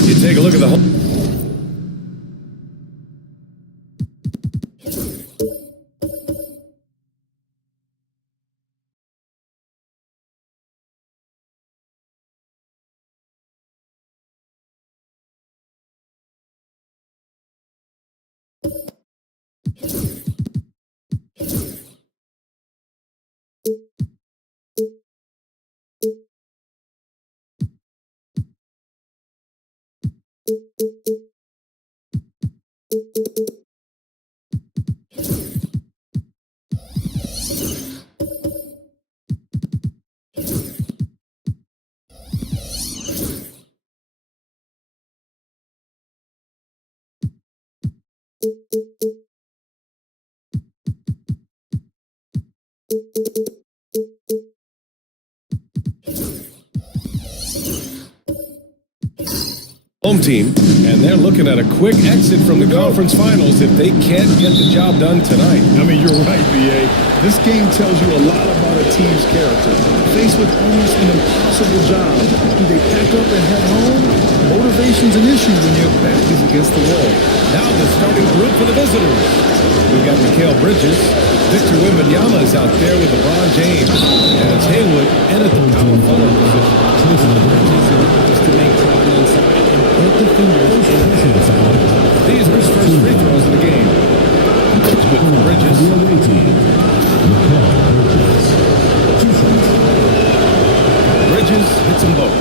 You take a look at the whole. Home team, and they're looking at a quick exit from the conference finals if they can't get the job done tonight. I mean, you're right, B.A. This game tells you a lot about a team's character. Faced with almost an impossible job, do they pack up and head home? Motivation's an issue when your back is against the wall. Now the starting group for the visitors. We've got Mikal Bridges. Victor Wembanyama is out there with LeBron James. And it's Haywood in at the power forward position. Just to make trouble inside and put the fingers in the hands. These are his first free throws of the game. It's good for Bridges. Bridges hits them both.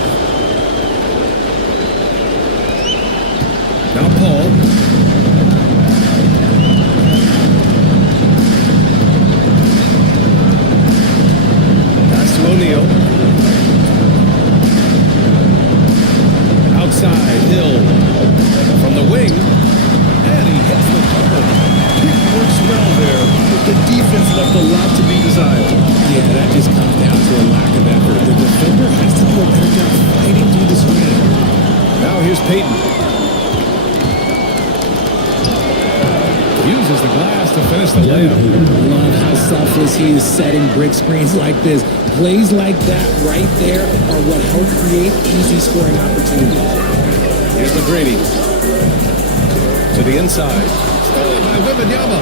Now Paul. Pass to O'Neal. Outside, Hill. From the wing. And he hits the cover. Pick works well there, but the defense left a lot to be desired. Yeah, that just comes down to a lack of effort. The defender has to do a better job fighting through the screen. Now here's Payton. Uses the glass to finish the layup. Love how selfless he is setting brick screens like this. Plays like that right there are what help create easy scoring opportunities. Here's McGrady. To the inside. Stolen by Wembanyama.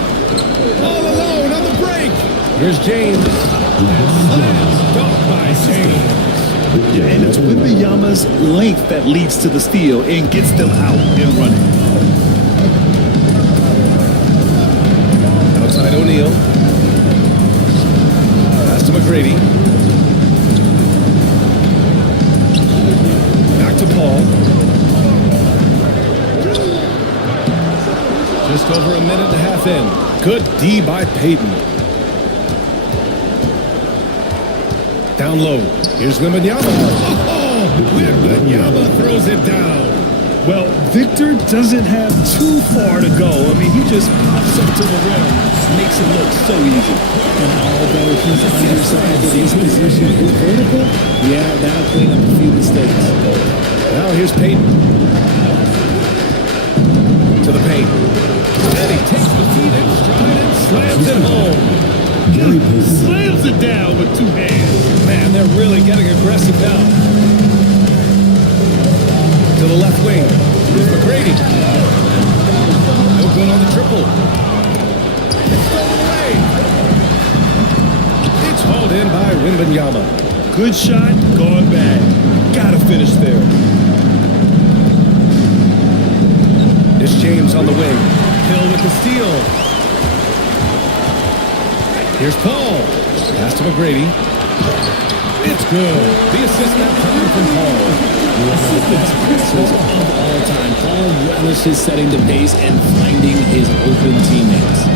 All alone on the break. Here's James. Slam dunk by James. Yeah, and it's Wembanyama's length that leads to the steal and gets them out and running. Outside O'Neal. Pass to McGrady. Back to Paul. Just over a minute and a half in. Good D by Payton. Down low. Here's Wembanyama. Oh, Wembanyama throws it down. Well, Victor doesn't have too far to go. I mean, he just pops up to the rim, makes it look so easy. And although he's undersized at his position is vertical, yeah, that'll clean up a few mistakes. Now here's Payton. To the paint. And he takes the feet in stride and slams it home. Slams it down with two hands. Man, they're really getting aggressive now. To the left wing. Here's McGrady. No good on the triple. It's thrown away. It's hauled in by Wembanyama. Good shot, gone bad. Gotta finish there. It's James on the wing. Hill with the steal. Here's Paul. Pass to McGrady. It's good. The assist that time from Paul. One of the best passers of all time. Paul relishes setting the pace and finding his open teammates.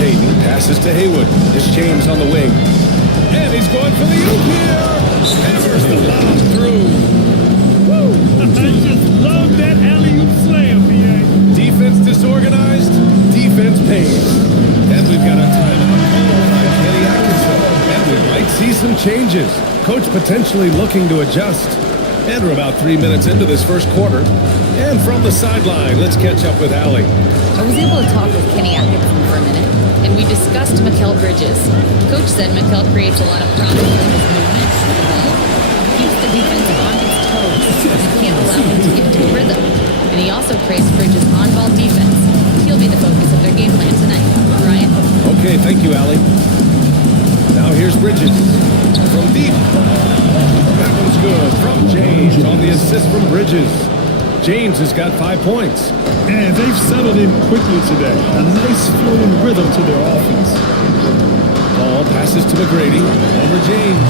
Payton passes to Haywood. It's James on the wing. And he's going for the oop here. Hammers the lob through. Woo! I just love that alley-oop slam, B.A. Defense disorganized. Defense pays. And we've got a timeout called by Kenny Atkinson. And we might see some changes. Coach potentially looking to adjust. And we're about 3 minutes into this first quarter. And from the sideline, let's catch up with Allie. I was able to talk with Kenny Atkinson for a minute, and we discussed Mikal Bridges. Coach said Mikal creates a lot of problems in his movement. Keeps the defense on its toes and can't allow him to get into a rhythm. And he also praised Bridges' on-ball defense. He'll be the focus of their game plan tonight. Ryan? Okay, thank you, Allie. Now here's Bridges. From deep. That one's good. From James on the assist from Bridges. James has got 5 points. And they've settled in quickly today. A nice flowing rhythm to their offense. Ball passes to McGrady. Over James.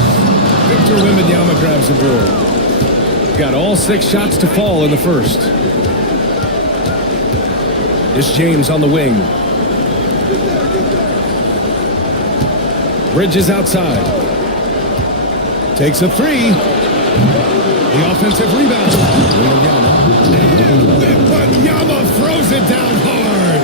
Victor Wembanyama grabs the board. Got all 6 shots to fall in the first. It's James on the wing. Bridges outside. Takes a 3. The offensive rebound. Wembanyama throws it down hard.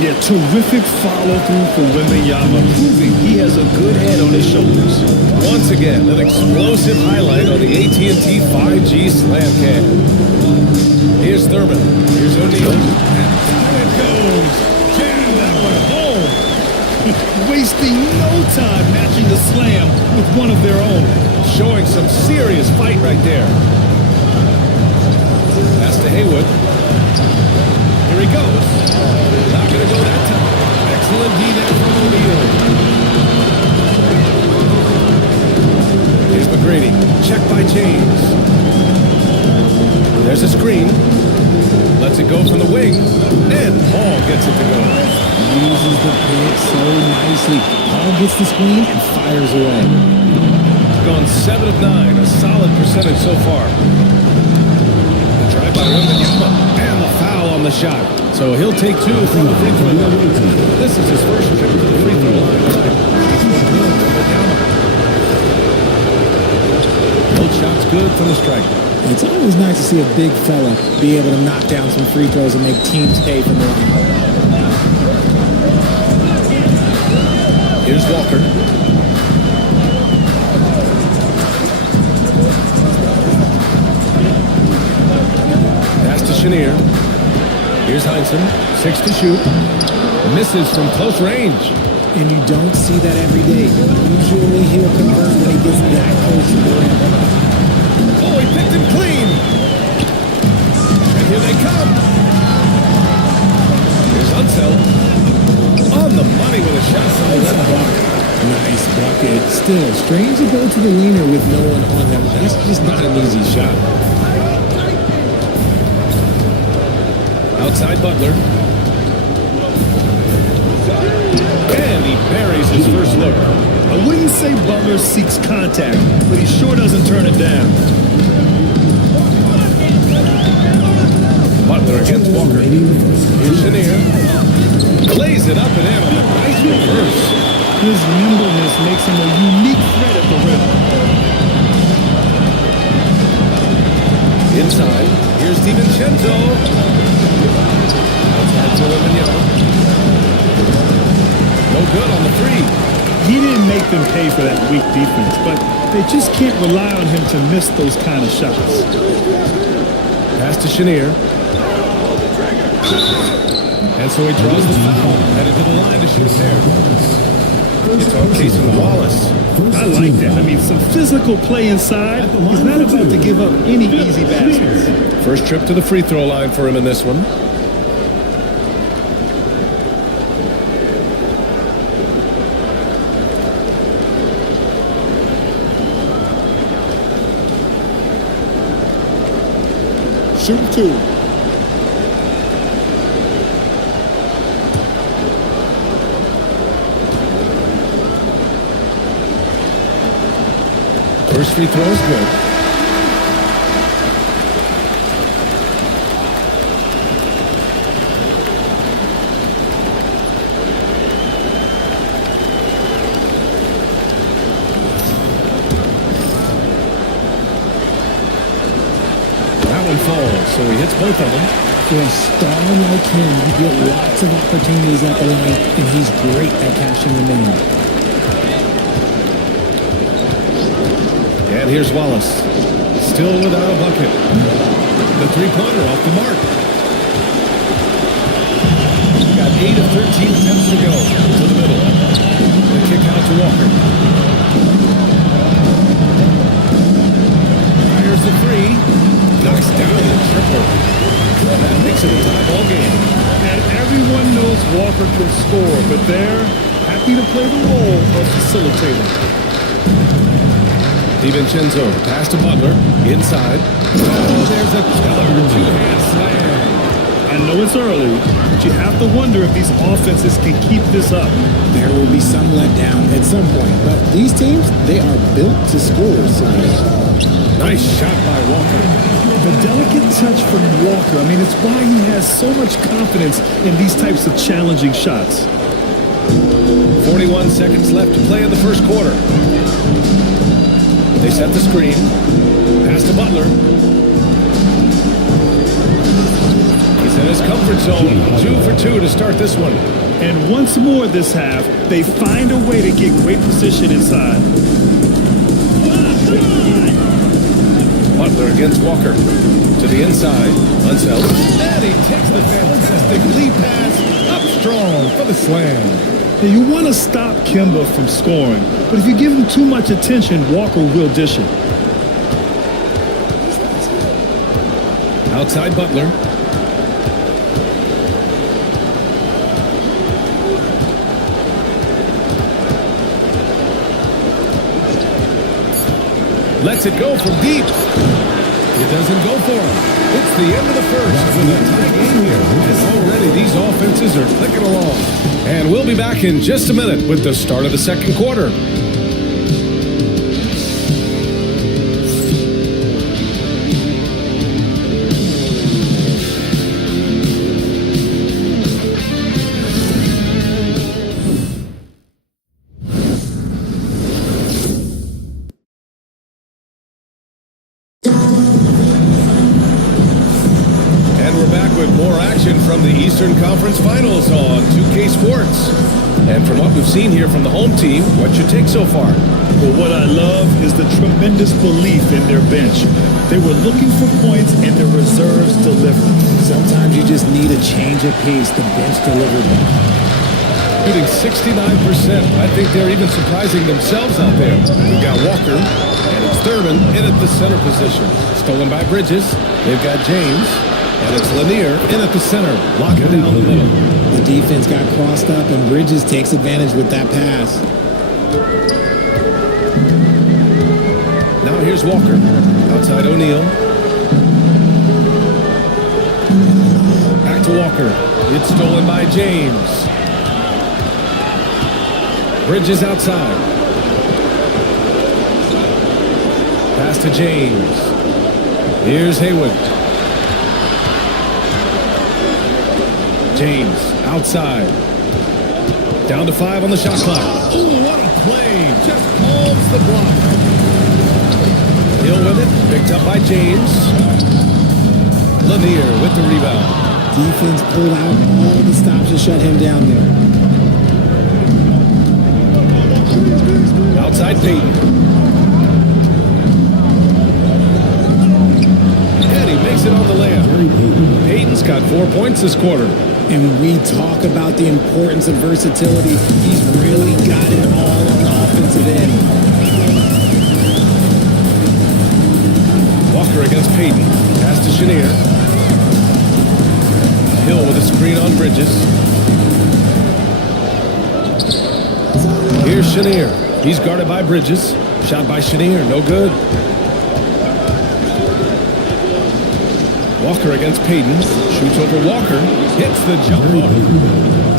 Yeah, terrific follow-through for Wembanyama, proving he has a good head on his shoulders. Once again, an explosive highlight on the AT&T 5G Slam Cam. Here's Thurman. Here's O'Neal. And down it goes. Jam that one home. Wasting no time matching the slam with one of their own. Showing some serious fight right there. Pass to Haywood. Here he goes. Not going to go that time. Excellent D there from O'Neal. Here's McGrady. Check by James. There's a screen. Lets it go from the wing. And Paul gets it to go. Uses the pick so nicely. Paul gets the screen and fires away. Gone 7 of 9. A solid percentage so far. Try by Wembanyama. And the foul on the shot. So he'll take 2 from the free throw line. This is his first trip to the free throw line. Both shots good from the stripe. It's always nice to see a big fella be able to knock down some free throws and make teams pay for the line. Here's Walker. Pass to Chenier. Here's Heinsohn. 6 to shoot. Misses from close range. And you don't see that every day. Usually he'll convert when he gets that close to the rim. Oh, he picked him clean. And here they come. Here's Unseld. On the money with a shot from the left block. Nice bucket. Still, strange to go to the leaner with no one on him. That's just not an easy shot. Outside Butler. And he buries his first look. I wouldn't say Butler seeks contact, but he sure doesn't turn it down. Butler against Walker. Here's Chenier. Lays it up and in on a nice reverse. His nimbleness makes him a unique threat at the rim. Inside. Here's DiVincenzo. Outside to Wembanyama. No good on the 3. He didn't make them pay for that weak defense, but they just can't rely on him to miss those kind of shots. Pass to Chenier. And so he draws the foul. Headed to the line to shoot there. It's on Casey Wallace. I like that. I mean, some physical play inside. He's not about to give up any easy baskets. First trip to the free throw line for him in this one. Shoot 2. First free throw is good. That one falls, so he hits both of them. For a star like him, you get lots of opportunities at the line, and he's great at cashing them in. And here's Wallace. Still without a bucket. The three-pointer off the mark. Got 8 of 13 attempts to go. To the middle. The kick out to Walker. Fires the three. Knocks down the triple. That makes it a tie ball game. And everyone knows Walker can score, but they're happy to play the role of facilitator. DiVincenzo pass to Butler. Inside. Oh, there's a killer two-hand slam. I know it's early, but you have to wonder if these offenses can keep this up. There will be some letdown at some point, but these teams, they are built to score. So Nice shot by Walker. The delicate touch from Walker, I mean, it's why he has so much confidence in these types of challenging shots. 41 seconds left to play in the first quarter. They set the screen. Pass to Butler. He's in his comfort zone. 2 for 2 to start this one. And once more this half, they find a way to get great position inside. Butler against Walker. To the inside. Unseld. And he takes the fantastic lead pass up strong for the slam. Now, you want to stop Kemba from scoring, but if you give him too much attention, Walker will dish it. Outside Butler. Lets it go from deep. It doesn't go for him. It's the end of the first with a tie game here. And already these offenses are clicking along. And we'll be back in just a minute with the start of the second quarter. From the Eastern Conference Finals on 2K Sports. And from what we've seen here from the home team, what's your take so far? Well, what I love is the tremendous belief in their bench. They were looking for points and their reserves delivered. sometimes you just need a change of pace. The bench delivered them. Shooting 69%. I think they're even surprising themselves out there. We've got Walker, and it's Thurman in at the center position. Stolen by Bridges. They've got James. And it's Lanier in at the center, locking down the middle. The defense got crossed up, and Bridges takes advantage with that pass. Now here's Walker. Outside O'Neal. Back to Walker. It's stolen by James. Bridges outside. Pass to James. Here's Haywood. James outside. Down to 5 on the shot clock. Ooh, what a play. Just calms the block. Hill with it. Picked up by James. Lanier with the rebound. Defense pulled out all the stops to shut him down there. Outside Payton. And he makes it on the layup. Payton's got 4 points this quarter. And we talk about the importance of versatility. He's really got it all on the offensive end. Walker against Payton. Pass to Chenier. Hill with a screen on Bridges. Here's Chenier. He's guarded by Bridges. Shot by Chenier. No good. Walker against Payton. Shoots over Walker. Hits the jump hook.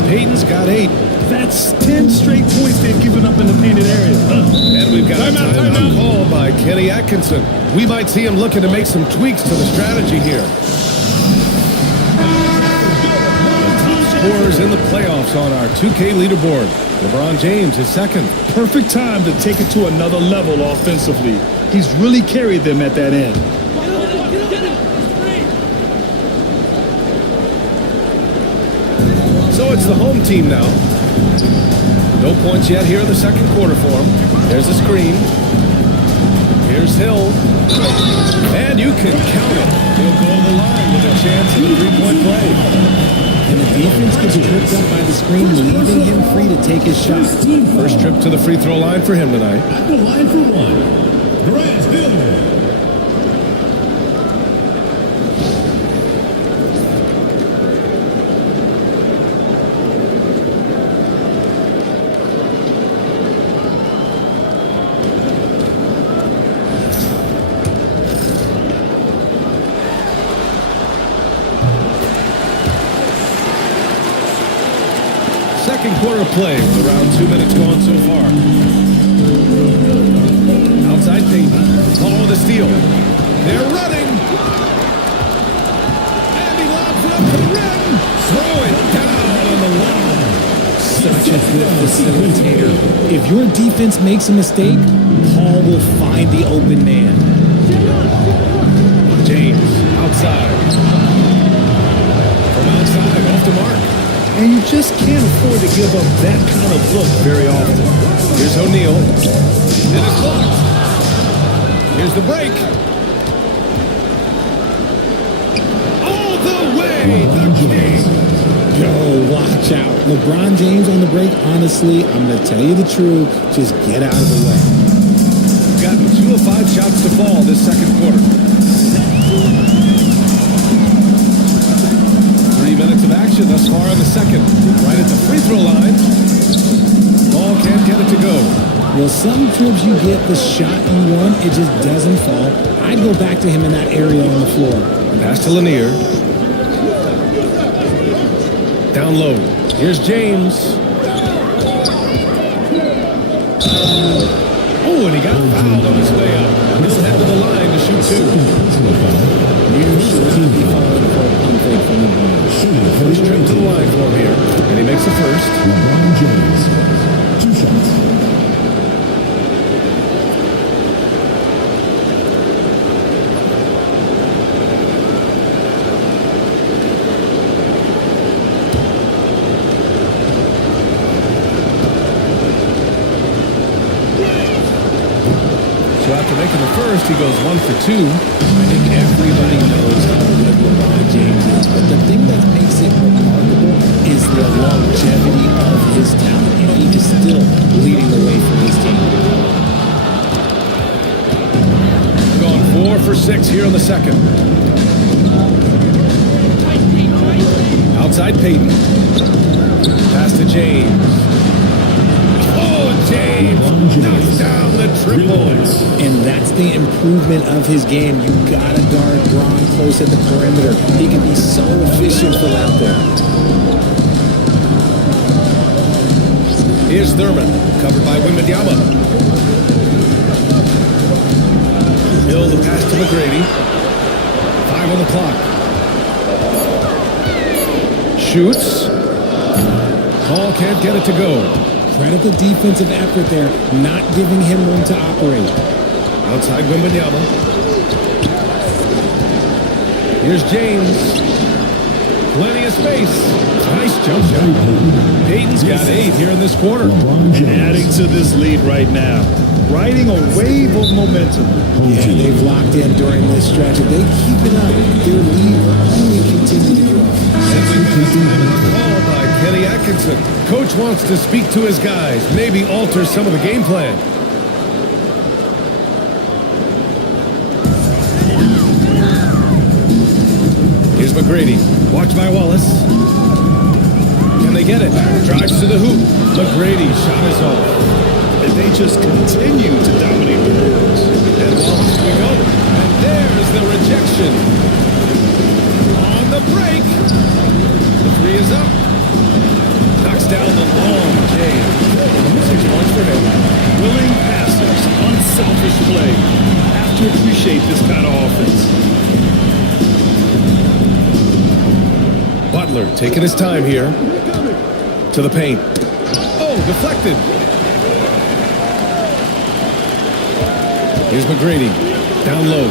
Payton's got 8. That's 10 straight points they've given up in the painted area. And we've got a timeout call by Kenny Atkinson. We might see him looking to make some tweaks to the strategy here. The top scorers in the playoffs on our 2K leaderboard. LeBron James is second. Perfect time to take it to another level offensively. He's really carried them at that end. So it's the home team now. No points yet here in the second quarter for him. There's a screen. Here's Hill. And you can count it. He'll go to the line with a chance at a three-point play. And the defense gets tripped up by the screen, leaving him free to take his shot. First trip to the free throw line for him tonight. At the line for one, Grant Hill. Second quarter play with around 2 minutes gone so far. Outside Payton. Ball with a steal. They're running. And he lobs it up to the rim. Throw it down on the line. Such a good facilitator. If your defense makes a mistake, Paul will find the open man. James outside. From outside, off the mark. And you just can't afford to give up that kind of look very often. Here's O'Neal. And it's blocked. Here's the break. All the way, the king. Yo, watch out. LeBron James on the break, honestly, I'm going to tell you the truth. Just get out of the way. Gotten 2 of 5 shots to fall this second quarter. 3 minutes of action thus far in the second. Right at the free throw line. Ball can't get it to go. Well, some trips you get the shot you want, it just doesn't fall. I'd go back to him in that area on the floor. Pass to Lanier. Down low. Here's James. Oh, and he got fouled on his way up. He'll head to the line to shoot 2. You should not be falling for a pump fake from LeBron. First trip to the line for him here. And he makes the first. LeBron James. 2 shots. So after making the first, he goes 1 for 2. I think everybody knows how good LeBron James is, but the thing that makes it remarkable is the longevity of his talent, and he is still leading the way for his team. Gone 4 for 6 here in the second. Outside Payton. Pass to James. Oh, James knocks down the triple. And that's the improvement of his game. You gotta guard Bron close at the perimeter. He can be so efficient from out there. Here's Thurman, covered by Wembanyama. Hill the pass to McGrady. 5 on the clock. Shoots. Paul can't get it to go. Credit the defensive effort there, not giving him room to operate. Outside Wembanyama. Here's James. Plenty of space. Nice jump shot. Payton's got 8 here in this quarter. LeBron James. Adding to this lead right now. Riding a wave of momentum. Yeah, they've locked in during this stretch. If they keep it up, their lead will only continue to grow. Call by Kenny Atkinson. Coach wants to speak to his guys, maybe alter some of the game plan. Here's McGrady. Watch by Wallace. Can they get it? Drives to the hoop. McGrady shot is off. And they just continue to dominate the boards. And Wallace we go. And there's the rejection. On the break. The 3 is up. appreciate this kind of offense. Butler taking his time here. To the paint. Oh, deflected. Here's McGrady. Down low.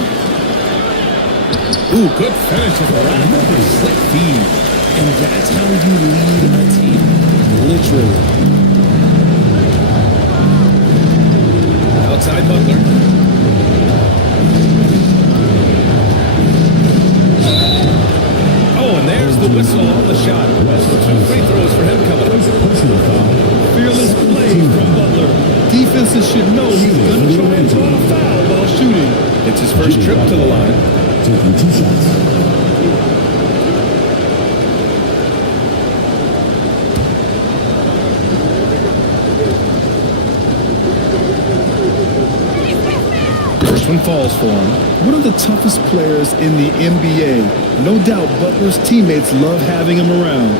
Ooh, good finish with the right. Slick feed. And that's how you lead a team. Literally. Outside Butler. Oh, and there's the whistle on the shot. 2 free throws for him coming up. Personal foul. Fearless play from Butler. Defenses should know he's going to try and draw a foul while shooting. It's his first trip to the line. Taking 2 shots. First one falls for him. One of the toughest players in the NBA. No doubt Butler's teammates love having him around.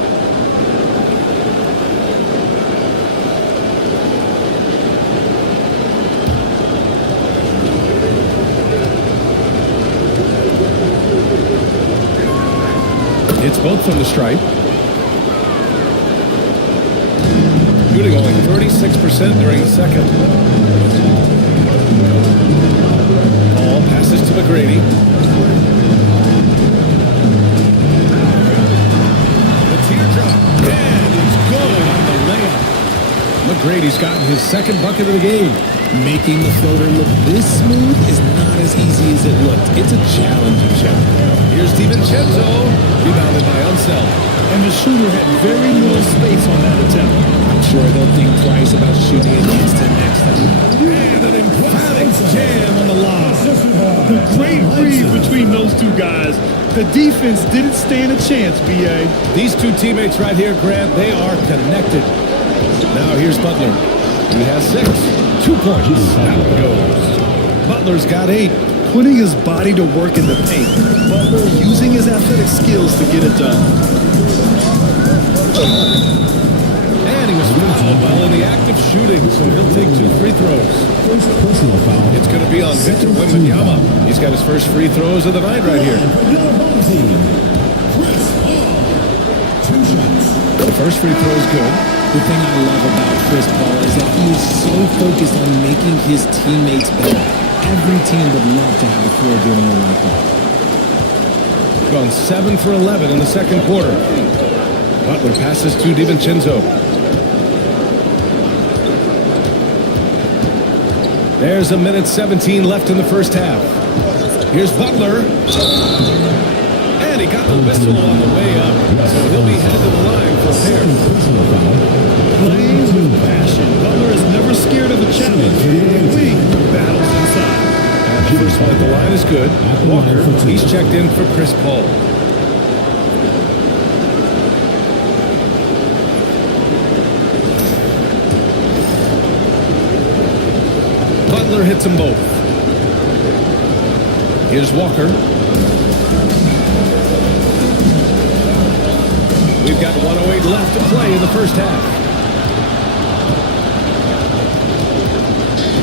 It's both from the stripe. Shooting only 36% during the second. Ball passes to McGrady. The teardrop. And it's good on the layup. McGrady's gotten his second bucket of the game. Making the floater look this smooth is not as easy as it looked. It's a challenging shot. Here's DiVincenzo. Rebounded by Unseld. And the shooter had very little space on that attempt. I'm sure they'll think twice about shooting against him next time. And an emphatic jam on the lob. The great read between those two guys. The defense didn't stand a chance, B.A. These two teammates right here, Grant, they are connected. Now here's Butler. He has 6. 2 points. That one goes. Butler's got 8. Putting his body to work in the paint. Butler using his athletic skills to get it done. And he was fouled while in the act of shooting, so he'll take 2 free throws. First personal foul. It's going to be on Victor Wembanyama. He's got his first free throws of the night right here. For your home team, Chris Paul. 2 shots. The first free throw is good. The thing I love about Chris Paul is that he is so focused on making his teammates better. Every team would love to have a floor doing it like that. Gone 7 for 11 in the second quarter. Butler passes to DiVincenzo. There's 1:17 left in the first half. Here's Butler. And he got the whistle on the way up. So he'll be headed to the line for a pair. Personal foul. Playing with passion. Butler is never scared of a challenge. Weak battles inside. And the first one at the line is good. Walker, he's checked in for Chris Paul. Butler hits them both. Here's Walker. We've got 1:08 left to play in the first half.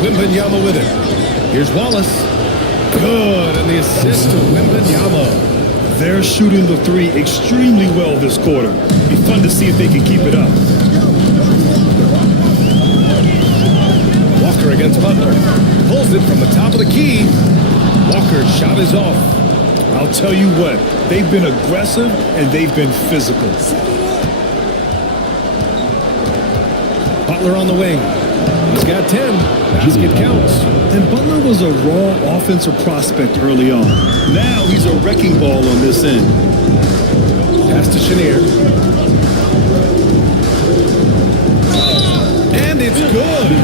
Wembanyama with it. Here's Wallace. Good, and the assist to Wembanyama. They're shooting the 3 extremely well this quarter. Be fun to see if they can keep it up. Walker against Butler. Pulls it from the top of the key. Walker's shot is off. I'll tell you what, they've been aggressive and they've been physical. Butler on the wing. He's got 10. Basket counts. And Butler was a raw offensive prospect early on. Now he's a wrecking ball on this end. Pass to Chenier. And it's good.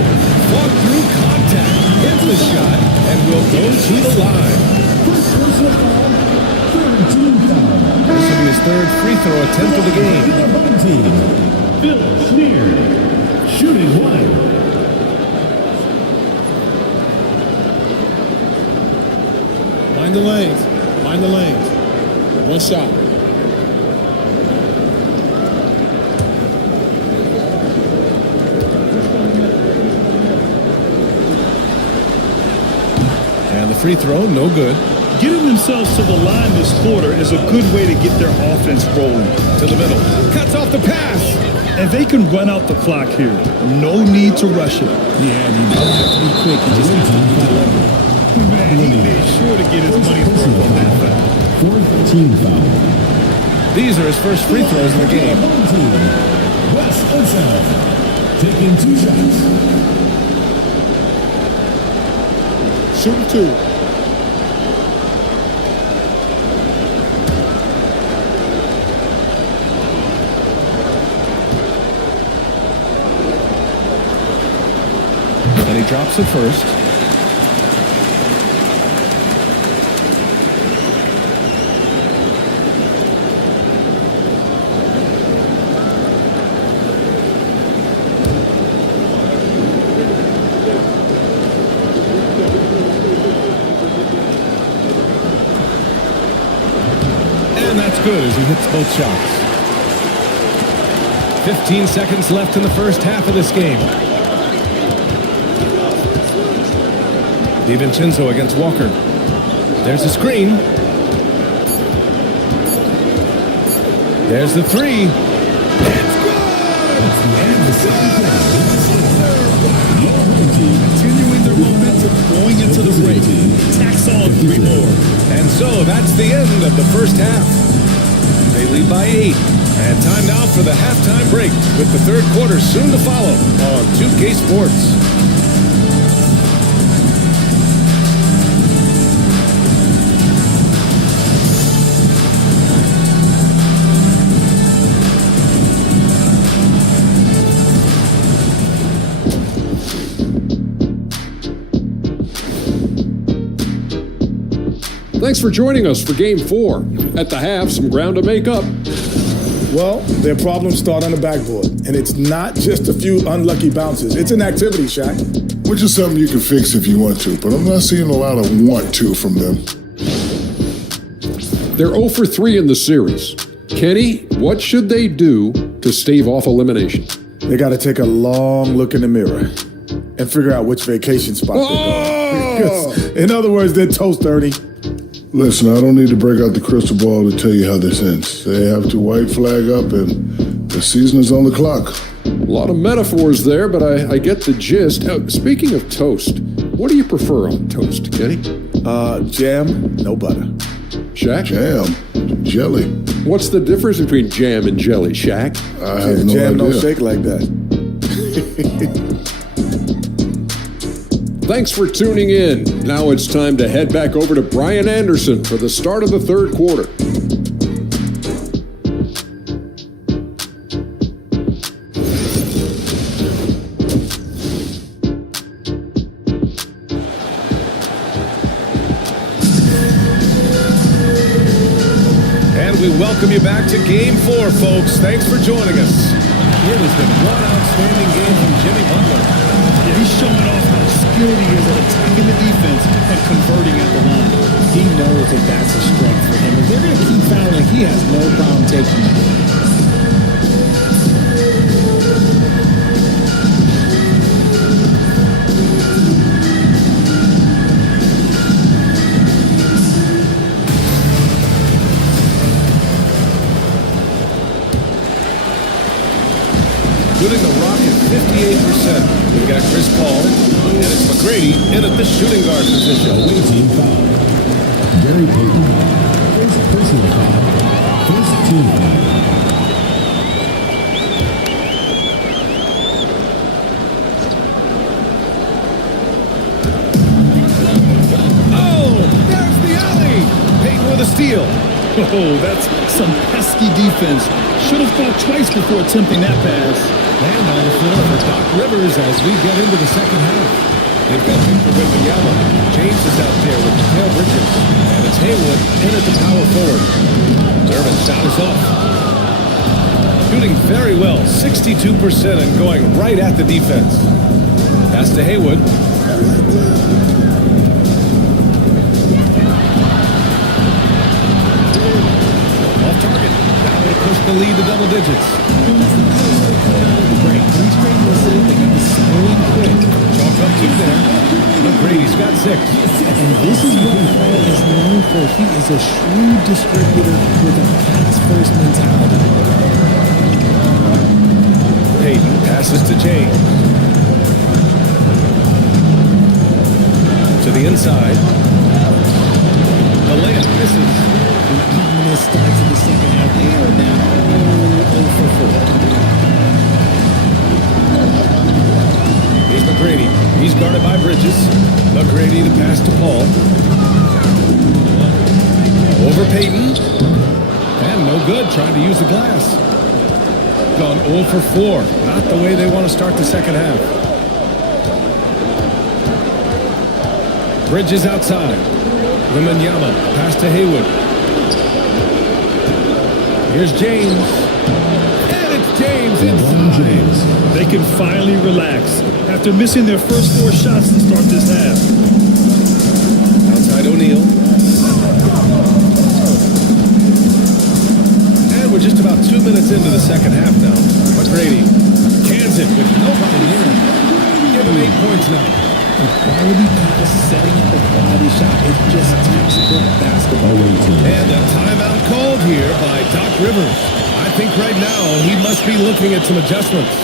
Fought through contact. Hits the shot and will go to the line. First personal foul. 13 foul. This will be his 3rd free throw attempt of the game. For your home team, Phil Schneer. Shooting 1. Mind the lanes. Mind the lanes. 1 shot. free throw, no good. Getting themselves to the line this quarter is a good way to get their offense rolling. To the middle. Cuts off the pass. And they can run out the clock here. No need to rush it. Yeah, and you don't have to be quick. You just have to be deliberate. Man, he made sure to get his money's worth on that foul. Fourth team foul. These are his first free throws in the game. Home team. Wes Unseld. Taking 2 shots. Shooting 2. And he drops it first. And that's good as he hits both shots. 15 seconds left in the first half of this game. DiVincenzo against Walker. There's the screen. There's the three. It's good! Continuing their momentum going into the break. Tacks on 3 more. And so that's the end of the first half. They lead by 8. And time now for the halftime break with the third quarter soon to follow on 2K Sports. Thanks for joining us for Game 4. At the half, some ground to make up. Well, their problems start on the backboard, and it's not just a few unlucky bounces. It's an activity, Shaq. Which is something you can fix if you want to, but I'm not seeing a lot of want to from them. They're 0 for 3 in the series. Kenny, what should they do to stave off elimination? They got to take a long look in the mirror and figure out which vacation spot they're going. In other words, they're toast, Ernie. Listen, I don't need to break out the crystal ball to tell you how this ends. They have to white flag up, and the season is on the clock. A lot of metaphors there, but I get the gist. Speaking of toast, what do you prefer on toast, Kenny? Jam, no butter. Shaq? Jam, jelly. What's the difference between jam and jelly, Shaq? I have no Jam idea. don't shake like that. Thanks for tuning in. Now it's time to head back over to Brian Anderson for the start of the third quarter. And we welcome you back to Game 4, folks. Thanks for joining us. It has been one outstanding game from Jimmy Butler. Yeah, he's showing off how skilled he is at attacking the defense and converting at the line. He knows that that's a strength for him. If they're going to keep fouling, he has no problem taking it. Shooting the rock at 58%. We've got Chris Paul, and it's McGrady in at the shooting guard position. Away team foul. Gary Payton. First personal foul. First team foul. Oh, there's the alley. Payton with a steal. Oh, that's some pesky defense. Should have thought twice before attempting that pass. And on the floor for Doc Rivers as we get into the second half. They've got Victor Wembanyama. James is out there with Mikal Bridges. And it's Haywood in at the power forward. Durbin shot is off. Shooting very well, 62% and going right at the defense. Pass to Haywood. Off target. Now they push the lead to double digits. Chalk up 2 there. McGrady's got 6. And this is what Paul is known for. He is a shrewd distributor with a pass-first mentality. Peyton passes to James. To the inside. The layup misses. The ominous starts in the second half. They are now 0 for 4. Here's McGrady. He's guarded by Bridges. McGrady to pass to Paul. Over Peyton. And no good, trying to use the glass. Gone 0 for 4. Not the way they want to start the second half. Bridges outside. Wembanyama. Pass to Hayward. Here's James. And it's James inside. They can finally relax after missing their first 4 shots to start this half. Outside O'Neal. And we're just about 2 minutes into the second half now. McGrady cans it with nobody near him. Give him 8 points now. A quality pass setting up a quality shot is just textbook basketball. And a timeout called here by Doc Rivers. I think right now he must be looking at some adjustments.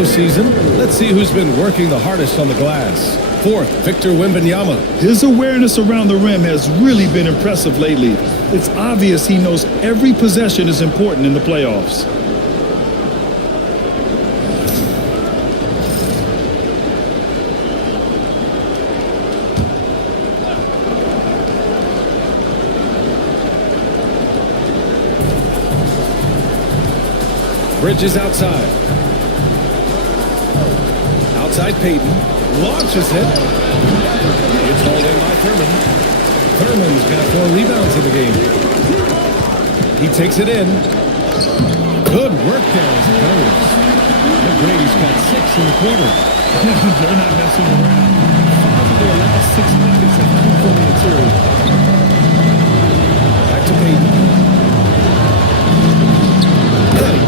Season. Let's see who's been working the hardest on the glass. 4th, Victor Wembanyama. His awareness around the rim has really been impressive lately. It's obvious he knows every possession is important in the playoffs. Bridges outside. Outside Peyton. Launches it. It's hauled in by Thurman. Thurman's got 4 rebounds in the game. He takes it in. Good work there as it goes. McGrady's got 6 in the quarter. They're not messing around. 5 of their last 6 buckets have come from the interior. Back to Peyton.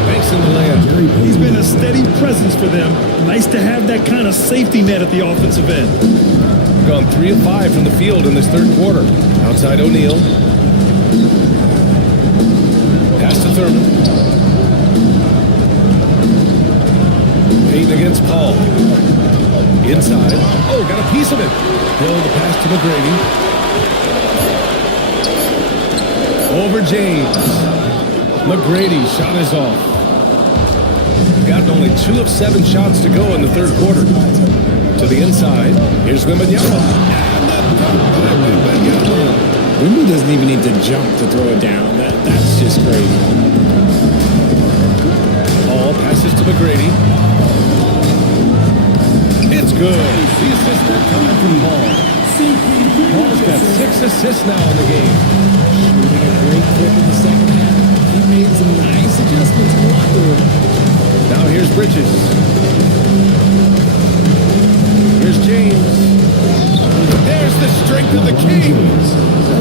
Banks in the layup. He's been a steady presence for them. Nice to have that kind of safety net at the offensive end. Gone 3 of 5 from the field in this third quarter. Outside O'Neal. Pass to Thurman. Peyton against Paul. Inside. Oh, got a piece of it. Hill the pass to McGrady. Over James. McGrady shot is off. Gotten only 2 of 7 shots to go in the third quarter. To the inside. Here's Wembanyama. Wemby doesn't even need to jump to throw it down. That's just crazy. Paul passes to McGrady. It's good. The assist that time from Paul. Paul's got 6 assists now in the game. Shooting a great clip in the second half. He made some nice adjustments in the locker room. Now here's Bridges. Here's James. There's the strength of the king.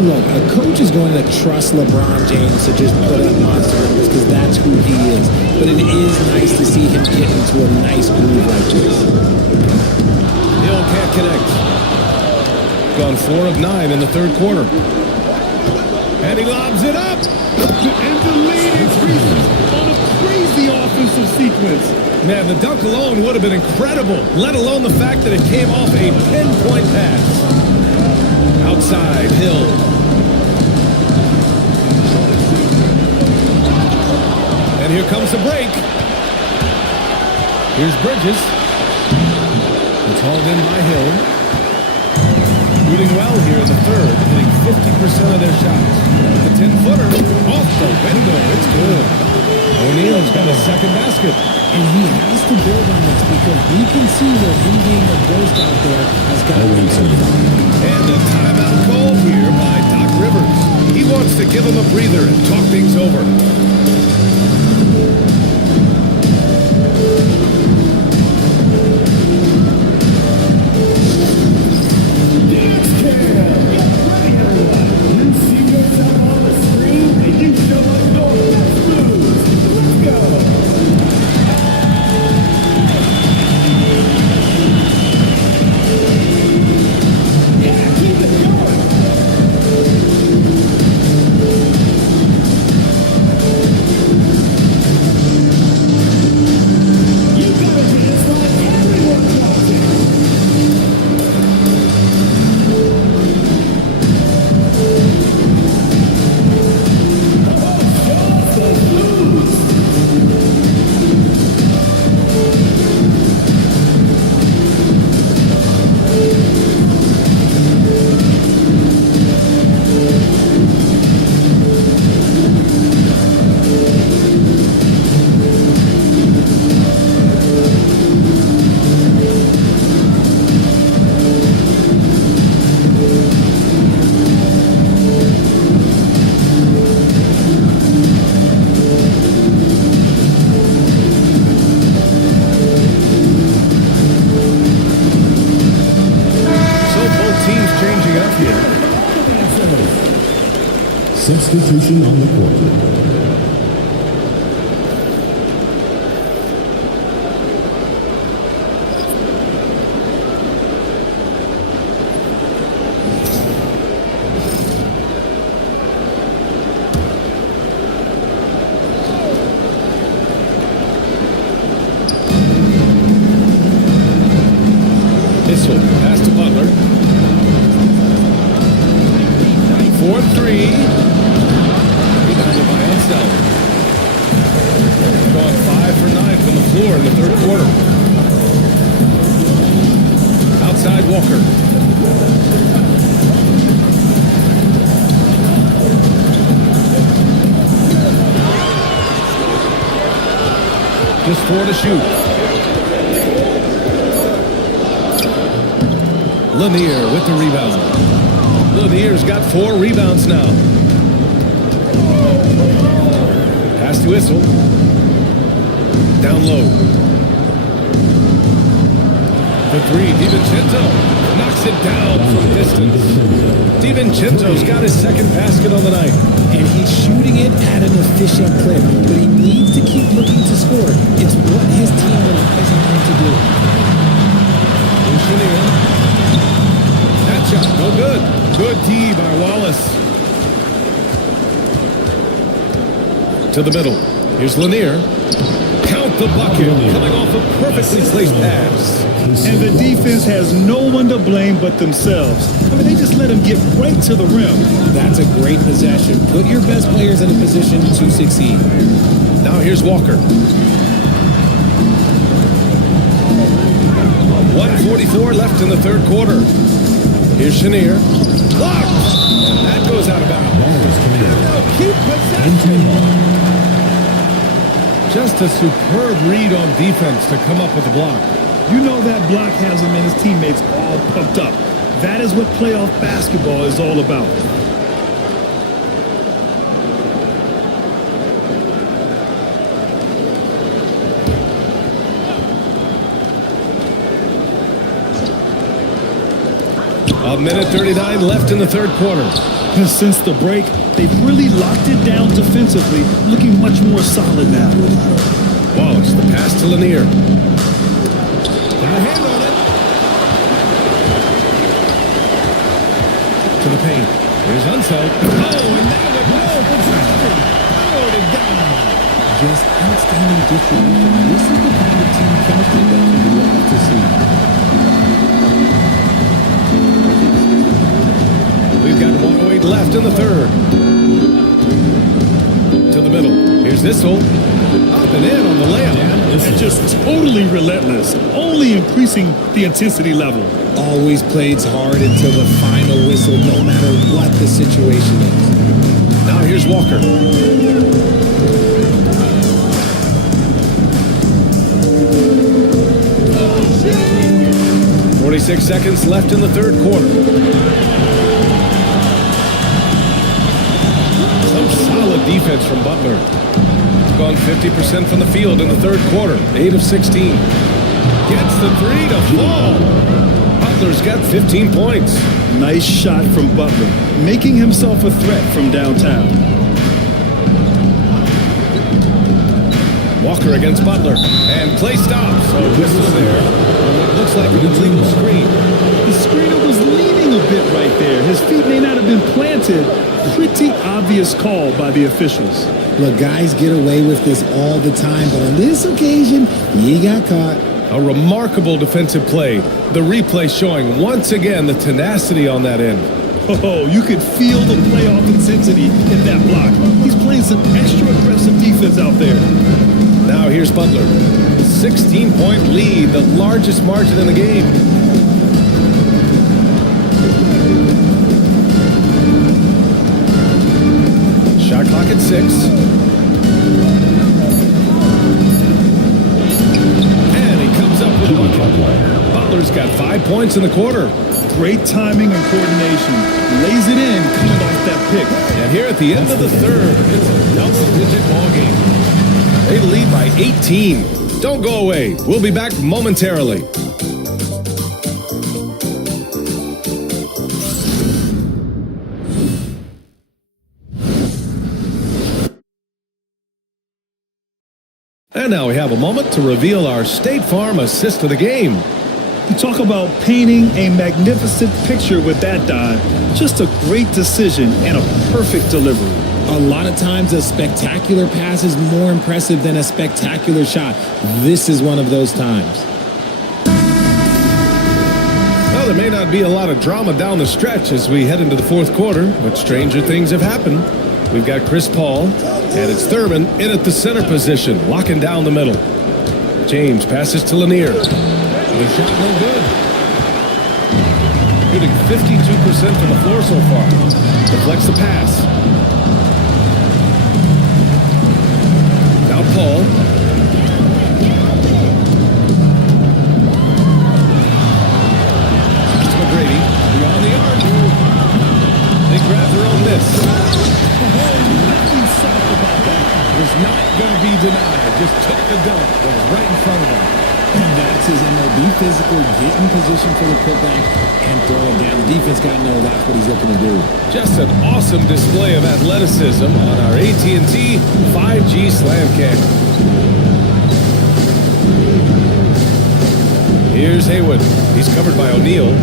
Look, a coach is going to trust LeBron James to just put up monster numbers because that's who he is. But it is nice to see him get into a nice groove like this. Hill can't connect. Gone 4 of 9 in the third quarter. And he lobs it up. And the lead increases on a crazy offensive sequence. Man, the dunk alone would have been incredible, let alone the fact that it came off a pinpoint pass. Outside, Hill. And here comes the break. Here's Bridges. It's hauled in by Hill. Shooting well here in the third, hitting 50% of their shots. The 10-footer off the window. It's good. O'Neal's got a second basket. And he has to build on this because we can see where him being a ghost out there has got to win some. And a timeout called here by Doc Rivers. He wants to give him a breather and talk things over. Substitution on the court. Issel, pass to Butler. 4-3. Rebounded by Unseld. Going 5 for 9 from the floor in the third quarter. Outside Walker. Just 4 to shoot. Lanier with the rebound. Lanier's got 4 rebounds now. Pass to Issel. Down low. The 3, DiVincenzo knocks it down from distance. DiVincenzo's got his second basket on the night. And he's shooting it at an efficient clip, but he needs to keep looking to score. It's what his team relies on him to do. That shot, no good. Good D by Wallace. To the middle. Here's Lanier. Count the bucket. Coming off a perfectly placed pass. And the defense has no one to blame but themselves. I mean, they just let him get right to the rim. That's a great possession. Put your best players in a position to succeed. Now here's Walker. 1:44 left in the third quarter. Here's Chenier. Blocked! That goes out of bounds. Keep possession. Just a superb read on defense to come up with the block. You know that block has him and his teammates all pumped up. That is what playoff basketball is all about. A minute 39 left in the third quarter. Since the break, they've really locked it down defensively, looking much more solid now. Wallace, the pass to Lanier. Got a hand on it. To the paint. Here's Unseld. Oh, and now with no possession. Powered it down. Just outstanding distribution. This is the kind of team chemistry that we love to see. We've got 1:08 left in the third. To the middle. Here's Issel. Up and in on the layup. It's just totally relentless, only increasing the intensity level. Always plays hard until the final whistle, no matter what the situation is. Now here's Walker. 46 seconds left in the third quarter. Some solid defense from Butler. He's gone 50% from the field in the third quarter. 8 of 16. Gets the three to fall. Butler's got 15 points. Nice shot from Butler, making himself a threat from downtown. Walker against Butler. And play stops. So whistle there. What looks like an illegal screen. The screener was leaning a bit right there. His feet may not have been planted. Pretty obvious call by the officials. Look, guys get away with this all the time, but on this occasion, he got caught. A remarkable defensive play. The replay showing once again the tenacity on that end. Oh, you could feel the playoff intensity in that block. He's playing some extra aggressive defense out there. Now here's Butler. 16-point lead, the largest margin in the game. Shot clock at 6. And he comes up with a bucket. Butler's got 5 points in the quarter. Great timing and coordination. Lays it in, coming off that pick. And here at the end of the third, it's a double-digit ball game. They lead by 18. Don't go away. We'll be back momentarily. And now we have a moment to reveal our State Farm assist of the game. You talk about painting a magnificent picture with that dive. Just a great decision and a perfect delivery. A lot of times a spectacular pass is more impressive than a spectacular shot. This is one of those times. Well, there may not be a lot of drama down the stretch as we head into the fourth quarter, but stranger things have happened. We've got Chris Paul, and it's Thurman in at the center position, locking down the middle. James passes to Lanier. The shot no good. Shooting 52% from the floor so far. Deflects the pass. Now Paul. Pass to McGrady. Beyond the arc. They grab their own miss. Nothing soft about that. Was not going to be denied. Just took the dunk that was right in front of him. That's his MO. Be physical, get in position for the putback, and throw it down. The defense got to know that's what he's looking to do. Just an awesome display of athleticism on our AT&T 5G Slam Cam. Here's Haywood. He's covered by O'Neal.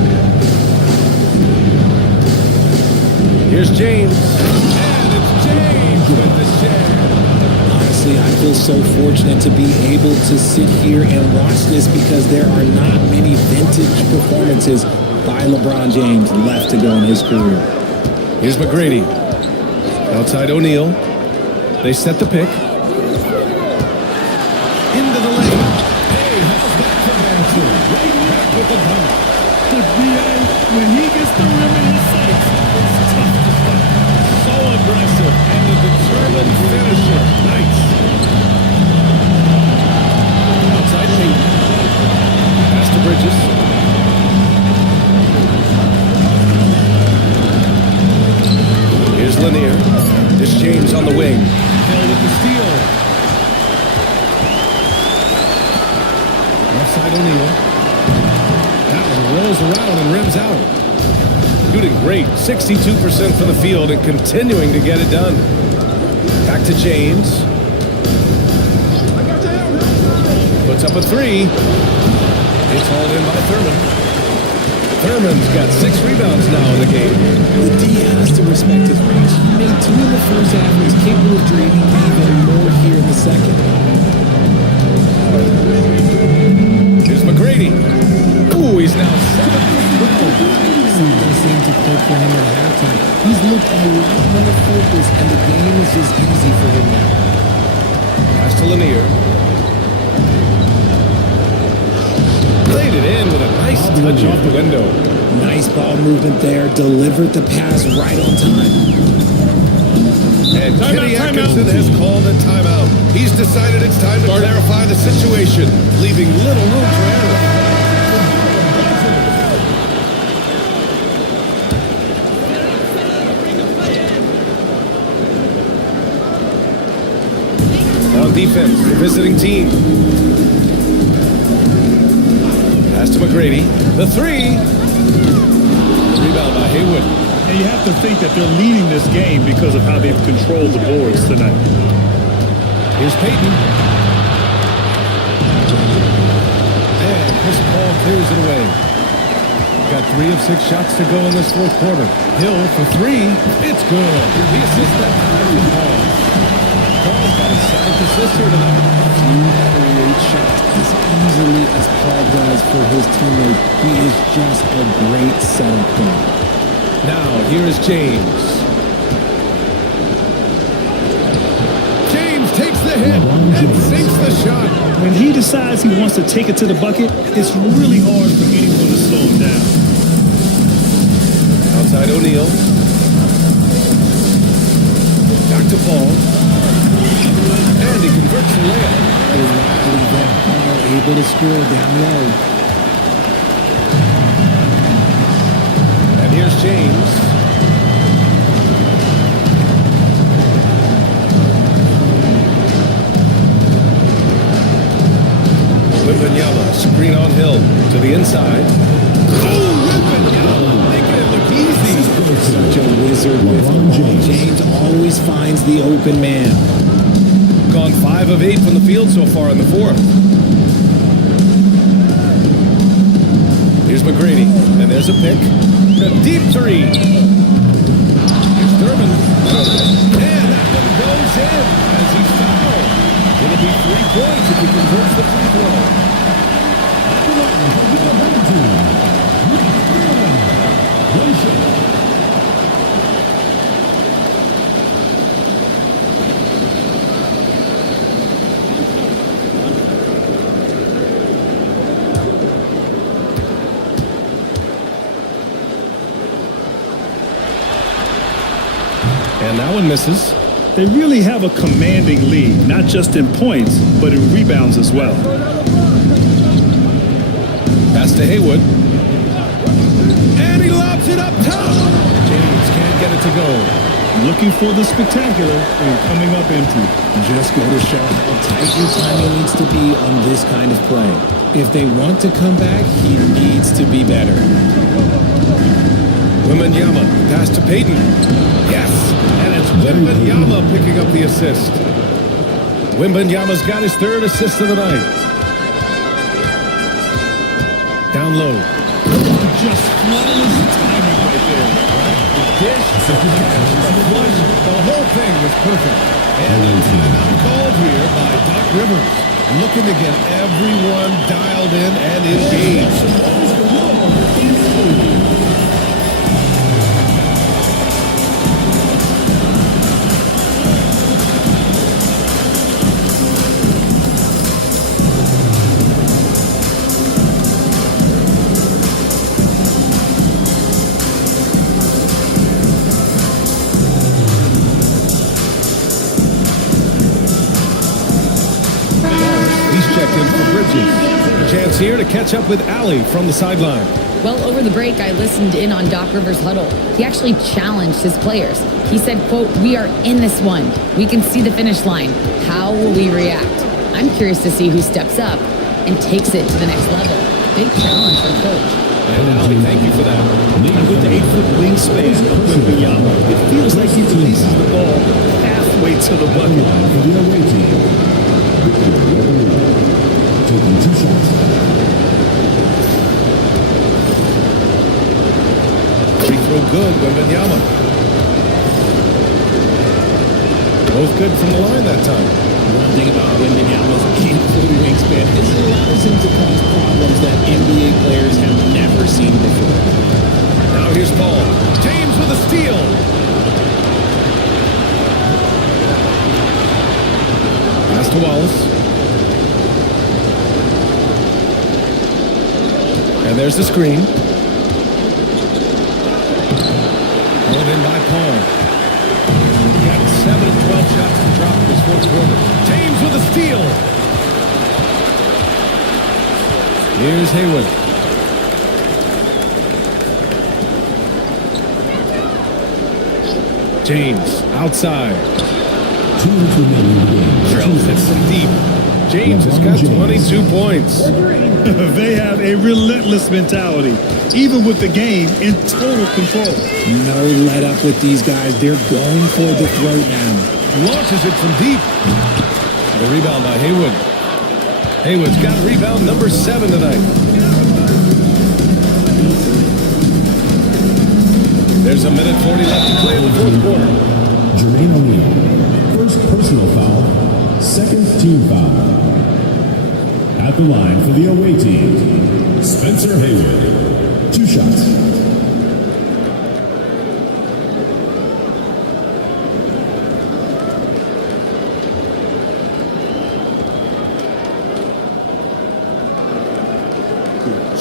Here's James. And it's James with the share. Honestly, I feel so fortunate to be able to sit here and watch this because there are not many vintage performances by LeBron James left to go in his career. Here's McGrady. Outside O'Neal. They set the pick. Into the lane. Hey, how's that for answer? Right back with the dunk. The BA, when he gets the rim in his sights, it's tough to stop. So aggressive and a determined finisher. Nice. Outside Payton. Pass to Bridges. Here's Lanier. This James on the wing. Hill with the steal. Left side O'Neal. That one rolls goes around and rims out. Shooting great, 62% from the field and continuing to get it done. Back to James. Puts up a three. It's hauled in by Thurman. Thurman's got 6 rebounds now in the game. The D has to respect his range. He made 2 in the first half and he's capable of draining even more here in the second. Here's McGrady. Ooh, he's now 7 for 12. Something seemed to click for him at halftime. He's looked a lot more focused and the game is just easy for him now. Pass to Lanier. Played it in with a nice touch off the window. Nice ball movement there. Delivered the pass right on time. And Kenny Atkinson has called a timeout. He's decided it's time to clarify the situation, leaving little room for error. On defense, the visiting team. Pass to McGrady. The three. Rebound by Haywood. And you have to think that they're leading this game because of how they've controlled the boards tonight. Here's Payton. And Chris Paul clears it away. Got 3 of 6 shots to go in this fourth quarter. Hill for 3. It's good. The assist that time from Paul. Paul's got his 7th assist here tonight. He creates shots as easily as Paul does for his teammate. He is just a great setup player. Now, here is James. James takes the hit and sinks the shot. When he decides he wants to take it to the bucket, it's really hard for anyone to slow him down. Outside O'Neal. Back to Paul. And he converts the layup. Able to score down low. And here's James. Wembanyama, screen on Hill to the inside. Oh, Wembanyama, making it look easy. Such a wizard with the ball. James always finds the open man. Gone 5 of 8 from the field so far in the fourth. Here's McGrady, and there's a pick. A deep 3. Here's Thurman. And that one goes in as he's fouled. It'll be 3 points if he converts the free throw. And that one misses. They really have a commanding lead, not just in points, but in rebounds as well. Pass to Haywood. And he lobs it up top. James can't get it to go. Looking for the spectacular and coming up empty. Just go to show how tight your timing needs to be on this kind of play. If they want to come back, he needs to be better. Wembanyama, pass to Payton. Yes, and it's Wembanyama picking up the assist. Wembanyama's got his 3rd assist of the night. Down low. Just flawless timing right there. The dish, the catch, the flush, the whole thing was perfect. And a timeout called here by Doc Rivers, looking to get everyone dialed in and engaged. A chance here to catch up with Allie from the sideline. Well, over the break, I listened in on Doc Rivers' huddle. He actually challenged his players. He said, quote, "We are in this one. We can see the finish line. How will we react?" I'm curious to see who steps up and takes it to the next level. Big challenge for the coach. Allie, thank you for that. With the 8-foot wingspan of Wembanyama, it feels like he releases the ball halfway to the bucket. For the away team, Victor Wembanyama, taking 2 shots. Free throw good, Wembanyama. Both good from the line that time. One thing about Wembanyama's 8-foot wingspan is it allows him to cause problems that NBA players have never seen before. Now here's Paul. James with a steal. Pass to Wallace. And there's the screen. Pulled in by Paul. He got 7 of 12 shots to drop in this fourth quarter. James with a steal. Here's Hayward. James outside. 2 minutes remaining in the game. Drills it from deep. James has got 22 points. They have a relentless mentality, even with the game in total control. No let up with these guys. They're going for the throat now. Launches it from deep. The rebound by Haywood. Haywood's got rebound number 7 tonight. There's a minute 40 left to play in the fourth quarter. Jermaine O'Neal, first personal foul, second team foul. At the line for the away team, Spencer Haywood, 2 shots.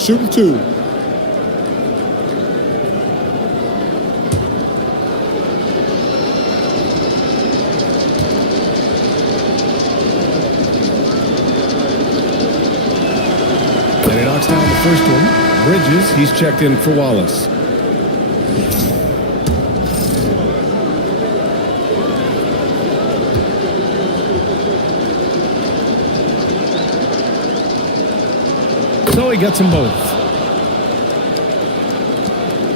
Shooting 2. And he knocks down the first one. Bridges, he's checked in for Wallace. So he gets them both.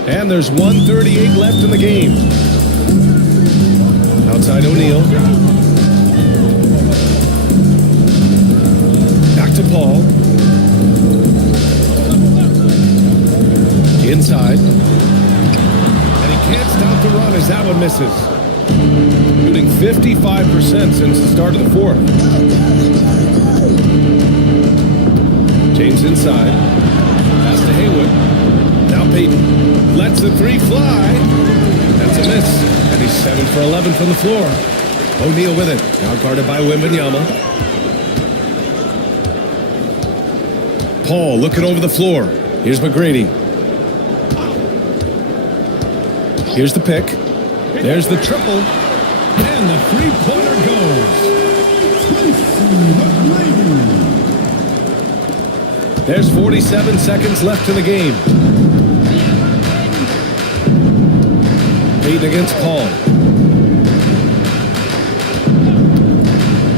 And there's 1:38 left in the game. Outside O'Neal. Back to Paul. Inside. And he can't stop the run as that one misses. Shooting 55% since the start of the fourth. James inside. Pass to Haywood. Now Payton lets the 3 fly. That's a miss. And he's 7 for 11 from the floor. O'Neal with it. Now guarded by Wembanyama. Paul looking over the floor. Here's McGrady. Here's the pick. There's the triple. And the 3-pointer goes. There's 47 seconds left in the game. Payton against Paul.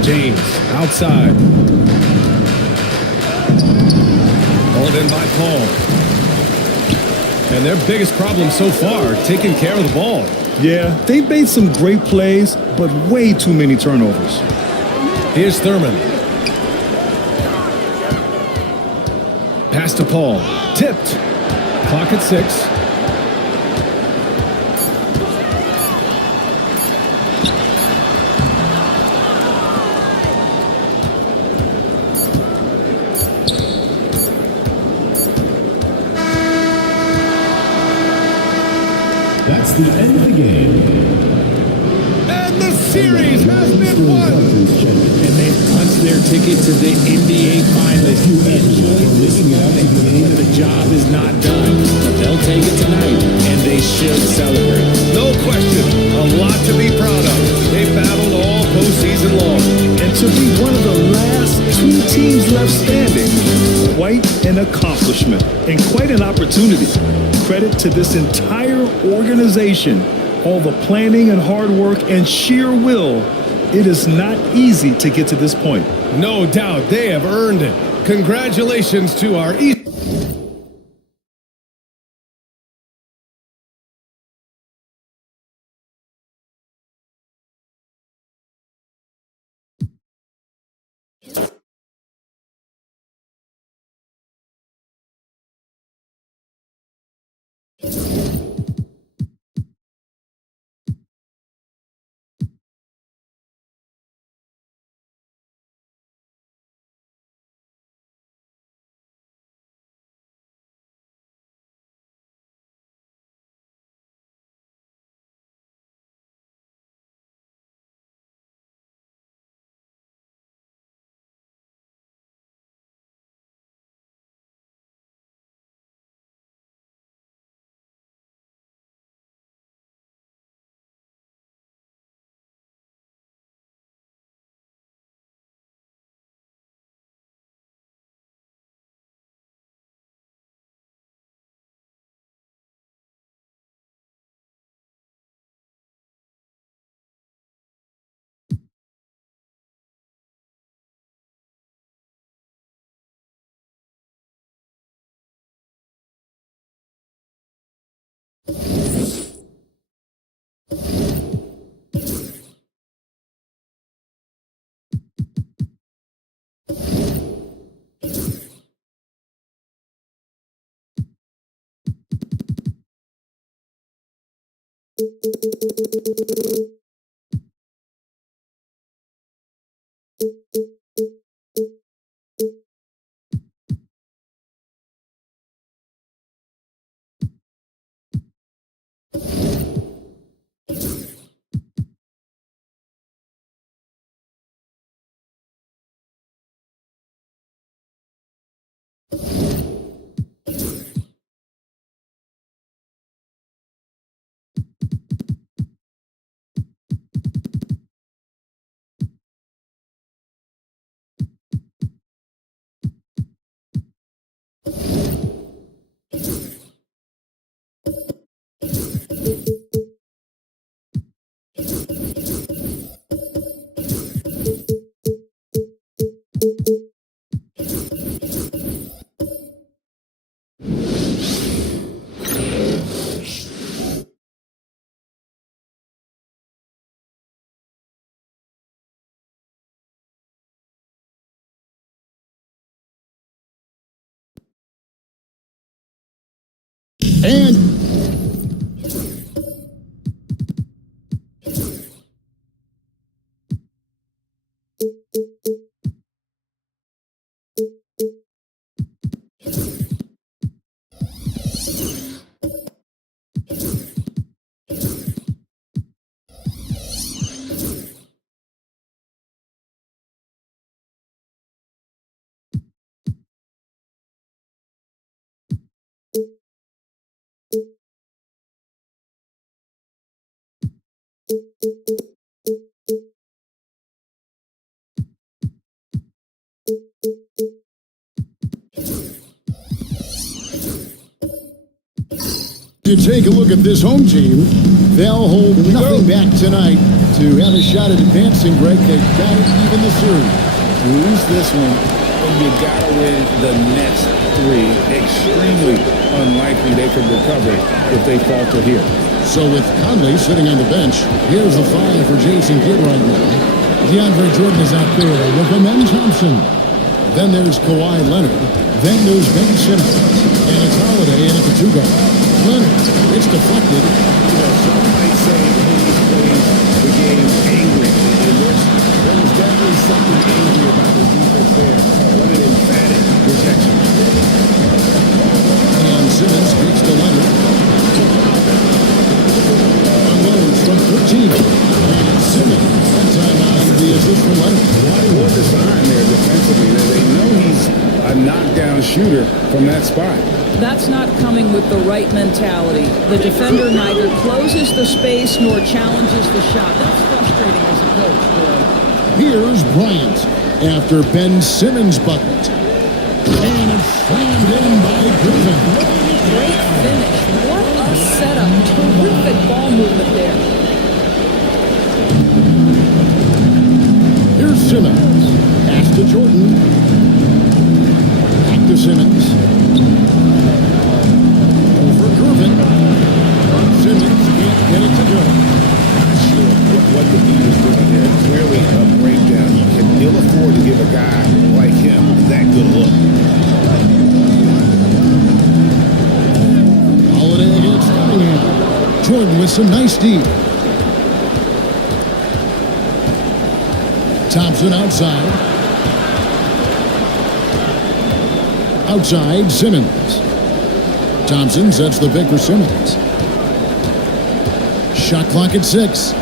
James outside. Hauled in by Paul. And their biggest problem so far, taking care of the ball. Yeah, they've made some great plays, but way too many turnovers. Here's Thurman. Pass to Paul. Tipped. Clock at 6. That's the end of the game. And the series has been won. And they've punched their ticket to the NBA Finals. You enjoy this moment, but the job is not done. They'll take it tonight, and they should celebrate. No question, a lot to be proud of. They battled all postseason long. And to be one of the last 2 teams left standing, quite an accomplishment and quite an opportunity. Credit to this entire organization, all the planning and hard work and sheer will. It is not easy to get to this point. No doubt they have earned it. Congratulations to our East. And you take a look at this home team, they'll hold nothing back tonight to have a shot at advancing, Greg. They've got to even the series. Lose this one, and you gotta win the next three. Extremely unlikely they can recover if they falter here. So with Conley sitting on the bench, here's the five for Jason Kidd right now. DeAndre Jordan is out there with Amen Thompson. Then there's Kawhi Leonard. Then there's Ben Simmons. And it's Holiday in at the two guard. Leonard, it's deflected. Some might say he plays the game angry. There was definitely something angry about the defense there. What an emphatic rejection. And Simmons kicks to Leonard. Unloads from 13. And Simmons, that time out of the assist from Leonard. Poor design there defensively. They know he's a knockdown shooter from that spot. That's not coming with the right mentality. The defender neither closes the space nor challenges the shot. That's frustrating as a coach, Roy. Here's Bryant after Ben Simmons bucket. And it's slammed in by Griffin. Great finish. What a setup. Terrific ball movement there. Here's Simmons. Pass to Jordan. Back to Simmons. Over Griffin. Simmons can't get it to Jordan. Not sure what the Heat is doing there. Clearly a breakdown. You can ill afford to give a guy like him that good look. Holiday again. Jordan with some nice D. Thompson outside. Outside, Simmons. Thompson sets the pick for Simmons. Shot clock at 6.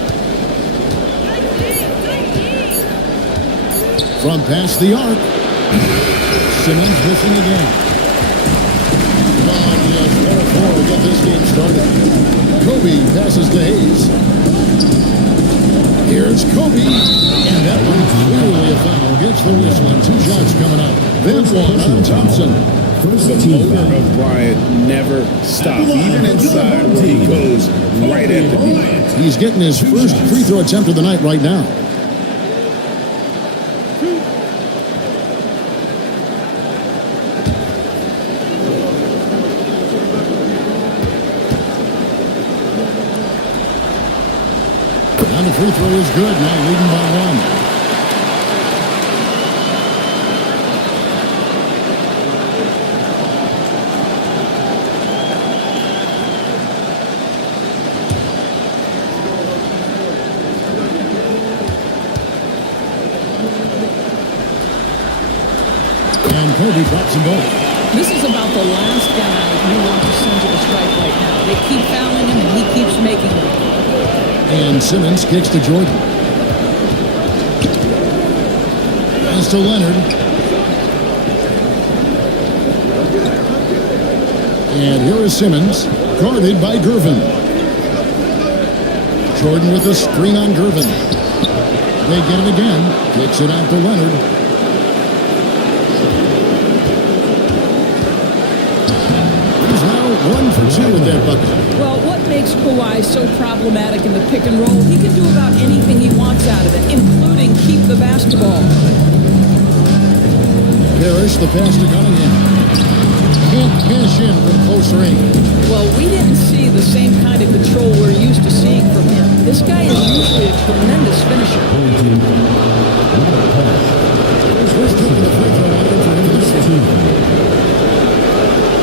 From past the arc. Simmons missing again. Vaughn has 1-4 to get this game started. Kobe passes to Hayes. Here's Kobe. And that one clearly a foul. Gets the whistle and 2 shots coming up. Then one on Thompson. The motor of Bryant never stops, even inside where he goes right at the defense. He's getting his first free throw attempt of the night right now. And the free throw is good, now leading by 1. Kobe drops them both. This is about the last guy you want to send to the stripe right now. They keep fouling him, and he keeps making them. And Simmons kicks to Jordan. Pass to Leonard. And here is Simmons, guarded by Gervin. Jordan with a screen on Gervin. They get it again. Kicks it out to Leonard. He's now 1 for 2 with that bucket. Well, what makes Kawhi so problematic in the pick and roll? He can do about anything he wants out of it, including keep the basketball. Parrish, the pass to Cunningham. Can't finish in from close range. Well, we didn't see the same kind of control we're used to seeing from him. This guy is usually a tremendous finisher. Here's first kick of the free throw line for him this season.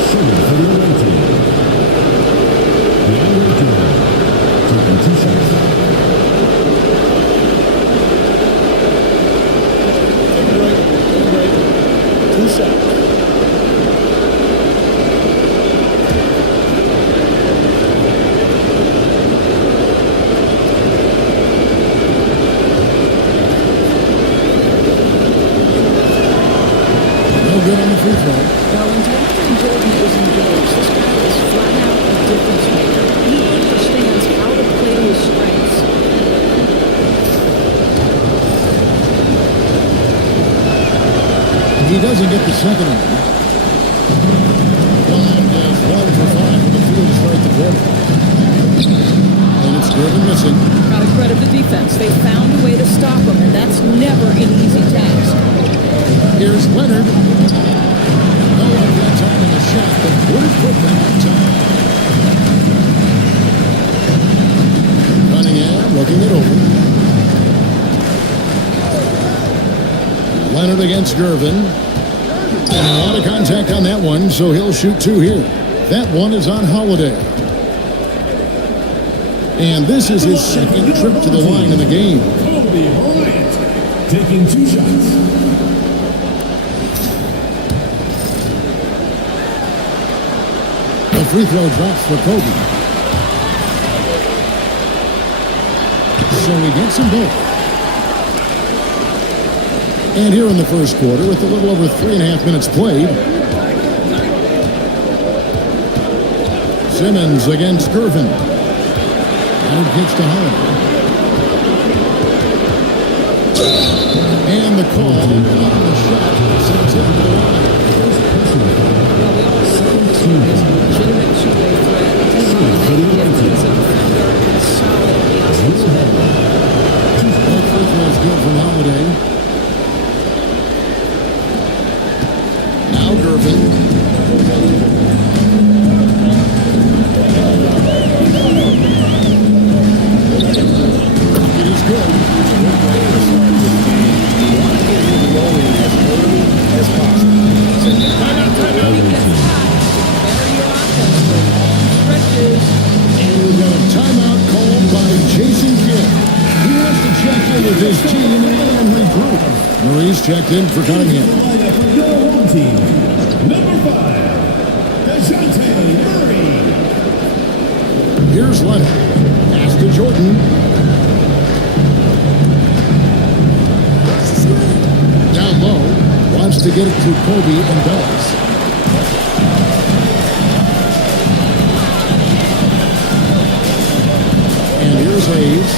Shooting for the away team. The away team taking 2 shots. Right. 2 shots. Good on the free throw. Now, when DeAndre Jordan is engaged, this guy is flat out a difference maker. He understands how to play to his strengths. He doesn't get the second one. Vaughn is 1 for 5 from the field to start the quarter. And it's Gervin missing. Got to credit the defense. They found a way to stop him, and that's never an easy task. Here's Leonard. No one got time in the shot, but good equipment on time. Cunningham looking it over. Leonard against Gervin. And a lot of contact on that one, so he'll shoot 2 here. That one is on Holiday. And this is his second trip to the line in the game. Kobe Bryant taking 2 shots. The free throw drops for Kobe. So he gets them both. And here in the first quarter, with a little over 3.5 minutes played, Simmons against Gervin. Leonard gets to Holiday. And the call on the shot sends it to the line. Legitimate two-way threat. He's a defender and solid on the offensive end. That free throw is good from Holiday. Now Gervin. It is good. Rolling as early as possible. Very There with his team and regroup. Murray's checked in for Cunningham. Your home team, number 5, DeJounte Murray. Here's Leonard. Pass to Jordan. Down low. Wants to get it to Kobe and Bellis. And here's Hayes.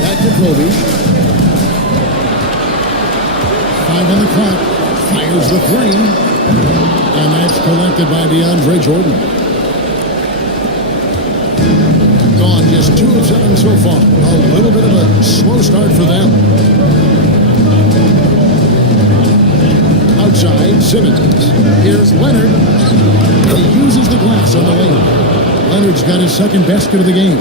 Back to Kobe. 5 on the clock. Fires the 3. And that's collected by DeAndre Jordan. Gone just 2 of 7 so far. A little bit of a slow start for them. Outside, Simmons. Here's Leonard. He uses the glass on the lane. Leonard's got his second basket of the game.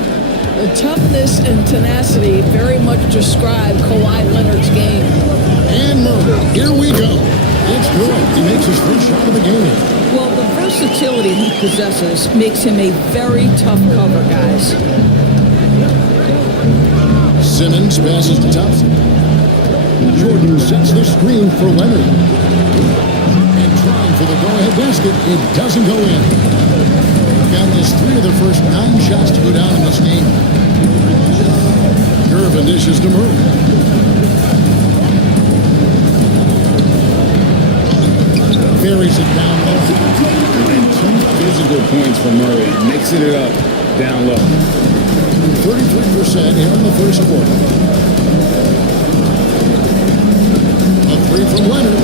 The toughness and tenacity very much describe Kawhi Leonard's game. And Murray, here we go. It's good. He makes his first shot of the game. Well, the versatility he possesses makes him a very tough cover, guys. Simmons passes to Thompson. Jordan sets the screen for Leonard. And trying for the go-ahead basket. It doesn't go in. Got his 3 of the first 9 shots to go down in this game. Gervin dishes to Murray. Buries it down low. And 2 physical points for Murray, mixing it up down low. 33% here in the first quarter. A 3 from Leonard.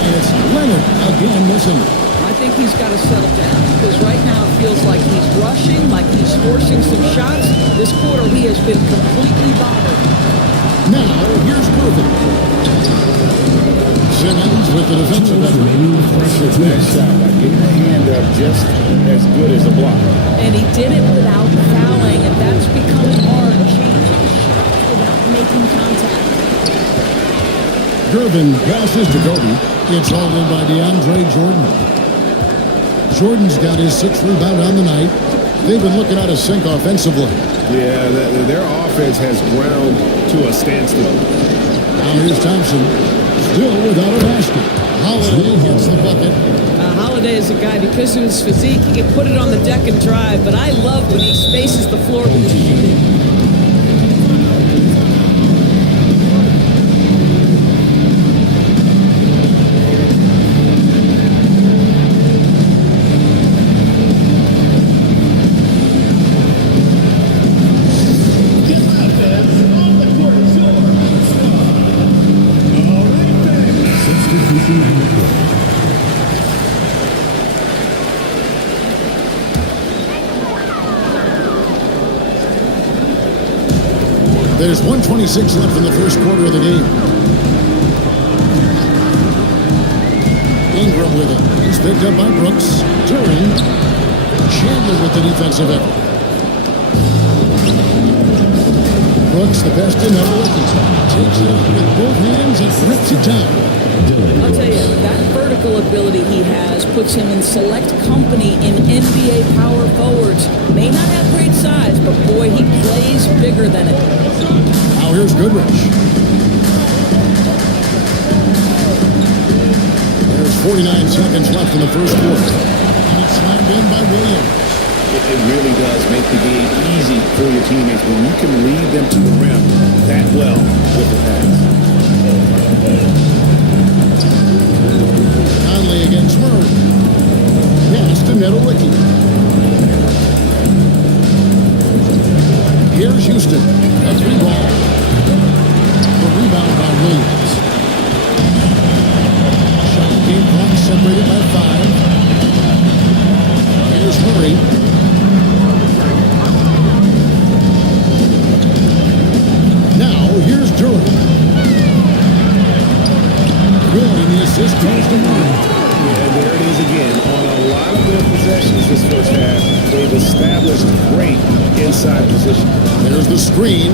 And it's Leonard again missing. I think he's got to settle down because right now it feels like he's rushing, like he's forcing some shots. This quarter he has been completely bothered. Now, here's Gervin. Simmons with the defensive effort. Pressures that shot by getting a hand up just as good as a block. And he did it without fouling, and that's becoming hard. Changing shots without making contact. Gervin passes to Kobe. It's all in by DeAndre Jordan. Jordan's got his 6th rebound on the night. They've been looking out of sync offensively. Yeah, their offense has ground to a standstill. Now here's Thompson. Still without a basket. Holiday hits the bucket. Holiday is a guy, because of his physique, he can put it on the deck and drive, but I love when he spaces the floor with his shooting. There's 1:26 left in the first quarter of the game. Ingram with it. He's picked up by Brooks. Turing. Chandler with the defensive effort. Brooks, the best in ever. Takes it with both hands and rips it down. I'll tell you, that vertical ability he has puts him in select company in NBA power forwards. May not have great size, but boy, he plays bigger than it. Now here's Goodrich. There's 49 seconds left in the first quarter. And it's slammed in by Williams. It really does make the game easy for your teammates when you can lead them to the rim that well with the pass. Conley against Murray. Pass to Nedolicki. Here's Houston. A 3-ball. The rebound by Williams. Shot game clock separated by 5. Here's Murray. Now, here's Jordan. Good, and the assist goes to Murray. Yeah, there it is again. On a lot of their possessions this first half, they've established great inside position. There's the screen.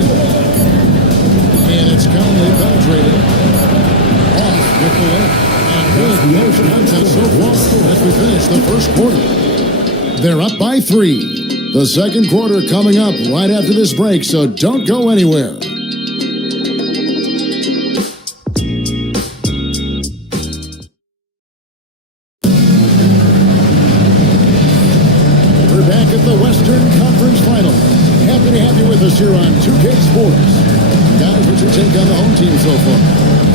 And it's Conley penetrated. Off with the left. And good motion contest so far as we finish the first quarter. They're up by 3. The second quarter coming up right after this break, so don't go anywhere. We're back at the Western Conference Final. Happy to have you with us here on 2K Sports. Guys, what's your take on the home team so far?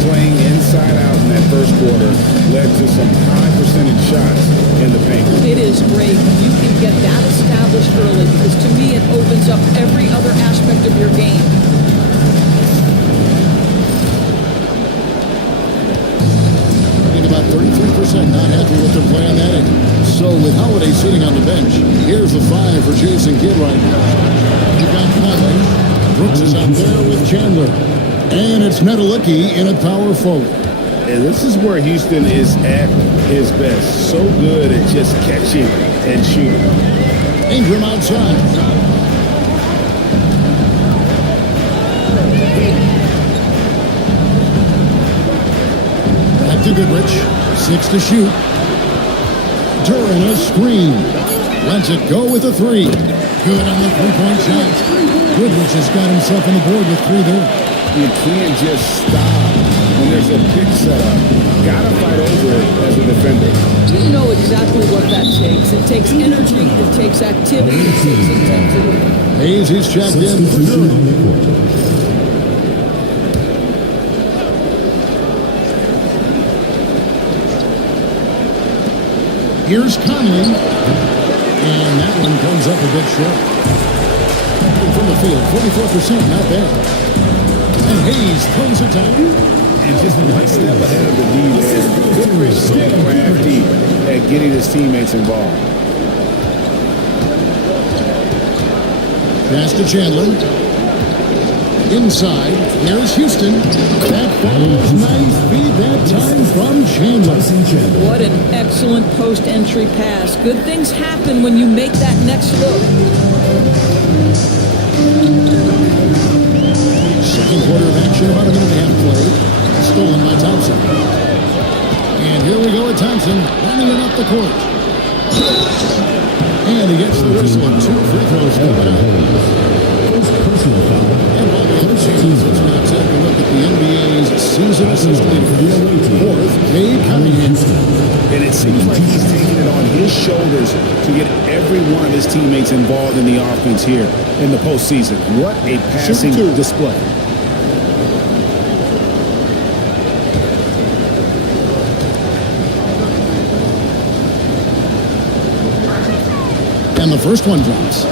Playing inside out in that first quarter led to some high percentage shots in the paint. It is great when you can get that established early because to me it opens up every other aspect of your game. About 33% not happy with their play on that end. So with Holiday sitting on the bench, here's the 5 for Jason Kidd right now. You got Conley. Brooks is out there with Chandler. And it's Nedelicki in a power forward. And this is where Houston is at his best. So good at just catching and shooting. Ingram outside. Back to Goodrich. 6 to shoot. Duran a screen. Lets it go with a 3. Good on the three-point shot. Goodrich has got himself on the board with 3 there. You can't just stop when there's a pick set up. Gotta fight over it as a defender. You know exactly what that takes. It takes energy, it takes activity, it takes intensity. Hayes is checked in for Duran. Here's Conley. And that one comes up a bit short. From the field, 44%, not bad. And Hayes throws it down. And just one step ahead of the D there. Goodrich so crafty at getting his teammates involved. Pass to Chandler. Inside, here's Houston. That falls nice feed that time from Chandler. What an excellent post-entry pass. Good things happen when you make that next look. Second quarter of action, about a minute and a half played. Stolen by Thompson. And here we go with Thompson running it up the court. And he gets the whistle and 2 free throws coming up. And while the other teams is now take a look at the NBA's season assist leaders. 4th, Cade Cunningham. And it seems like he's taking it on his shoulders to get every one of his teammates involved in the offense here in the postseason. What a passing display. And the first one drops.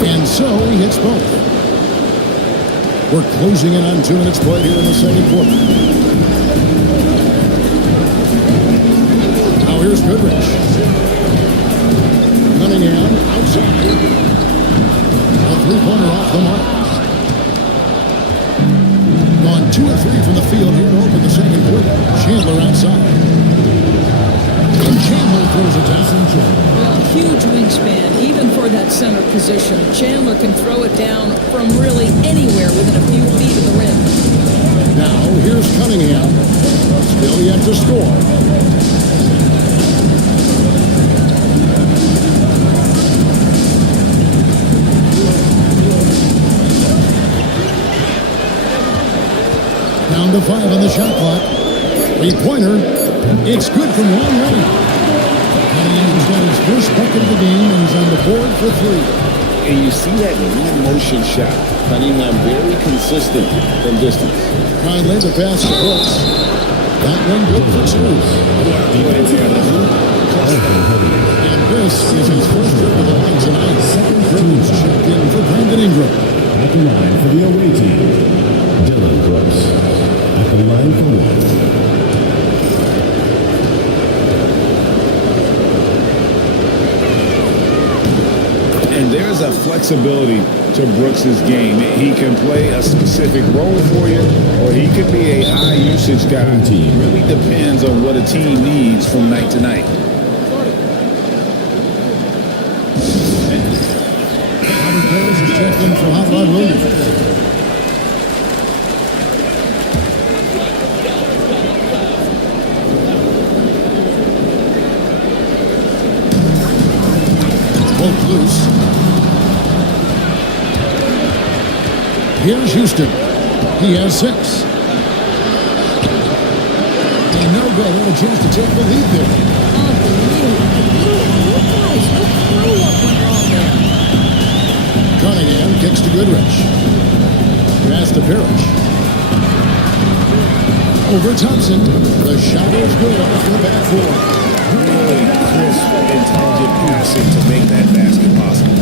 And so he hits both. We're closing in on 2 minutes played here in the second quarter. Here's Goodrich. Cunningham outside. A 3-pointer off the mark. Gone 2 of 3 from the field here to open the second quarter. Chandler outside. And Chandler throws it down. Well, huge wingspan, even for that center position. Chandler can throw it down from really anywhere within a few feet of the rim. Now here's Cunningham. Still yet to score. Down to 5 on the shot clock. 3-pointer. It's good from long range. Cunningham's got his first bucket of the game, and he's on the board for 3. And you see that mid-motion shot. Cunningham very consistent from distance. Conley the pass to Brooks. That one good for 2. And this is his first trip of the line tonight. Second Brooks checked in for Brandon Ingram. At the line for the away team, Dylan Brooks. At the line for 1. And there's a flexibility to Brooks's game. He can play a specific role for you, or he could be a high-usage guy. It really depends on what a team needs from night to night. Robert Parrish is checked in for Hot Rod Williams. Both loose. Here's Houston. He has 6. And no good. Had a chance to take the lead there. Cunningham kicks to Goodrich. Pass to Parrish. Over Thompson. The shot is good off the back four. Really crisp, intelligent passing to make that basket possible.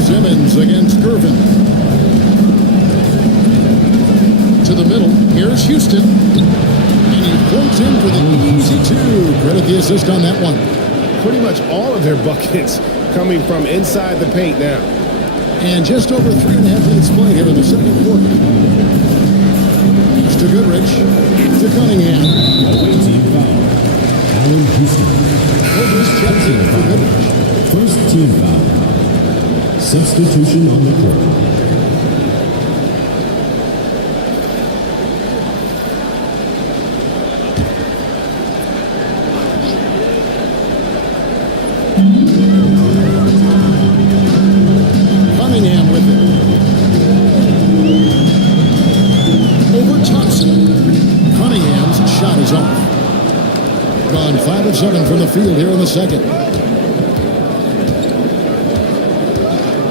Simmons against Gervin. To the middle. Here's Houston. And he floats in for the easy 2. Credit the assist on that one. Pretty much all of their buckets coming from inside the paint now. And just over 3.5 minutes played here in the second quarter. To Goodrich. To Cunningham. Away team foul. Allen Houston. Goodrich checks in for Goodrich. First team foul. Substitution on the court. Cunningham with it. Over Thompson. Cunningham's shot is off. Gone 5 of 7 from the field here in the second.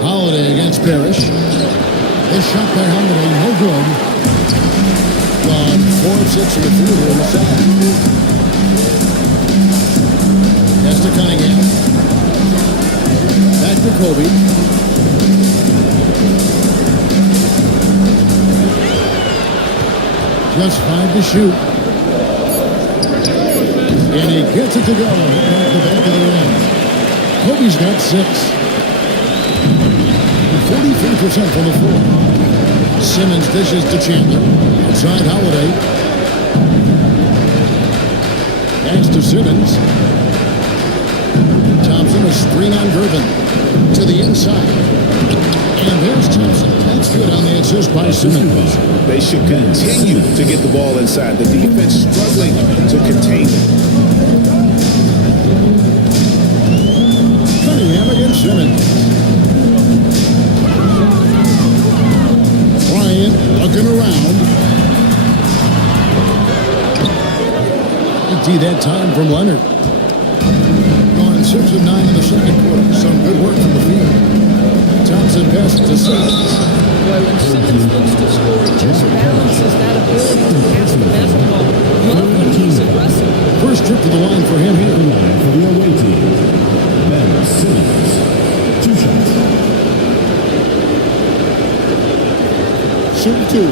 Holiday against Parrish. This shot by Holiday, no good. Gone 4 of 6 from the field here in the second. Pass to Cunningham. Back to Kobe. Just 5 to shoot. And he gets it to go. Off the back of the rim. Kobe's got 6. 43% from the floor. Simmons dishes to Chandler. Outside Holiday. Pass to Simmons. Thompson a screen on Gervin. To the inside. And there's Thompson. That's good on the assist by Simmons. They should continue to get the ball inside. The defense struggling to contain it. Cunningham against Simmons. Bryant looking around. Empty that time from Leonard. Gone 6 of 9 in the second quarter. Some good work from the field. Thompson passes to Simmons. Boy, when Simmons looks to score, it just balances that ability to pass the basketball. Love when he's aggressive. First trip to the line for him here. For the away team. Ben Simmons. 2 shots. Shoot 2.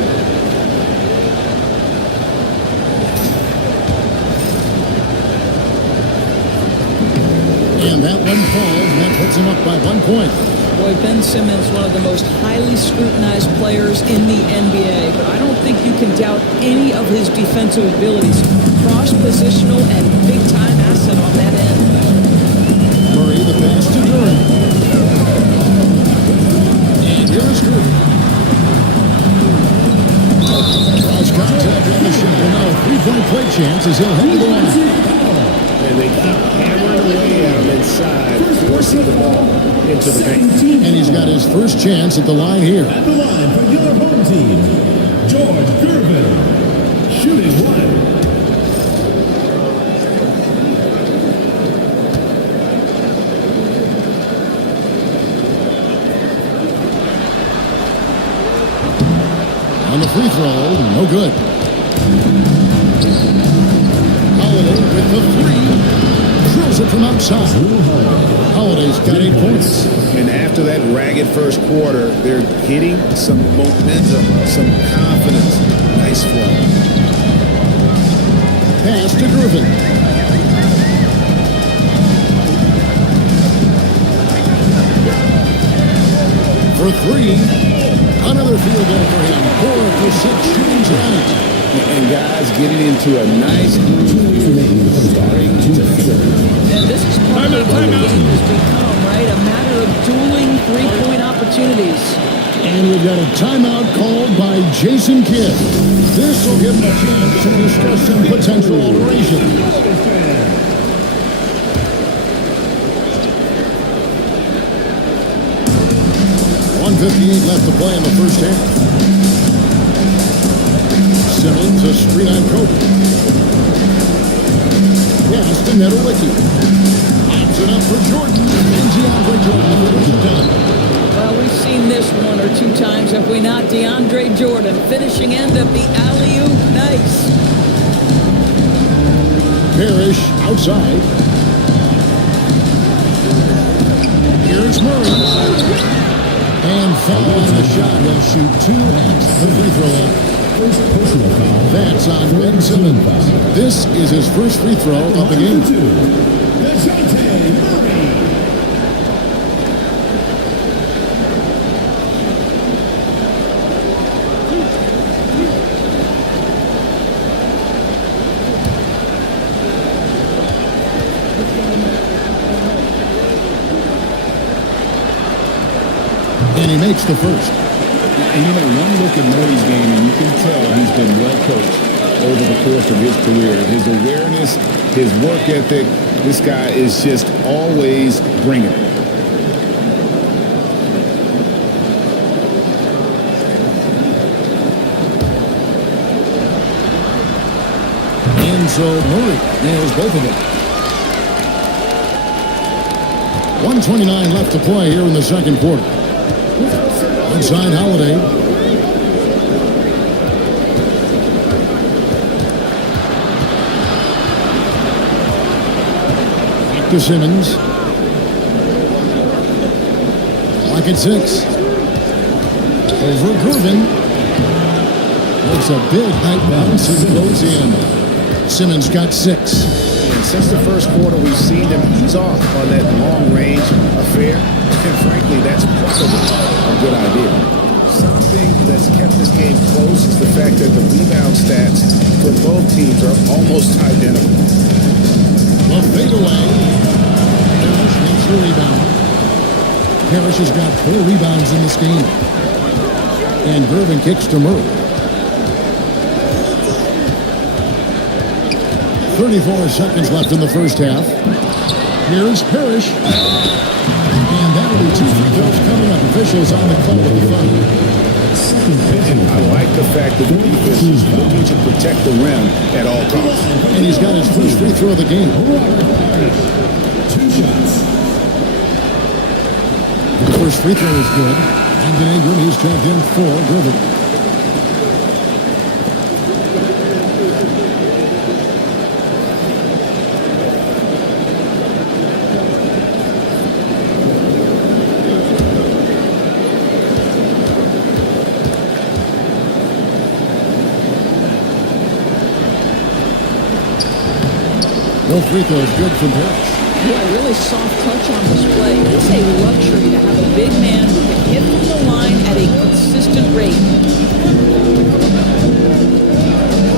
And that one falls, and that puts him up by 1 point. Boy, Ben Simmons, one of the most highly scrutinized players in the NBA, but I don't think you can doubt any of his defensive abilities. Cross-positional and big-time asset on that end. Murray, the pass to Durant. And here's Durant. Cross contact on the shot, and now a 3-point play chance as he'll head to the line. And they keep hammering away at him inside, forcing the ball into the paint. And he's got his first chance at the line here. At the line for your home team. George Gervin. Shooting 1. On the free throw, no good. Holiday with the 3. Throws it from outside. Holiday's got 8 points. And after that ragged first quarter, they're hitting some momentum, some confidence. Nice flow. Pass to Gervin. for three. Another field goal for him. 4 for 6 shooting tonight. And guys getting into a nice groove, starting to feel. And this is partly what the game has become, right? A matter of dueling three-point opportunities. And we've got a timeout called by Jason Kidd. This will give him a chance to discuss some potential alterations. 1:58 left to play in the first half. Simmons, a screen on Kobe. Pass to Netawicki. Pops it up for Jordan. And DeAndre Jordan with it done. Well, we've seen this one or two times, have we not? DeAndre Jordan, finishing end of the alley-oop. Nice. Parrish outside. Here's Murray. And foul on the shot. He'll shoot 2 at the free throw line. First personal foul. That's on Ben Simmons. This is his first free throw of the game. DeJounte Murray. And he makes the first. And you know, one look at Murray's game, and you can tell he's been well coached over the course of his career. His awareness, his work ethic, this guy is just always bringing it. And so Murray nails both of them. 1:29 left to play here in the second quarter. Inside Holiday. Back to Simmons. Lock at 6. Over Gervin. Makes a big height bounce and goes in. Simmons got 6. And since the first quarter, we've seen them ease off on that long-range affair. And frankly, that's probably a good idea. Something that's kept this game close is the fact that the rebound stats for both teams are almost identical. A fadeaway. Parrish makes the rebound. Parrish has got 4 rebounds in this game. And Gervin kicks to Murray. 34 seconds left in the first half. Here's Parrish. And that'll be 2 free throws coming up. Officials on the call with the fun. And I like the fact that the defense is looking to protect the rim at all costs. And he's got his first free throw of the game. 2 shots. The first free throw is good. Brandon Ingram, he's checked in for Gervin. No free throw is good from Parrish. Boy, really soft touch on display. It's a luxury to have a big man who can hit from the line at a consistent rate.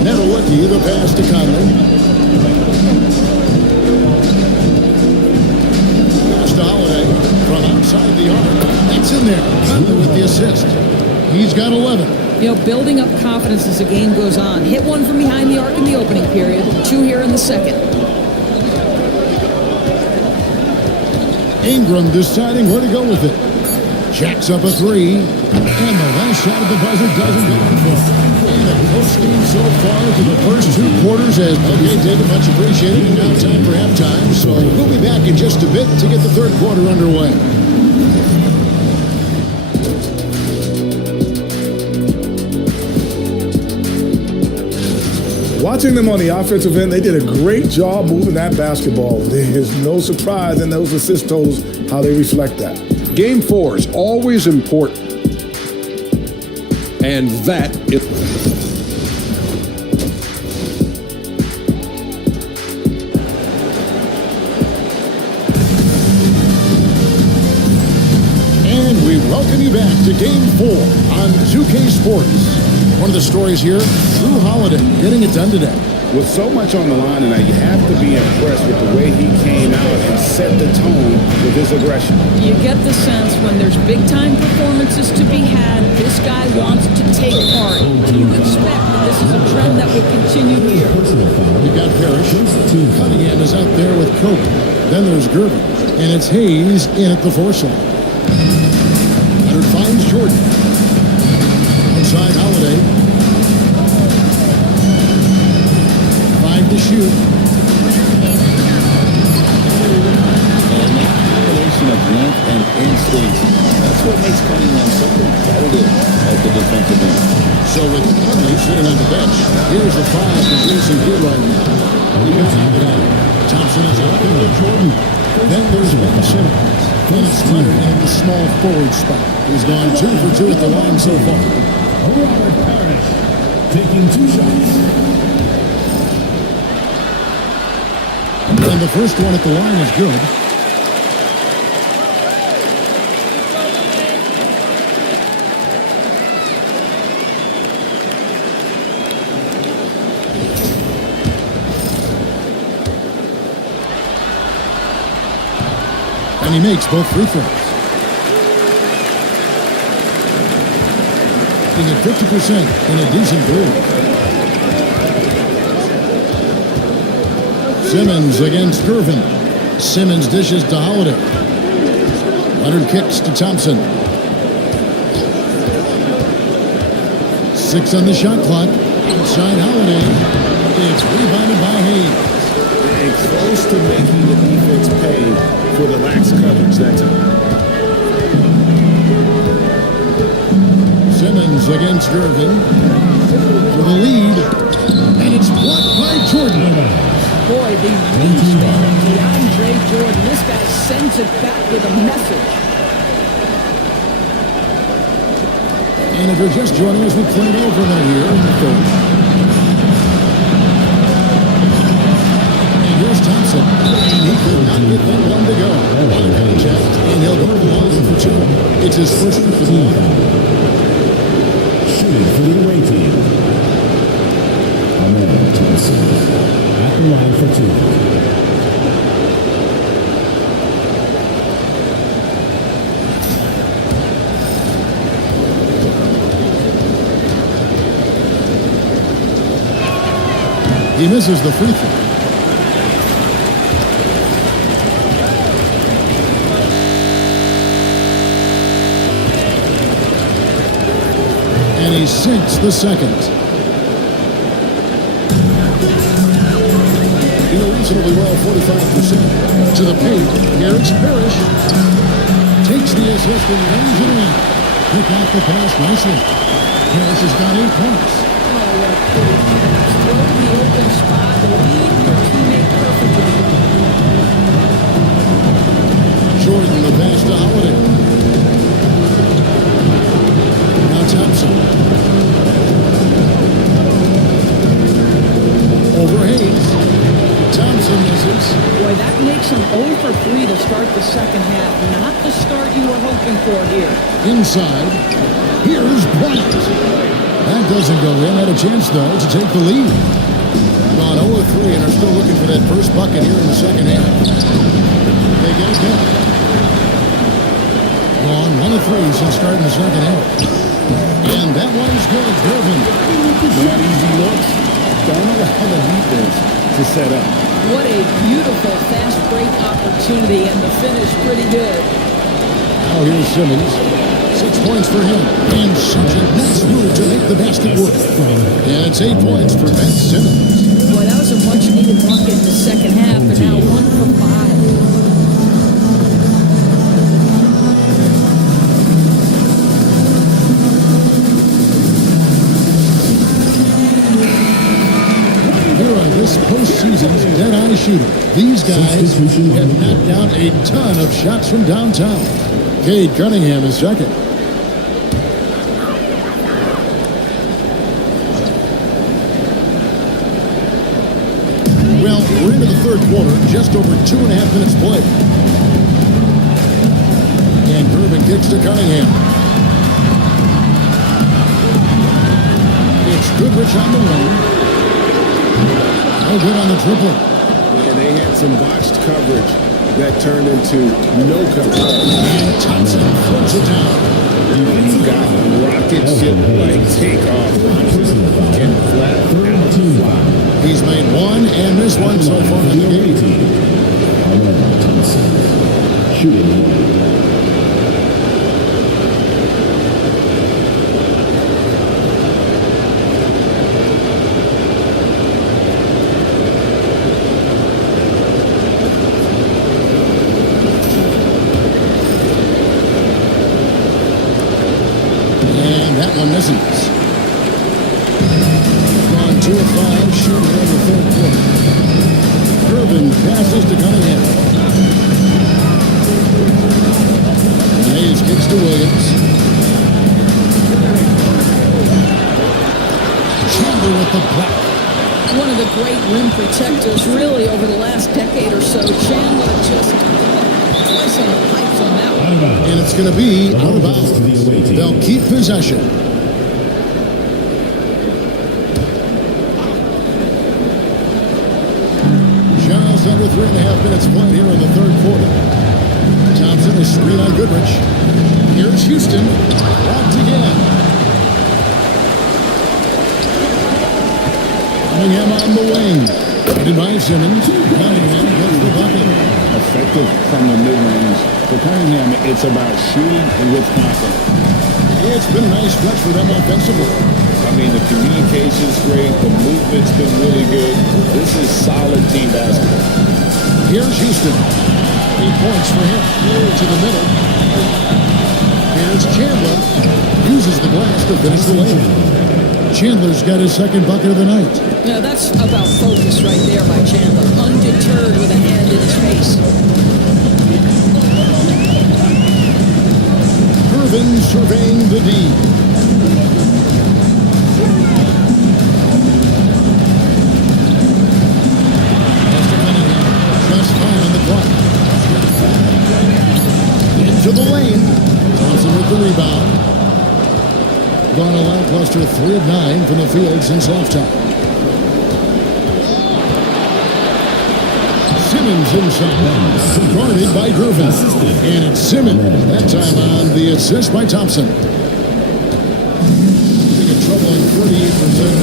Netawicki, the pass to Conley. Pass to Holiday from outside the arc. It's in there. Conley with the assist. He's got 11. You know, building up confidence as the game goes on. Hit one from behind the arc in the opening period. 2 here in the second. Ingram deciding where to go with it. Jacks up a 3. And the last shot at the buzzer doesn't go in for. And the coach team so far to the first 2 quarters has okay, David, much appreciated. And now time for halftime. So we'll be back in just a bit to get the third quarter underway. Watching them on the offensive end, they did a great job moving that basketball. There's no surprise in those assist totals how they reflect that. Game 4 is always important. And that is... And we welcome you you back to Game 4 on 2K Sports. One of the stories here, Drew Holiday getting it done today. With so much on the line tonight, you have to be impressed with the way he came out and set the tone with his aggression. You get the sense when there's big-time performances to be had, this guy wants to take part. You expect that this is a trend that will continue here. You've got Parrish. Cunningham is out there with Cope. Then there's Gervin. And it's Hayes in at the force line. Leonard finds Jordan. Outside Holiday. 5 to shoot. And that combination of length and instincts, that's what makes Cunningham so competitive at the defensive end. So with Conley sitting on the bench, here's a 5 for Jason Kidd right now. Thompson is out there with Jordan. Then there's Ben Simmons. Then it's Leonard in the small forward spot. He's gone 2 for 2 at the line so far. Robert Parrish taking 2 shots. And the first one at the line is good. And he makes both free throws. Being at 50% in a decent groove. Simmons against Gervin. Simmons dishes to Holiday. Leonard kicks to Thompson. 6 on the shot clock. Outside Holiday. It's rebounded by Hayes. And close to making the defense pay for the lax coverage that time. Simmons against Gervin for the lead. And it's blocked by Jordan. Boy, the wingspan of DeAndre Jordan. This guy sends it back with a message. And if you're just joining us, we played over a minute here in the third. And here's Thompson. And he could not get that one to go. And he'll go to the line for 2. It's his first for the line. Shooting for the away team. Ahmed Thompson at the line for 2. He misses the free throw. And he sinks the second. Reasonably well, 45% to the paint. Here it's Parrish. Takes the assist and lays it in. Pick out the pass nicely. Parrish has got 8 points. Oh, what a pretty pass. Throw the open spot. Lead your teammate perfectly. Jordan the pass to Holiday. Now Thompson. Over Hayes. Thompson misses. Boy, that makes him 0 for 3 to start the second half. Not the start you were hoping for here. Inside. Here's Bryant. That doesn't go in. Had a chance, though, to take the lead. Gone 0 for 3 and are still looking for that first bucket here in the second half. They get it done. Gone 1 of 3 since starting the second half. And that one's good. Gervin. Not easy looks. Don't allow the defense to set up. What a beautiful fast break opportunity, and the finish pretty good. Now here's Simmons. 6 points for him. And such a nice move to make the basket work. And it's 8 points for Ben Simmons. Boy, that was a much-needed bucket in the second half, and now 1 for 5. Postseason's dead-eye shooter. These guys have knocked down a ton of shots from downtown. Cade Cunningham is second. Well, we're into the third quarter, just over 2.5 minutes played. And Gervin kicks to Cunningham. Goodrich on the wing. No good on the triple. And they had some botched coverage that turned into no coverage. And Thompson throws it down. He's got rocket ship-like takeoff. Can flat out. He's made one and missed one so far in the game. Shooting. That one misses. Gone 2 of 5 shooting in the third quarter. Irvin passes to Cunningham. And Hayes kicks to Williams. Chandler with the block. One of the great rim protectors really over the last decade or so. Chandler just slicing the pipes on that one. And it's going to be out of bounds. They'll keep possession. Just under 3.5 minutes played here in the third quarter. Thompson is screen on Goodrich. Here's Houston. Blocked again. Cunningham on the wing. Guided by Simmons. Cunningham gets the bucket. Effective from the mid-range. For Cunningham, it's about shooting with confidence. It's been a nice stretch for them offensively. I mean, the communication's great. The movement's been really good. This is solid team basketball. Here's Houston. 8 points for him. To the middle. Here's Chandler. Uses the glass to finish the layup. Chandler's got his second bucket of the night. Yeah, that's about focus right there by Chandler. Undeterred with a hand in his face. Irvin surveying the D. Just fine on the clock. Into the lane. Thompson with the rebound. Gone a lackluster 3 of 9 from the field since halftime. Simmons inside. Guarded by Gervin. And it's Simmons. That time on the assist by Thompson. Taking a troubling 48%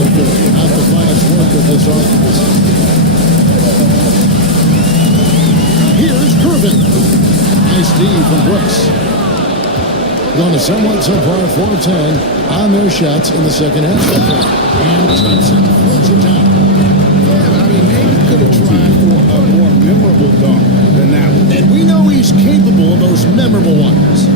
of the out the finest work of this offense. Here's Gervin. Nice D from Brooks. Gone to somewhat subpar 4 of 10 on their shots in the second half. And Thompson throws it down. I mean, maybe could have tried for a more memorable dunk than that one. And we know he's capable of those memorable ones.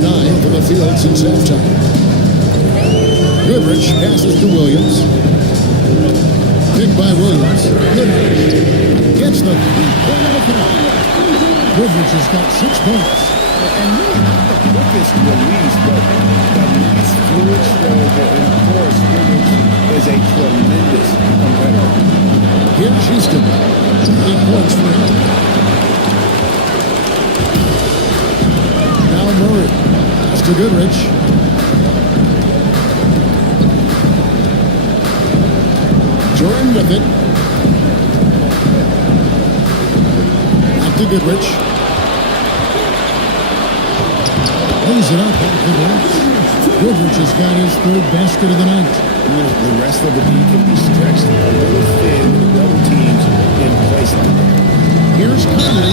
9 for the field since halftime. Goodrich passes to Williams. Picked by Williams. Goodrich gets the 3-point account. Goodrich has got 6 points. And really not the quickest release, but a nice fluid stroke. And of course, Goodrich is a tremendous competitor. Here's Houston. 8 points for him. Now Murray. Pass to Goodrich. Jordan with it. Back to Goodrich. Lays it up off the glass. Goodrich has got his 3rd basket of the night. The rest of the team can be stretched a little thin with double teams in place like that. Here's Conley.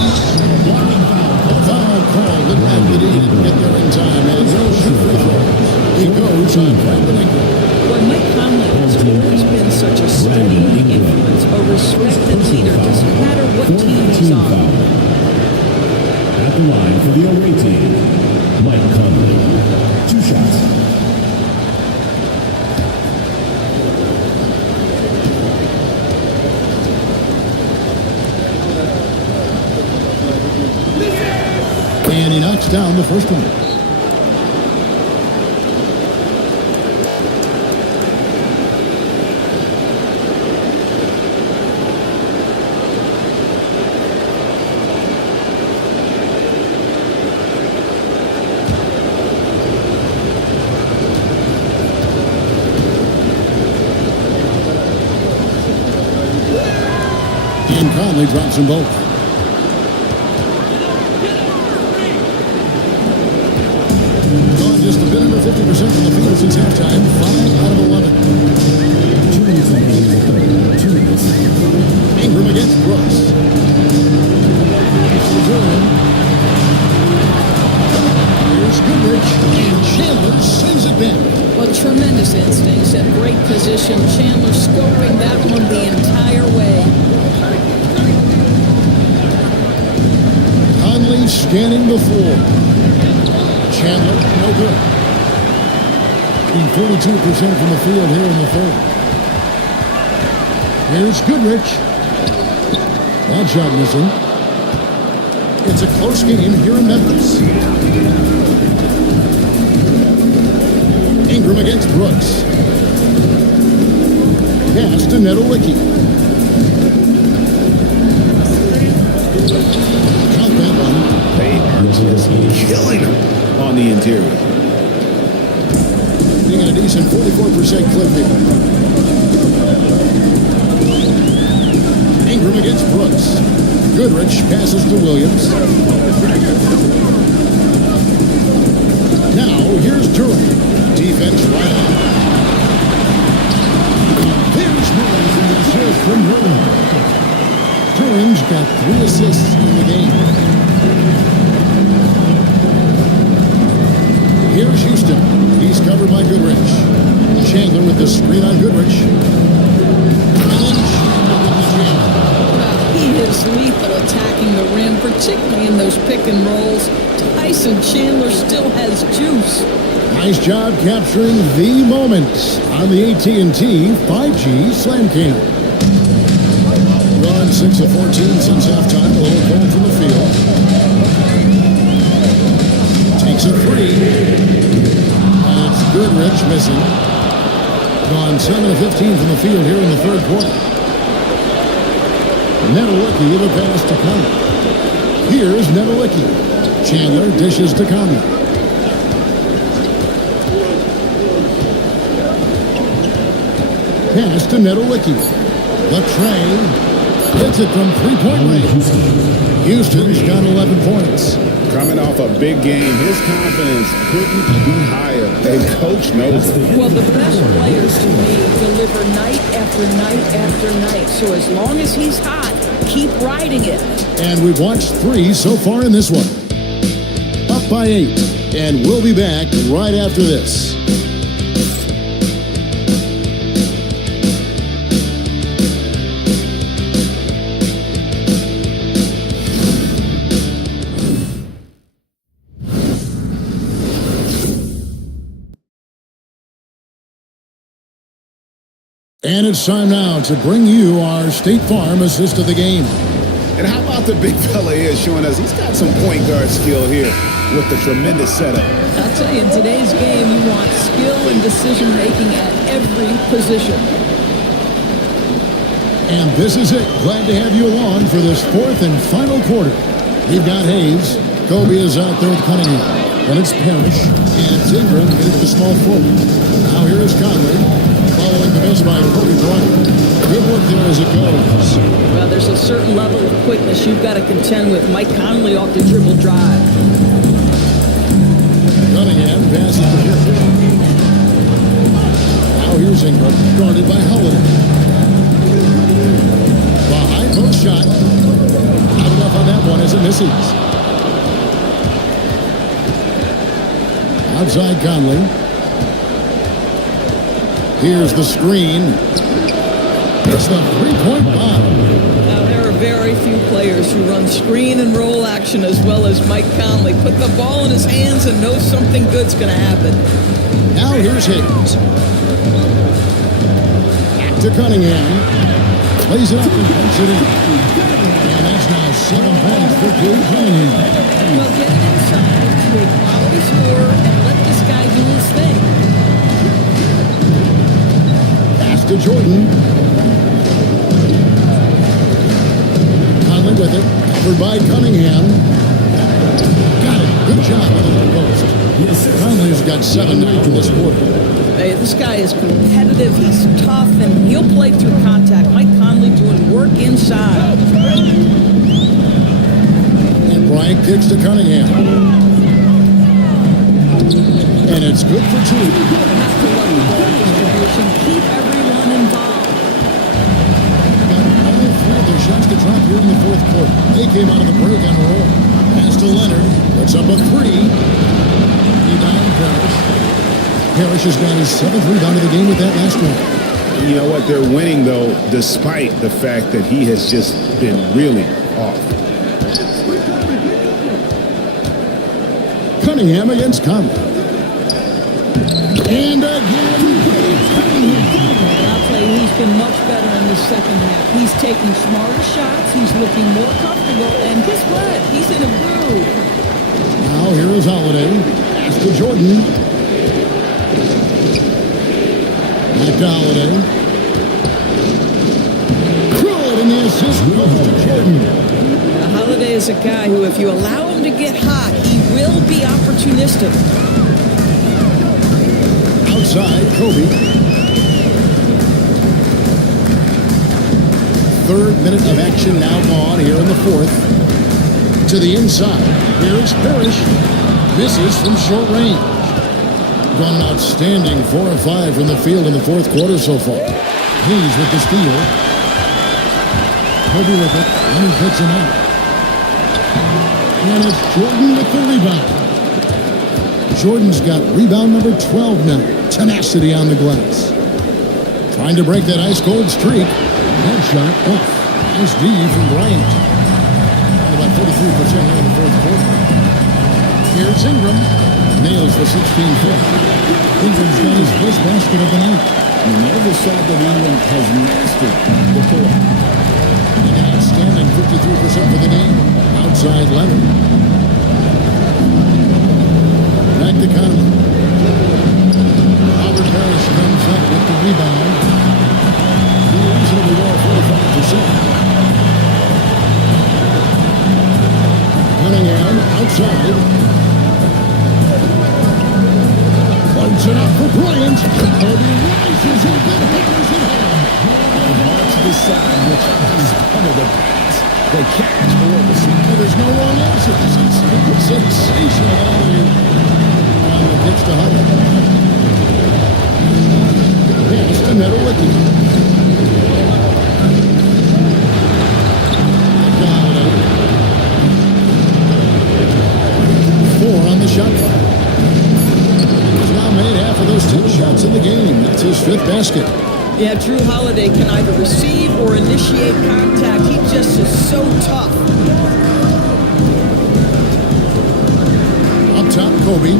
Foul call. Looked like he didn't get there in time. And no shoot free throws. He goes on Brandon Ingram. Well, Mike Conley has always been such a steadying influence, a respected leader. Doesn't matter what team he's on. At the line for the away team, Mike Conley. 2 shots. And he knocks down the first one. And Conley drops them both. Gone just a bit under 50% from the field since halftime. 5 out of 11. Ingram against Brooks. Here's Goodrich, and Chandler sends it back. Well, tremendous instincts and great position. Chandler scoping that one the entire way. Conley scanning the floor. Chandler, no good. Being 42% from the field here in the 3rd. Here's Goodrich. That shot missing. It's a close game here in Memphis. Ingram against Brooks. Pass to Nedolicki. Count that one. They are just killing him on the interior. Being a decent 44% clip here. Ingram against Brooks. Goodrich passes to Williams. Now, here's Turing. Defense right on. There's Murray from the assist from Murray. Turing's got 3 assists in the game. Here's Houston. He's covered by Goodrich. Chandler with the screen on Goodrich. He is lethal attacking the rim, particularly in those pick and rolls. Tyson Chandler still has juice. Nice job capturing the moment on the AT&T 5G Slam Cam. Gone 6 of 14 since halftime. A little cold from the field. Takes a 3. That's Goodrich missing. Gone 7 of 15 from the field here in the 3rd quarter. Nedolicki the pass to Conley. Here's Nedolicki. Chandler dishes to Conley. Pass to Nedolicki. The train hits it from 3-point range. Houston's got 11 points. Coming off a big game, his confidence couldn't be higher. And coach knows it. Well, the best players to me deliver night after night after night. So as long as he's hot, keep riding it. And we've watched 3 so far in this one. Up by 8. And we'll be back right after this. And it's time now to bring you our State Farm assist of the game. And how about the big fella here showing us he's got some point guard skill here with the tremendous setup. I'll tell you, in today's game, you want skill and decision-making at every position. And this is it. Glad to have you along for this fourth and final quarter. We've got Hayes. Kobe is out there with Cunningham. Then it's Parrish. And it's Ingram in the small forward. Now here is Conley. Following the miss by Kobe Bryant. Good work there as it goes. Well, there's a certain level of quickness you've got to contend with. Mike Conley off the dribble drive. Cunningham passes to Griffin. Now here's Ingram. Guarded by Holiday. Behind post shot. Not enough on that one as it misses. Outside Conley. Here's the screen. It's the three-point bomb. Now, there are very few players who run screen and roll action as well as Mike Conley. Put the ball in his hands and know something good's going to happen. Now here's Hayes. Back to Cunningham. Plays it up and puts it in. And that's now 7 points for Cade Cunningham. Well, get it inside to a quality score and let this guy do his thing. Pass to Jordan. Conley with it. Covered by Cunningham. Got it. Good job on the low post. Conley's got 7 now in this quarter. Hey, this guy is competitive, he's tough, and he'll play through contact. Mike Conley doing work inside. And Bryant kicks to Cunningham. And it's good for 2. Keep everyone involved. Got all 3 of their shots to drop here in the fourth quarter. They came out of the break on a roll. Pass to Leonard. Puts up a 3. Rebound Parrish. Parrish has got his 7th rebound of the game with that last one. You know what? They're winning, though, despite the fact that he has just been really off. Cunningham against Conley. And again, I'll tell you, he's been much better in the second half. He's taking smarter shots, he's looking more comfortable, and guess what? He's in a groove. Now here is Holiday. Pass to Jordan. Back to Holiday. Good, and the assist goes to Jordan. Holiday is a guy who, if you allow him to get hot, he will be opportunistic. Outside, Kobe. 3rd minute of action now gone here in the 4th. To the inside. Here's Parrish. Misses from short range. Gone an outstanding 4 of 5 from the field in the 4th quarter so far. Hayes with the steal. Kobe with it. And he picks him out. And it's Jordan with the rebound. Jordan's got rebound number 12 now. Tenacity on the glass. Trying to break that ice-cold streak. That shot off. Nice D from Bryant. And about 43% here in the 4th quarter. Here's Ingram. Nails the 16-foot. Ingram's got his first basket of the night. Another shot that England has mastered before. And an outstanding 53% for the game. Outside Leonard. Back to Conley. Albert Parrish comes up with the rebound. He reasonably well 45%. Cunningham outside. Floats it up for Bryant. Kobe rises up and hammers it home. Hard to decide which is better, the pass, the catch, or the shot. Well, there's no wrong answers. It's sensational alley on the pitch to Holiday. Pass to Meadowicki. Holiday. 4 on the shot clock. He's now made half of those 10 shots in the game. That's his 5th basket. Yeah, Drew Holiday can either receive or initiate contact. He just is so tough. Up top, Kobe.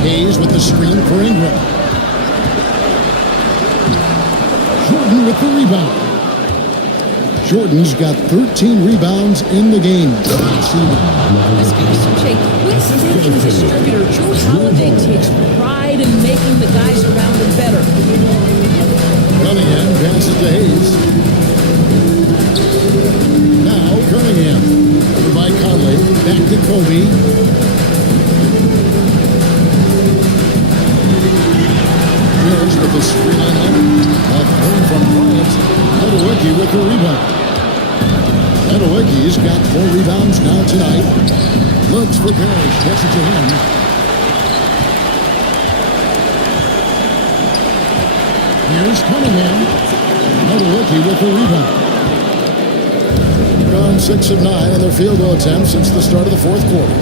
Hayes with the screen for Ingram. Jordan with the rebound. Jordan's got 13 rebounds in the game. As Uche quits being the distributor, Drew Holiday takes pride in making the guys around him better. Cunningham passes to Hayes. Now Cunningham. Over by Conley. Back to Kobe. Here's with the screen on him. Left home from Bryant. Nowitzki with the rebound. Nowitzki's got 4 rebounds now tonight. Looks for Parrish. Gets it to him. Here's Cunningham. Nowitzki with the rebound. Gone 6 of 9 on their field goal attempts since the start of the fourth quarter.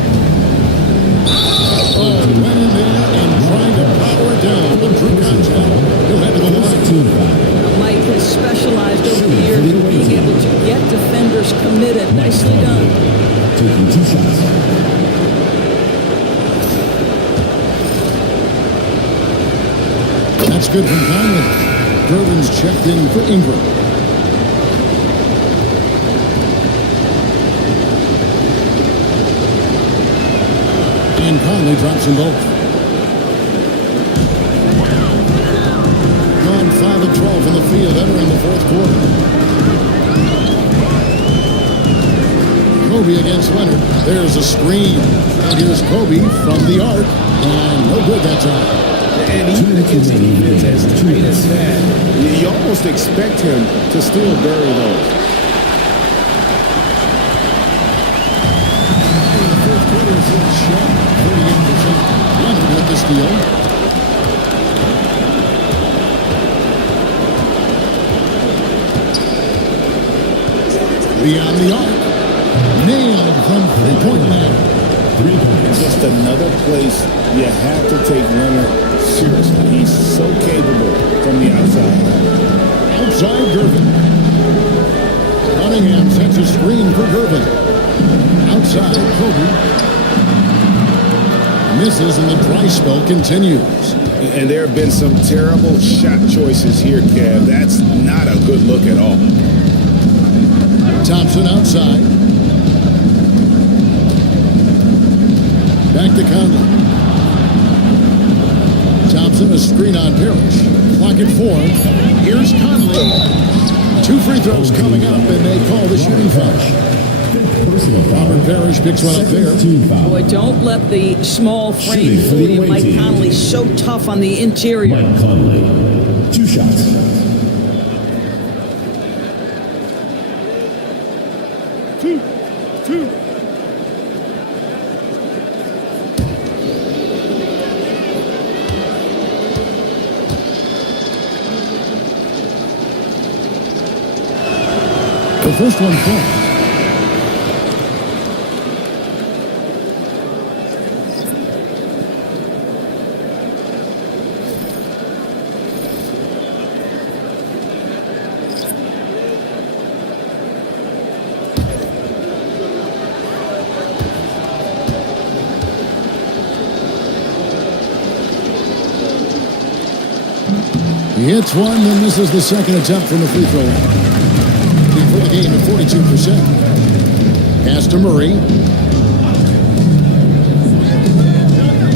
Oh, went in there and trying to power it down. But Drew Constable, he'll head to the line. Mike has specialized over the years in being able to get defenders committed. Nicely done. Taking 2 shots. That's good from Conley. Gervin's checked in for Ingram. And Conley drops them both. Gone 5 of 12 from the field entering the fourth quarter. Kobe against Leonard. There's a screen. And here's Kobe from the arc. And no good that time. And even against defense as tight as that, you almost expect him to still bury those. The fourth quarter is in shot. 38%. Leonard with the steal. Beyond the arc. Nailed from three-point land. Just another place you have to take Leonard seriously. He's so capable from the outside. Outside Gervin. Cunningham sets a screen for Gervin. Outside Kobe. Misses and the dry spell continues. And there have been some terrible shot choices here, Kev. That's not a good look at all. Thompson outside. Back to Conley. Thompson, a screen on Parrish. Clock at 4. Here's Conley. 2 free throws coming up, and they call the shooting foul. Robert Parrish picks one up there. Boy, don't let the small frame fool you. Mike Conley's so tough on the interior. Mike Conley, 2 shots. Two. The first one falls. He hits one, then misses the second attempt from the free throw line. For the game at 42%. Pass to Murray.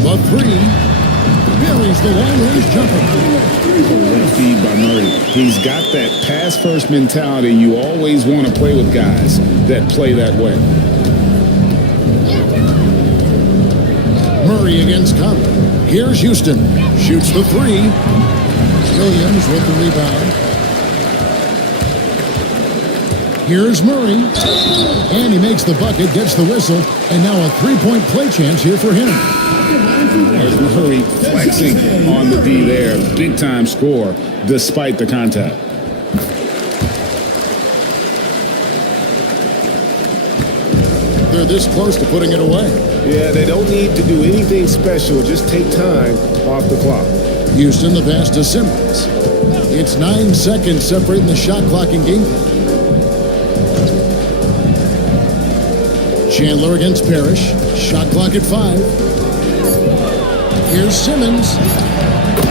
The 3. Buries the long-range jumper. That feed by Murray. He's got that pass-first mentality. You always want to play with guys that play that way. Murray against Conley. Here's Houston. Shoots the 3. Williams with the rebound. Here's Murray. And he makes the bucket, gets the whistle, and now a 3-point play chance here for him. There's Murray flexing on the D there. Big-time score despite the contact. They're this close to putting it away. Yeah, they don't need to do anything special. Just take time off the clock. Houston, the pass to Simmons. It's 9 seconds separating the shot clock and game clock. Chandler against Parrish. Shot clock at 5. Here's Simmons.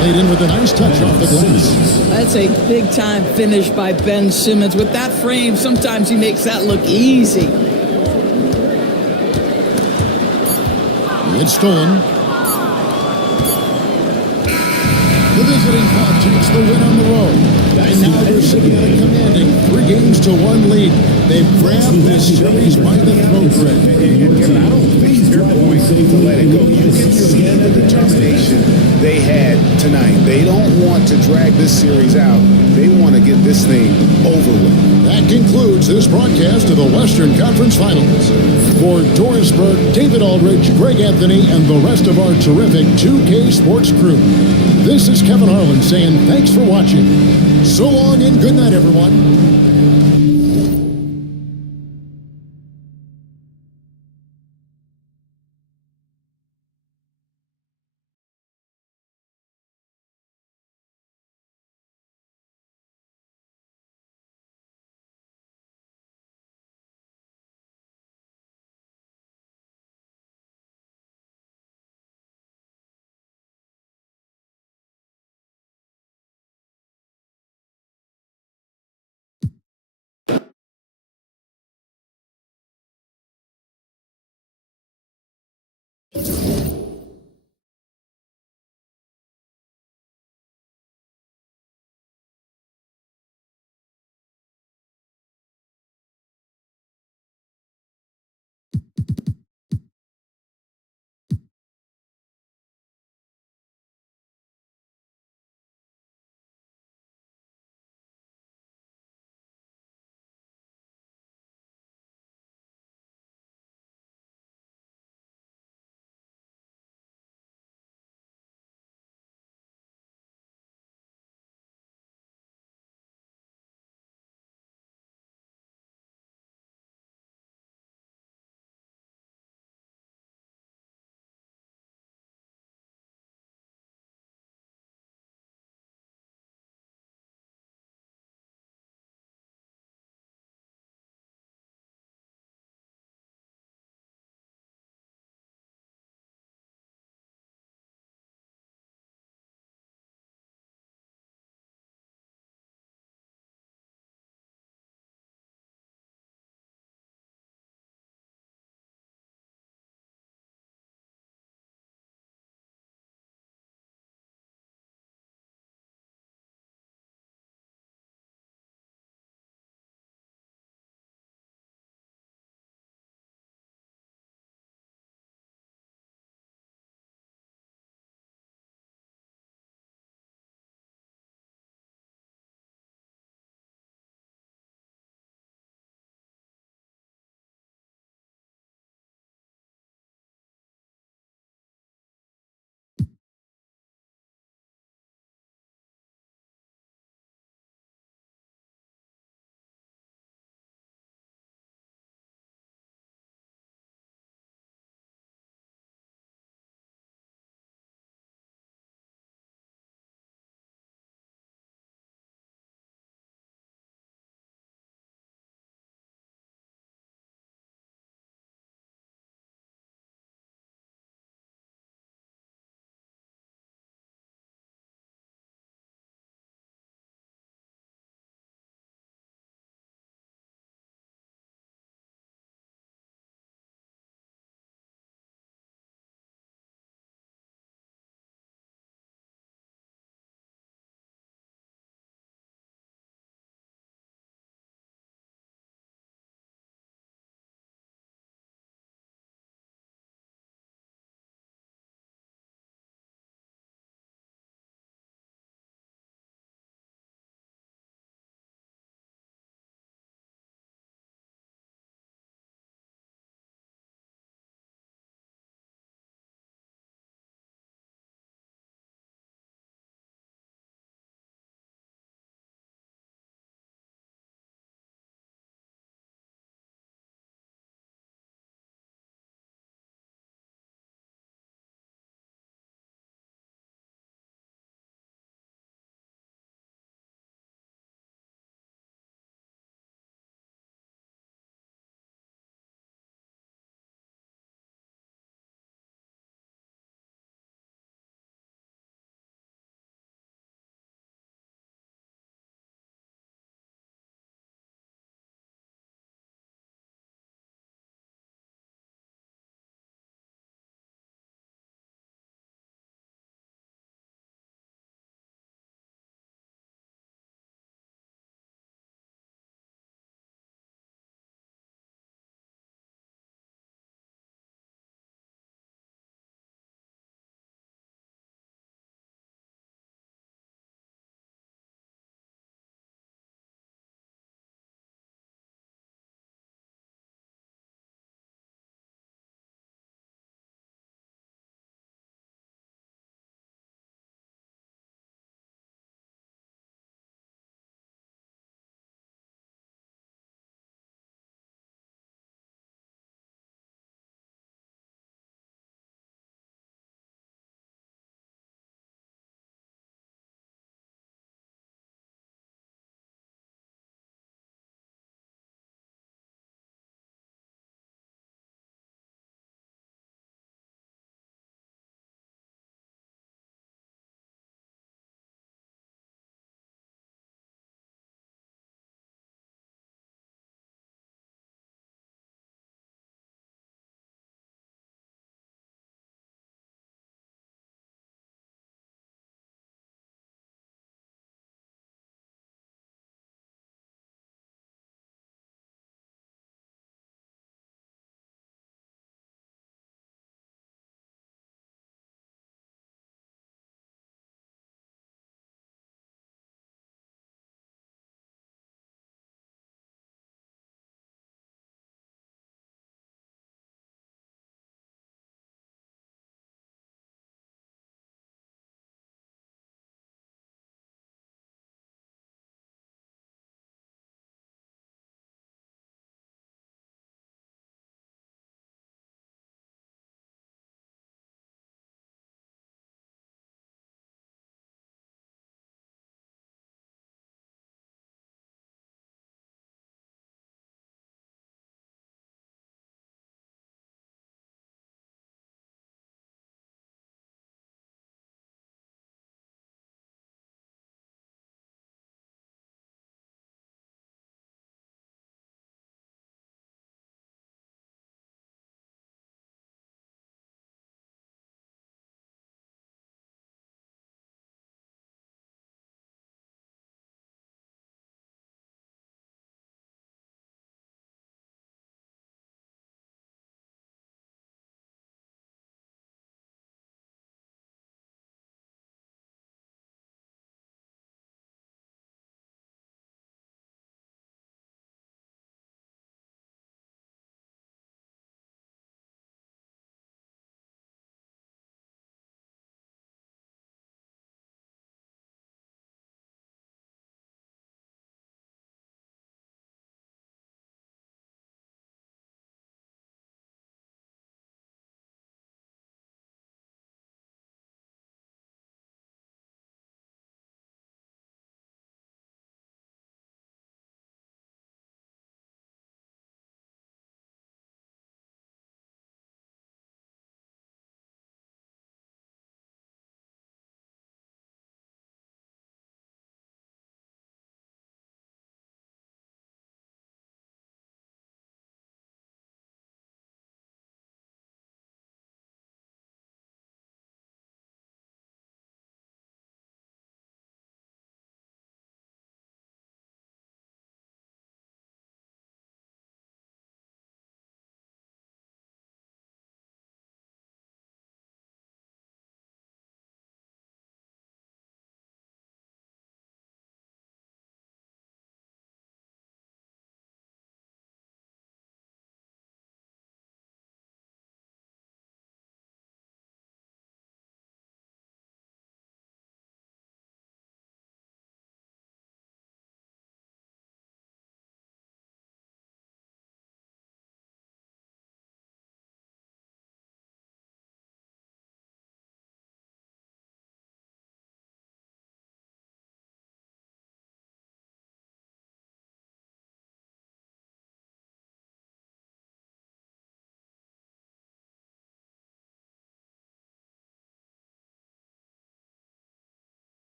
Laid in with a nice touch off the glass. That's a big-time finish by Ben Simmons. With that frame, sometimes he makes that look easy. It's stolen. The visiting club takes the win on the road. And now they're sitting at a commanding 3-1 lead. They've grabbed this series by the throat, Greg. Kevin, I don't think they're going to let it go. You can see the determination they had tonight. They don't want to drag this series out. They want to get this thing over with. That concludes this broadcast of the Western Conference Finals. For Doris Burke, David Aldridge, Greg Anthony, and the rest of our terrific 2K Sports crew, this is Kevin Harlan saying thanks for watching. So long and good night, everyone.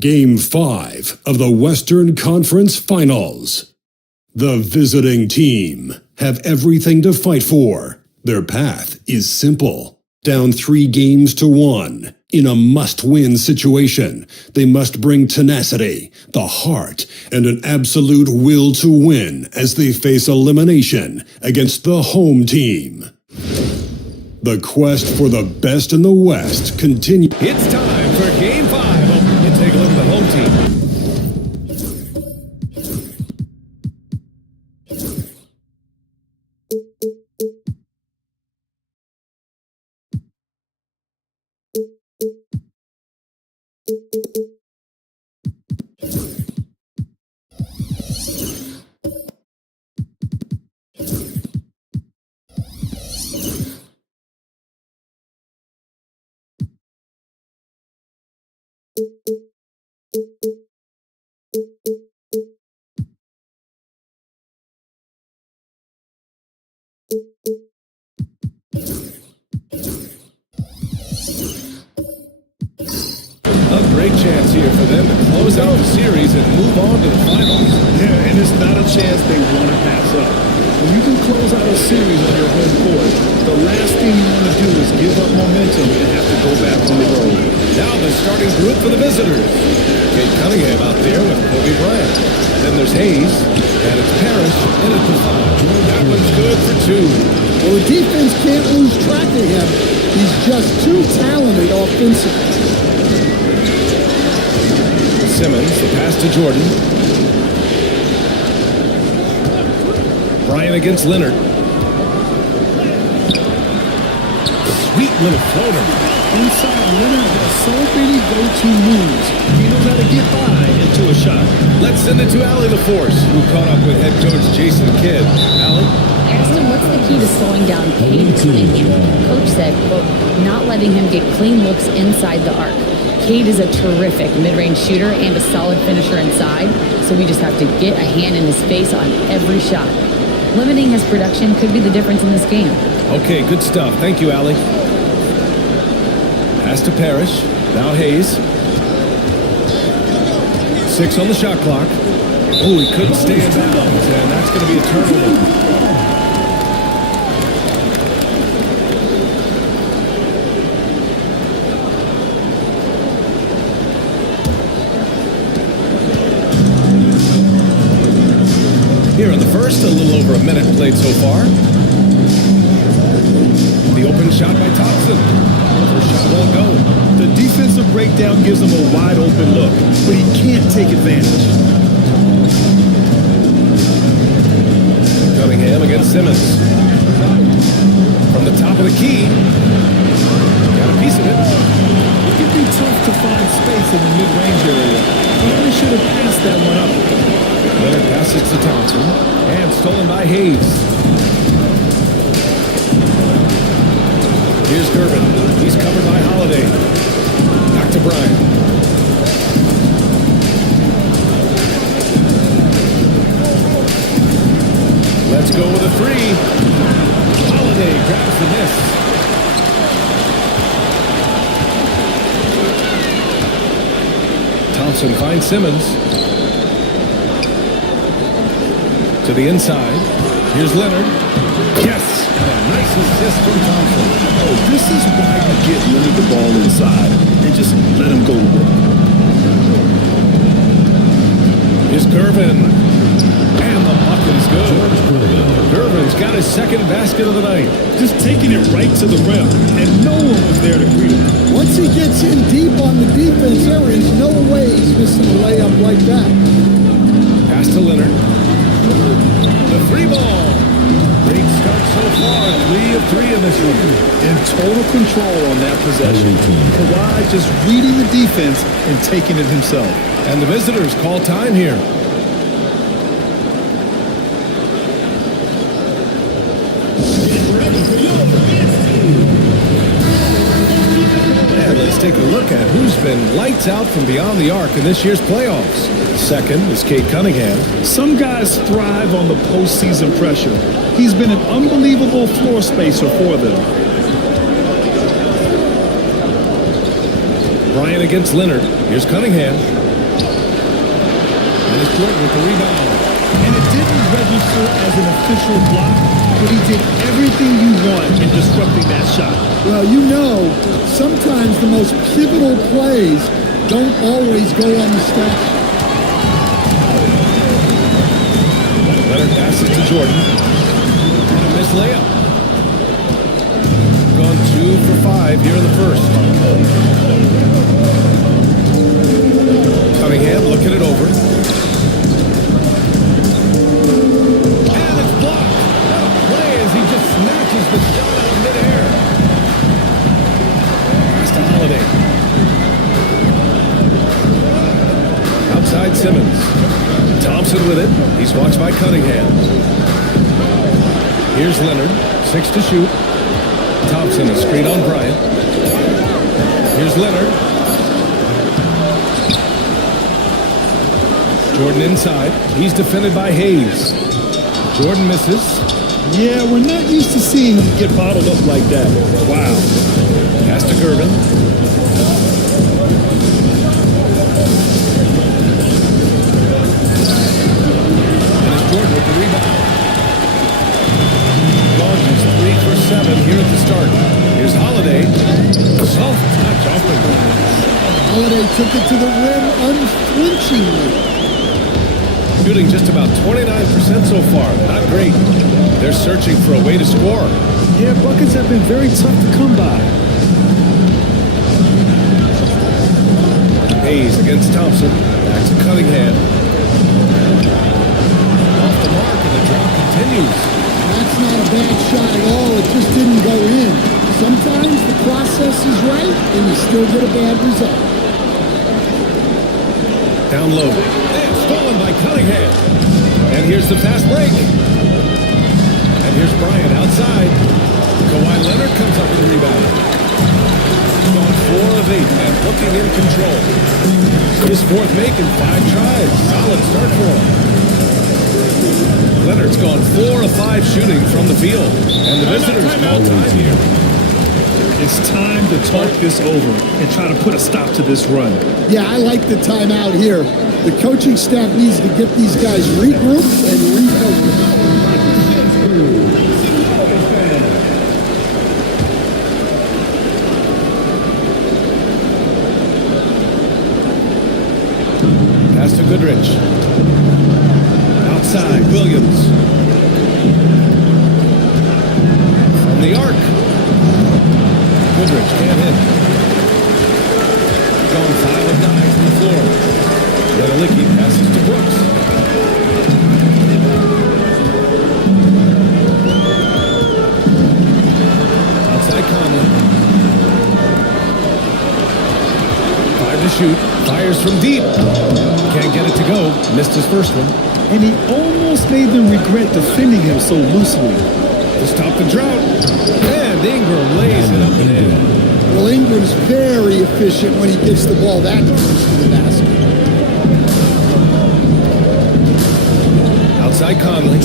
Game 5 of the Western Conference Finals. The visiting team have everything to fight for. Their path is simple. Down 3-1 in a must-win situation, they must bring tenacity, the heart, and an absolute will to win as they face elimination against the home team. The quest for the best in the West continues. It's time for Game 5. Let's take a look at the home team. A great chance here for them to close out the series and move on to the finals. Yeah, and it's not a chance they want to pass up. When you can close out a series on your home court, the last thing you want to do is give up momentum and have to go back on the road. Now the starting group for the visitors. Kate Cunningham out there with Kobe Bryant. Then there's Hayes, and it's Parrish, and it's Buffon. That one's good for 2. Well, the defense can't lose track of him. He's just too talented offensively. Simmons, the pass to Jordan. Bryant against Leonard. Sweet little floater. Inside, Leonard has so many go-to moves. He knows how to get by into a shot. Let's send it to Allie LaForce, who caught up with head coach Jason Kidd. Allie? I asked him what's the key to slowing down Cade Cunningham. Coach said, quote, not letting him get clean looks inside the arc. Cade is a terrific mid-range shooter and a solid finisher inside, so we just have to get a hand in his face on every shot. Limiting his production could be the difference in this game. Okay, good stuff. Thank you, Allie. Pass to Parrish. Now Hayes. 6 on the shot clock. Oh, he couldn't stay in bounds, and that's going to be a turnover. Here in the first, a little over a minute played so far. The open shot by Thompson. First shot won't go. The defensive breakdown gives him a wide open look, but he can't take advantage. Cunningham against Simmons. From the top of the key. Got a piece of it. It can be tough to find space in the mid-range area. Probably should have passed that one up. Leonard passes to Thompson, and stolen by Hayes. Here's Gervin. He's covered by Holiday. Back to Bryant. Let's go with a 3. Holiday grabs the miss. Thompson finds Simmons. To the inside. Here's Leonard. Yes! A nice assist from Thompson. Oh, this is why you get Leonard the ball inside and just let him go to work. Here's Gervin. And the bucket is George Gervin. Gervin's got his second basket of the night. Just taking it right to the rim, and no one was there to greet him. Once he gets in deep on the defense, there is no way he's missing a layup like that. Pass to Leonard. The free ball. Great start so far. 3 of 3 in this one. In total control on that possession. Kawhi just reading the defense and taking it himself. And the visitors call time here. And let's take a look at who's been lights out from beyond the arc in this year's playoffs. Second is Cade Cunningham. Some guys thrive on the postseason pressure. He's been an unbelievable floor spacer for them. Bryant against Leonard. Here's Cunningham. And it's Jordan with the rebound. And it didn't register as an official block, but he did everything you want in disrupting that shot. Well, you know, sometimes the most pivotal plays don't always go on the stretch. Leonard passes to Jordan. And a missed layup. Gone 2 for 5 here in the first. Cunningham looking it over. And it's blocked. What a play as he just snatches the shot out of midair. Pass to Holiday. Outside Simmons. Thompson with it. He's watched by Cunningham. Here's Leonard. 6 to shoot. Thompson, a screen on Bryant. Here's Leonard. Jordan inside. He's defended by Hayes. Jordan misses. Yeah, we're not used to seeing him get bottled up like that. Wow. Pass to Gervin. And it's Jordan with the rebound. Gone just 3 for 7 here at the start. Here's Holiday. Soft touch off the glass. Holiday took it to the rim unflinchingly. Shooting just about 29% so far. Not great. They're searching for a way to score. Yeah, buckets have been very tough to come by. Hayes against Thompson. Back to Cunningham. Off the mark, and the drought continues. That's not a bad shot at all. It just didn't go in. Sometimes the process is right, and you still get a bad result. Down low. And stolen by Cunningham. And here's the fast break. And here's Bryant outside. Kawhi Leonard comes up with the rebound. Going 4 of 8 and looking in control. His fourth make in 5 tries. Solid start for him. Leonard's gone 4 of 5 shooting from the field. And the visitors call time here. It's time to talk this over and try to put a stop to this run. Yeah, I like the timeout here. The coaching staff needs to get these guys regrouped and refocused. Pass to Goodrich. Outside, Williams. From the arc. Goodrich can't hit. Going 5 of 9 from the floor. Ledalicki passes to Brooks. Outside Conley. 5 to shoot. Fires from deep. Can't get it to go. Missed his first one. And he almost made them regret defending him so loosely. To stop the drought. And Ingram lays it up and in. Well, Ingram's very efficient when he gets the ball that close to the basket. Outside Conley.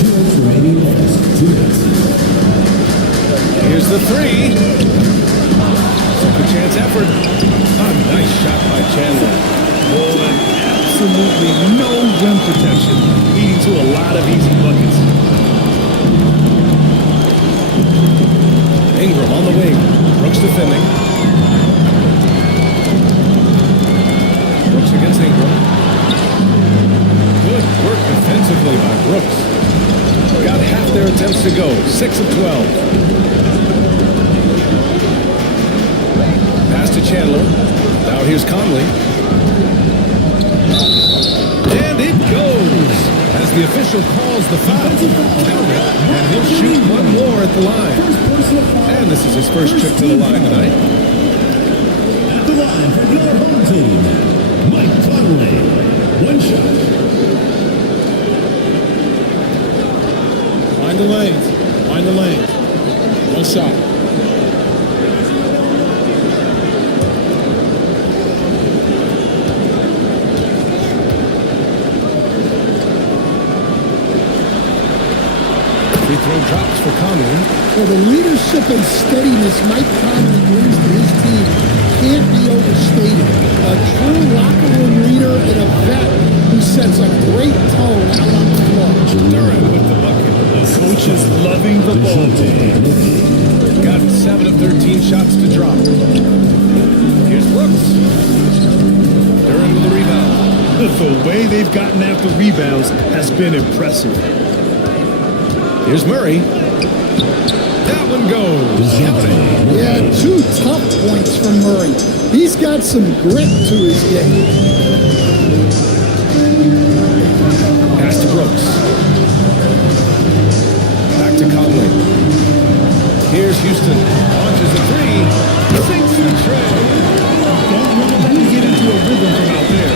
Here's the 3. Second chance effort. A nice shot by Chandler. Boy, absolutely no rim protection, leading to a lot of easy buckets. Ingram on the wing. Brooks defending. Brooks against Ingram. Good work defensively by Brooks. to go. 6 of 12. Pass to Chandler. Now here's Conley. And it goes as the official calls the foul. And he'll shoot one more at the line. And this is his first trip to the line tonight. At the line for your home team, Mike Conley. One shot. Find the lanes. Find the lanes. One shot. Free throw drops for Conley. For the leadership and steadiness Mike Conley brings to his team can't be overstated. A true locker room leader and a vet who sets a great tone out on the floor. Duran with the bucket. The coach is loving the ball game. Got 7 of 13 shots to drop. Here's Brooks. Duran with the rebound. The way they've gotten after rebounds has been impressive. Here's Murray. That one goes. Yeah, 2 tough points from Murray. He's got some grit to his game. Pass to Brooks. Back to Conley. Here's Houston. Launches a 3. Sinks the tray. Don't want to get into a rhythm from out there.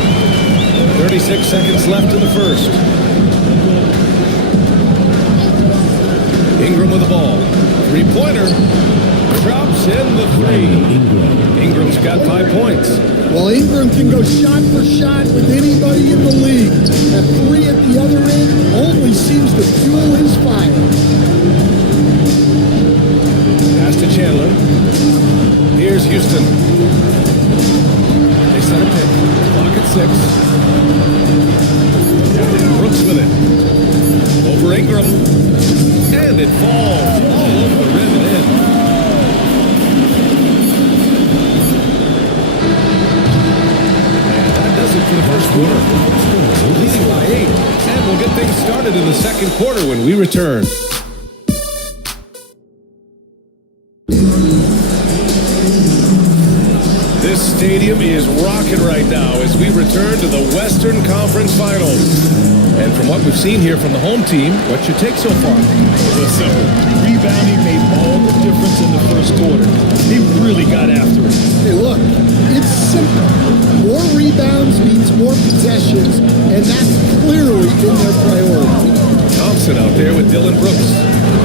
36 seconds left in the first. Ingram with the ball. 3-pointer. Drops in the 3. Ingram's got 5 points. Well, Ingram can go shot for shot with anybody in the league. That 3 at the other end only seems to fuel his fire. Pass to Chandler. Here's Houston. They set a pick. Clock at 6. Brooks with it. Over Ingram. And it falls all over the rim and in. And that does it for the first quarter. Leading by 8. And we'll get things started in the second quarter when we return. This stadium is rocking right now as we return to the Western Conference Finals. And from what we've seen here from the home team, what's your take so far? It was simple. Rebounding made all the difference in the first quarter. They really got after it. Hey, look, it's simple. More rebounds means more possessions, and that's clearly in their priority. Thompson out there with Dylan Brooks.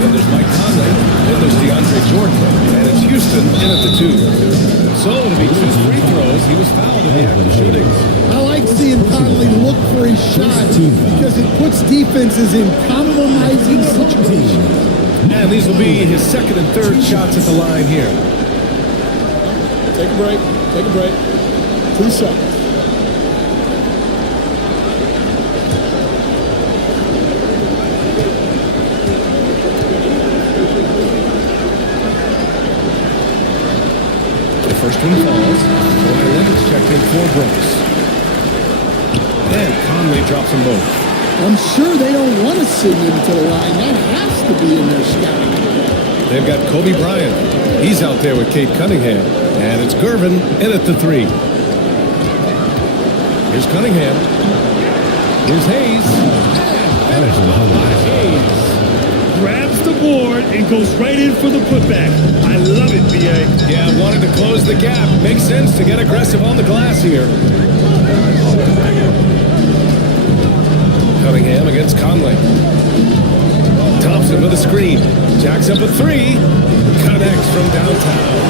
Then there's Mike Conley. Then there's DeAndre Jordan. And it's Houston in at the 2. So to be 2 free throws, he was fouled in the act of shooting. I like seeing Conley look for his shot because it puts defenses in compromising situations. And these will be his second and third shots at the line here. Take a break. Take a break. 2 shots. First one falls. Kawhi Leonard's checked in for Brooks. And Conley drops them both. I'm sure they don't want to send him to the line. That has to be in their scouting. They've got Kobe Bryant. He's out there with Cade Cunningham. And it's Gervin in at the 3. Here's Cunningham. Here's Hayes. And finished off by Hayes. Grabs the board and goes right in for the putback. I love it, B.A. Yeah, wanted to close the gap. Makes sense to get aggressive on the glass here. Cunningham against Conley. Thompson with a screen. Jacks up a 3. Connects from downtown.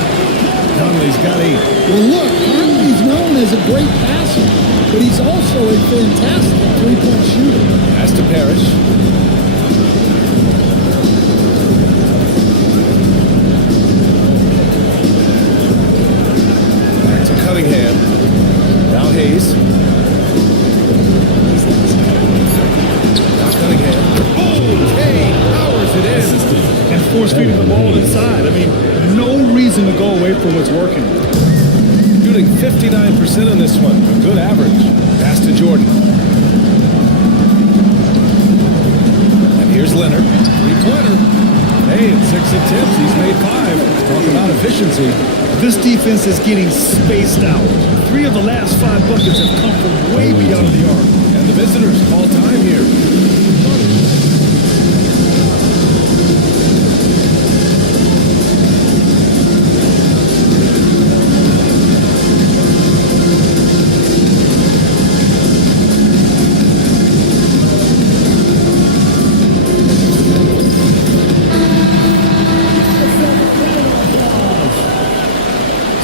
Conley's got 8. Well, look, Conley's known as a great passer, but he's also a fantastic three-point shooter. Pass to Parrish. Cunningham. Now Hayes. Now Cunningham. Okay, powers it in. And force feeding the ball inside. I mean, no reason to go away from what's working. Shooting 59% on this one. A good average. Pass to Jordan. And here's Leonard. 3-pointer. attempts. He's made 5. Talk about efficiency. This defense is getting spaced out. 3 of the last 5 buckets have come from way beyond the arc. And the visitors call time here.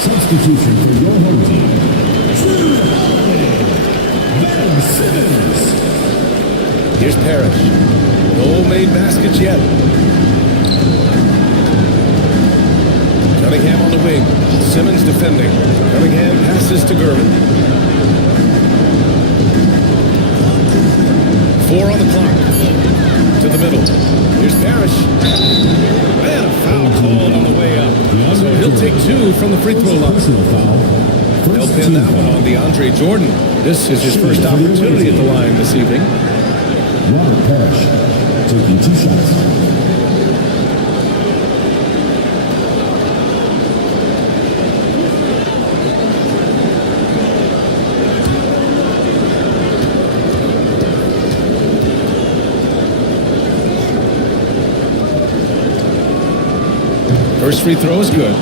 Substitution for your home team. Ben Simmons. Here's Parrish. No made baskets yet. Cunningham on the wing. Simmons defending. Cunningham passes to Gervin. 4 on the clock. To the middle. Here's Parrish. And a foul called on the way up. So he'll take 2 from the free throw line. They'll pin that one on DeAndre Jordan. This is his first opportunity at the line this evening. Robert Parrish taking 2 shots. First free throw is good.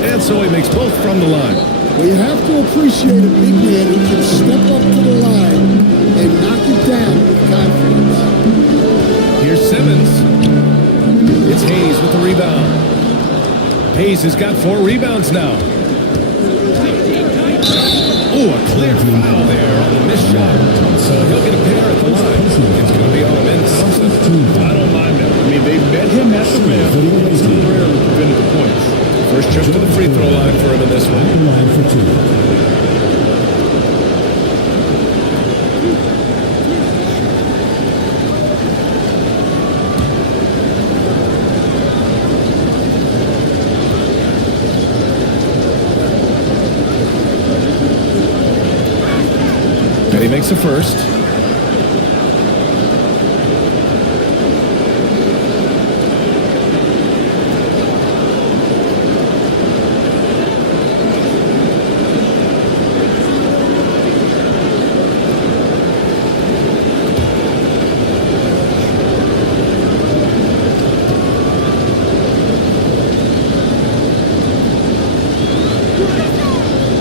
And so he makes both from the line. Well, you have to appreciate a big man who can step up to the line and knock it down with confidence. Here's Simmons. It's Hayes with the rebound. Hayes has got 4 rebounds now. Oh, a clear foul there on the missed shot. So he'll get a pair at the line. It's going to be on Ben Thompson. I don't mind that. I mean, they met him at the rim. Temporarily prevented the points. First trip to the free throw line for him in this one. Line for 2. And he makes the first.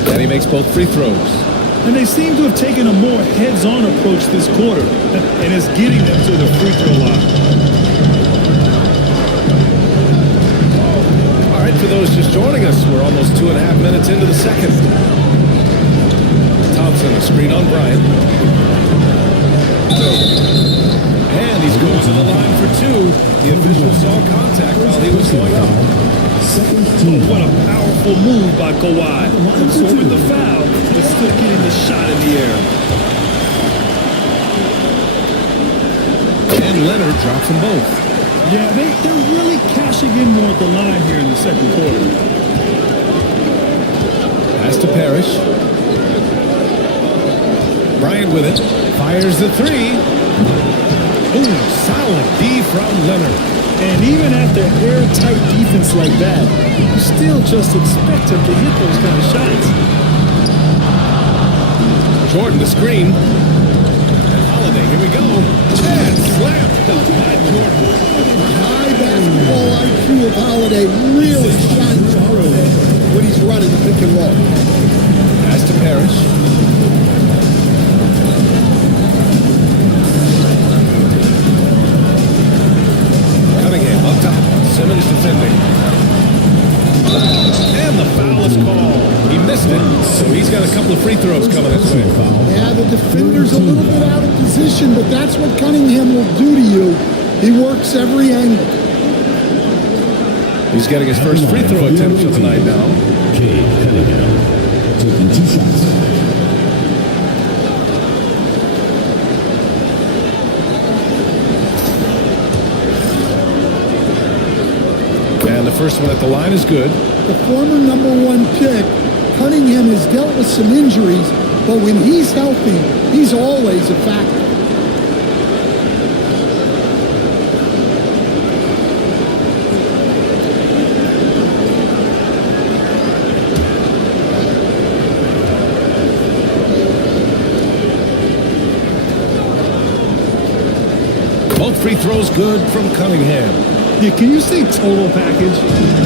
And he makes both free throws. And they seem to have taken a more heads-on approach this quarter, and it's getting them to the free throw line. All right, for those just joining us, we're almost 2.5 minutes into the second. Thompson, a screen on Bryant. And he's going to the line for 2. The official saw contact while he was going up. Oh, what a powerful move by Kawhi. Absorbing the foul, but still getting the shot in the air. And Leonard drops them both. Yeah, they're really cashing in more at the line here in the second quarter. Pass to Parrish. Bryant with it. Fires the 3. Ooh, solid D from Leonard. And even after airtight defense like that, you still just expect him to hit those kind of shots. Jordan, the screen. And Holiday, here we go. And slam dunk by Jordan. The high basketball IQ of Holiday really shines through when he's running the pick and roll. Pass to Parrish. Cunningham up top. Simmons defending. And the foul is called. He missed it, so he's got a couple of free throws coming his way. Yeah, the defender's a little bit out of position, but that's what Cunningham will do to you. He works every angle. He's getting his first free throw attempt of the night now. Cade Cunningham taking 2 shots. first one at the line is good. The former number 1 pick, Cunningham has dealt with some injuries, but when he's healthy, he's always a factor. Both free throws good from Cunningham. Yeah, can you say total package?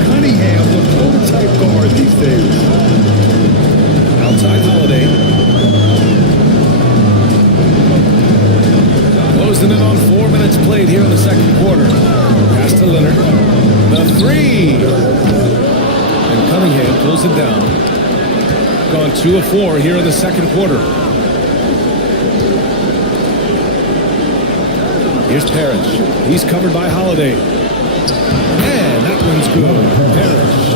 Cunningham, the prototype guard these days. Outside Holiday. Closing in on 4 minutes played here in the second quarter. Pass to Leonard. The three. And Cunningham pulls it down. Gone 2 of 4 here in the second quarter. Here's Parrish. He's covered by Holiday. And that one's good. Parrish.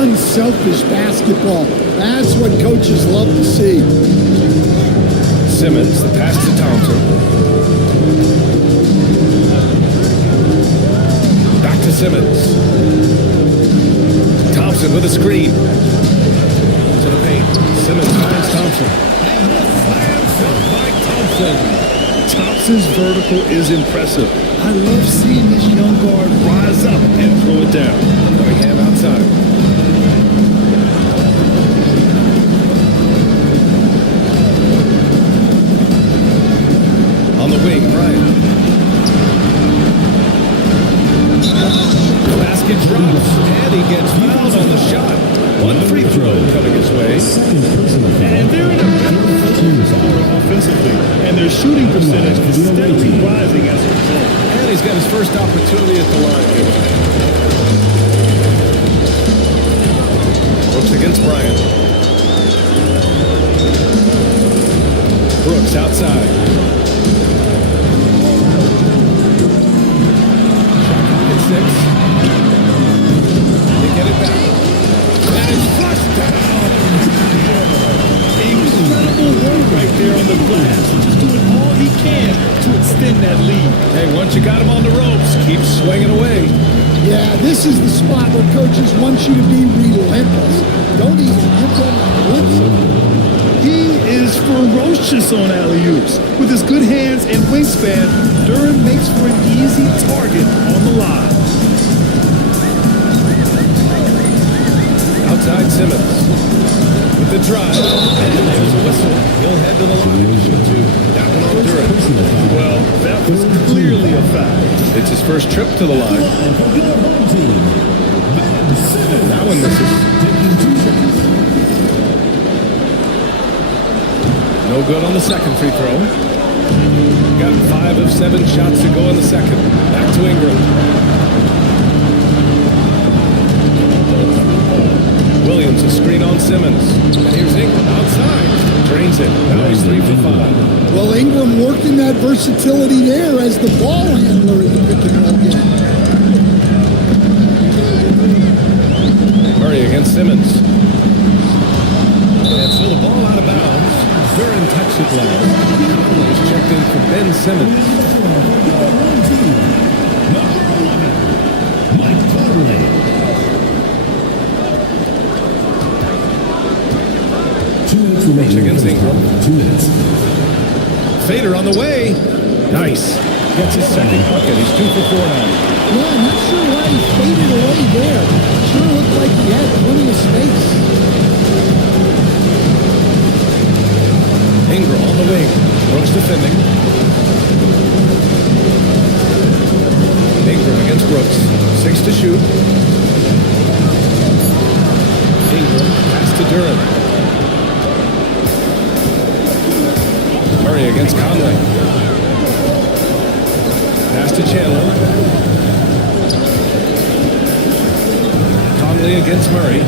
Unselfish basketball. That's what coaches love to see. Simmons, the pass to Thompson. Back to Simmons. Thompson with a screen. To the paint. Simmons finds Thompson. And the slam shot by Thompson. Thompson's vertical is impressive. I love seeing this young guard rise up and throw it down. Cunningham outside. On the wing, Bryant. The basket drops, and he gets fouled on the shot. 1 free throw coming his way. And they're in a better position offensively, and their shooting percentage is steadily rising as a result. And he's got his first opportunity at the line here. Brooks against Bryant. Brooks outside. Shot clock at 6. They get it back. And it's flushed down. Incredible work right there on the glass. Just doing all he can to extend that lead. Hey, once you got him on the ropes, keep swinging away. Yeah, this is the spot where coaches want you to be relentless. Don't even give them a glimpse of it. He is ferocious on alley-oops. With his good hands and wingspan, Durham makes for an easy target on the line. Outside Simmons with the drive. And there's a whistle. He'll head to the line and shoot 2. That one on Durham. Well, that was clearly a foul. It's his first trip to the line. That one misses. No good on the second free throw. Got 5 of 7 shots to go in the second. Back to Ingram. Williams, a screen on Simmons. And here's Ingram outside. Drains it. Now he's 3 for 5. Well, Ingram working that versatility there as the ball handler in the pick and roll game. Murray against Simmons. And so the ball out of bounds. Duran touched it low. Conley's checked in for Ben Simmons. Number 11, Mike Conley. Against Ingram. 2 minutes. Fader on the way. Nice. Gets his second bucket. He's 2 for 4 now. Yeah, I'm not sure why he faded away there. Sure looked like he had plenty of space. Ingram on the wing. Brooks defending. Ingram against Brooks. 6 to shoot. Ingram pass to Durham. Murray against Conley. Pass to Chandler. Conley against Murray.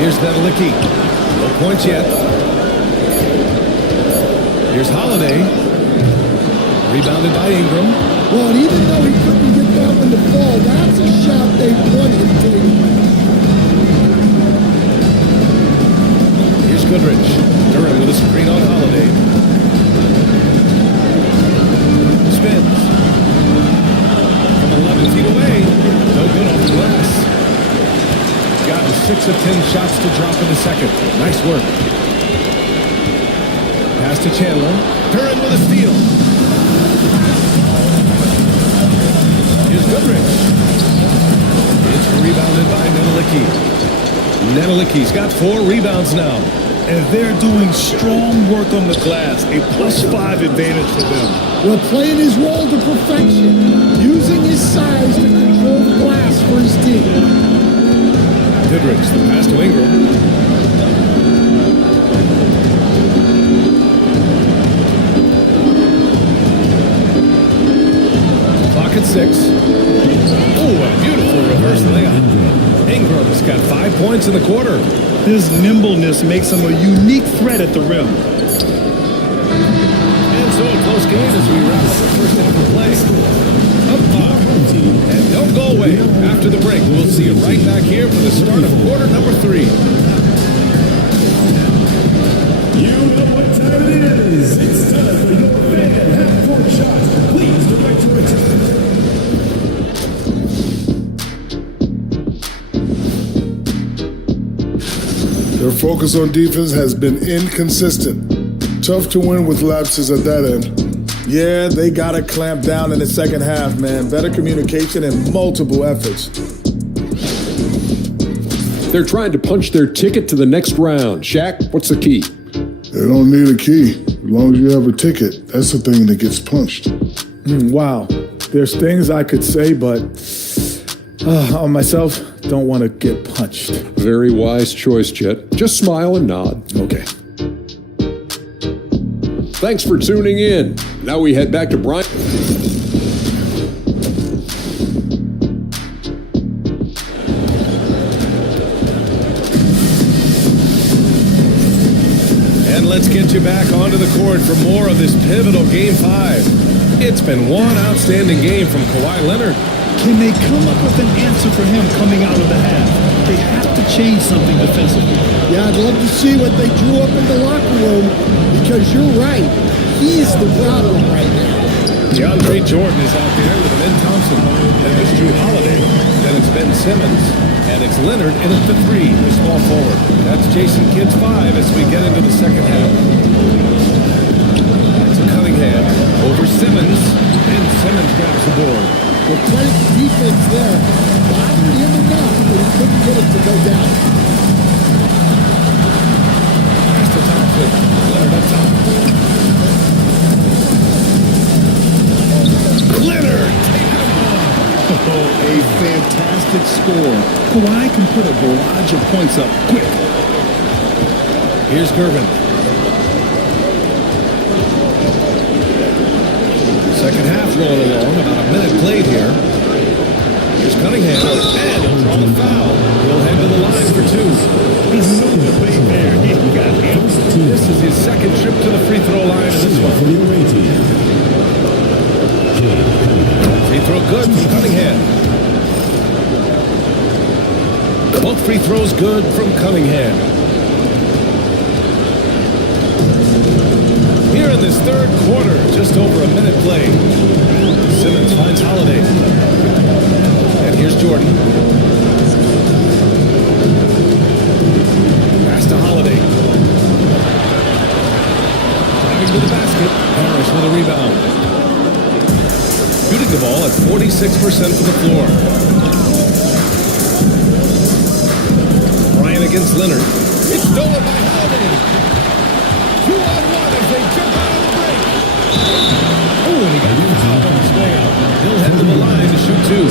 Here's Nedelicki. No points yet. Here's Holiday. Rebounded by Ingram. Well, and even though he couldn't get that one to fall, that's a shot they wanted to take. Here's Goodrich. Durham with a screen on Holiday. Spins. From the 6 of 10 shots to drop in the second. Nice work. Pass to Chandler. Duran with a steal. Here's Goodrich. It's rebounded by Nedelicki. Nedelicki's got 4 rebounds now. And they're doing strong work on the glass. A +5 advantage for them. Well, playing his role to perfection, using his size to control the glass for his team. Goodrich, the pass to Ingram. Clock at 6. Oh, a beautiful reverse layup. Ingram's got 5 points in the quarter. His nimbleness makes him a unique threat at the rim. And so a close game as we wrap up the first half of play. Up 5. And don't go away. After the break, we'll see you right back here for the start of quarter number 3. You know what time it is. It's time for your fan half-court shots. Please direct your attention. Their focus on defense has been inconsistent. Tough to win with lapses at that end. Yeah, they got to clamp down in the second half, man. Better communication and multiple efforts. They're trying to punch their ticket to the next round. Shaq, what's the key? They don't need a key. As long as you have a ticket, that's the thing that gets punched. Wow. There's things I could say, but on myself, don't want to get punched. Very wise choice, Chet. Just smile and nod. Okay. Thanks for tuning in. Now we head back to Brian. And let's get you back onto the court for more of this pivotal Game 5. It's been one outstanding game from Kawhi Leonard. Can they come up with an answer for him coming out of the half? They have to change something defensively. Yeah, I'd love to see what they drew up in the locker room, because you're right. He's the problem right now. DeAndre Jordan is out there with Ben Thompson. Then it's Drew Holiday. Then it's Ben Simmons. And it's Leonard in at the 3, the small forward. That's Jason Kidd's 5 as we get into the second half. To Cunningham. Over Simmons. And Simmons grabs the board. Well, credit the defense there. Bothered him enough, but he couldn't get it to go down. Pass to Thompson. Leonard up top. Leonard! Oh, a fantastic score. Kawhi can put a barrage of points up quick. Here's Gervin. Second half rolling along, about a minute played here. Here's Cunningham, and he'll draw the foul. He'll head to the line for 2. He's so debate there. He got him. This is his second trip to the free throw line of this one. Free throw good from Cunningham. Both free throws good from Cunningham. Here in this third quarter, just over a minute played. Simmons finds Holiday. And here's Jordan. Pass to Holiday. Driving to the basket. Harris with a rebound. Shooting the ball at 46% from the floor. Bryant against Leonard. It's stolen by Holiday. 2-on-1 as they jump out of the break. Oh, and he got the foul on his way out. He'll head to the line to shoot 2.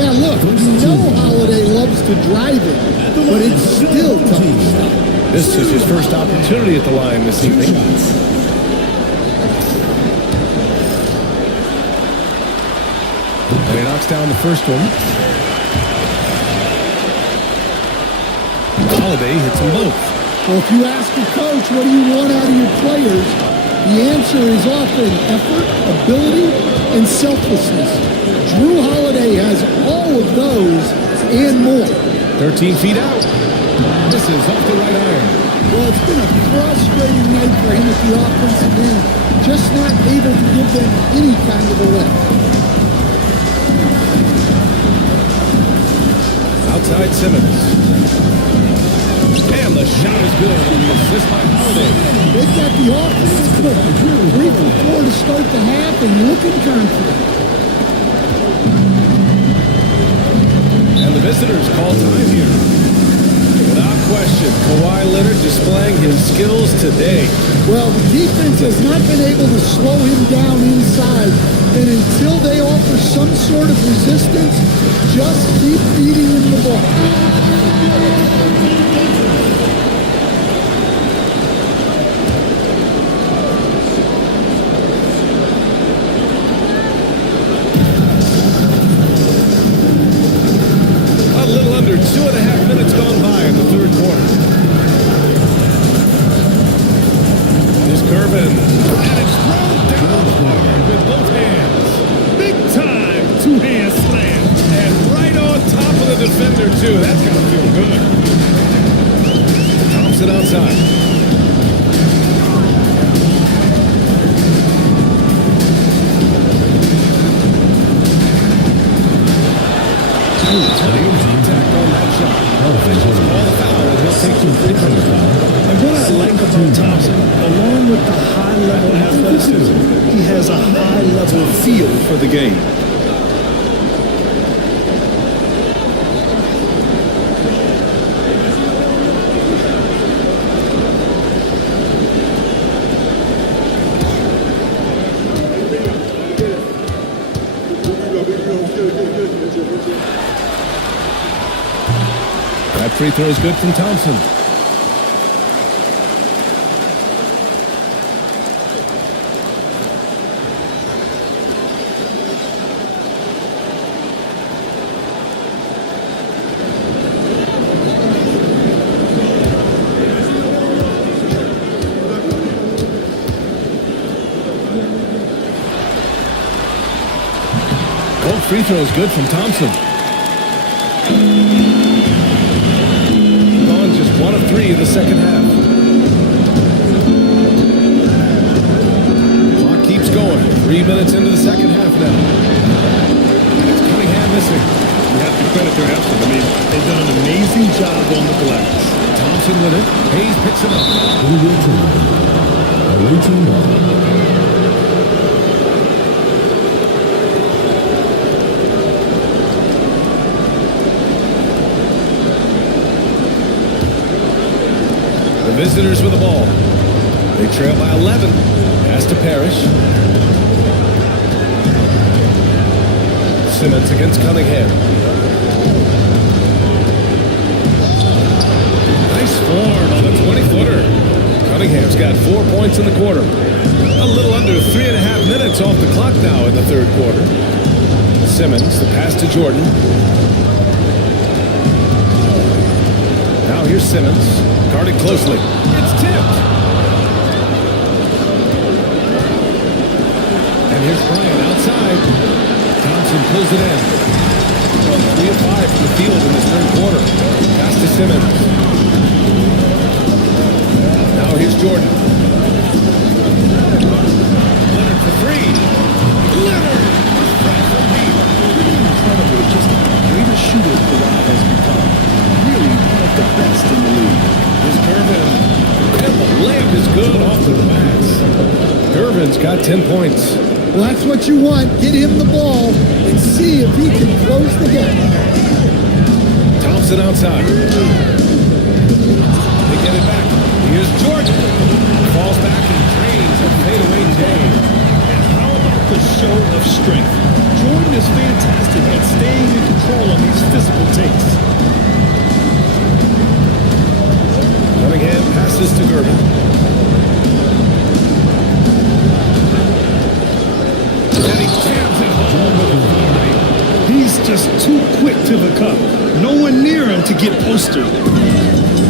Yeah, look, you know Holiday loves to drive it, but it's still tough to stop. This is his first opportunity at the line this evening. And he knocks down the first one. Holiday hits them both. Well, if you ask your coach, what do you want out of your players, the answer is often effort, ability, and selflessness. Drew Holiday has all of those and more. 13 feet out. This is off the right iron. Well, it's been a frustrating night for him at the offensive end, just not able to give them any kind of a lift. outside Simmons. And the shot is good on the assist by Holiday. They've got the offense cooking. 3 for 4 to start the half and looking confident. And the visitors call time here. Without question, Kawhi Leonard displaying his skills today. Well, the defense has not been able to slow him down inside. And until they offer some sort of resistance, just keep feeding him the ball. A little under 2.5 minutes gone by in the third quarter. Here's Gervin. And it's thrown down hard with both hands. Big time two-hand slam. And right on top of the defender, too. That's got to feel good. Thompson outside. Contact on that shot. All foul, and he'll take some free throws. And what I like about Thompson, along with the high-level athleticism, he has a high-level feel for the game. That free throw is good from Thompson. Both free throws good from Thompson. Gone just 1 of 3 in the second half. Clock keeps going. 3 minutes into the second half now. And it's Cunningham missing. You have to credit their effort. I mean, they've done an amazing job on the glass. Thompson with it. Hayes picks him up. The visitors with the ball. They trail by 11. Pass to Parrish. Simmons against Cunningham. Nice form on the 20-footer. Cunningham's got 4 points in the quarter. A little under 3.5 minutes off the clock now in the third quarter. Simmons, the pass to Jordan. Now here's Simmons. Guarded closely. It's tipped. And here's Bryant outside. Thompson pulls it in. 3 of 5 from the field in this third quarter. Pass to Simmons. Now here's Jordan. Leonard for 3. Leonard! Incredible, just how great a shooter Kawhi has become. Really one of the best in the league. Here's Gervin. And the layup is good off the glass. Gervin's got 10 points. Well, that's what you want. Get him the ball and see if he can close the gap. Thompson outside. They get it back. Here's Jordan. Falls back and drains a fadeaway James. And how about the show of strength? Jordan is fantastic at staying in control on these physical takes. Cunningham passes to Gervin. And he jams it home with authority. He's just too quick to the cup. No one near him to get posted.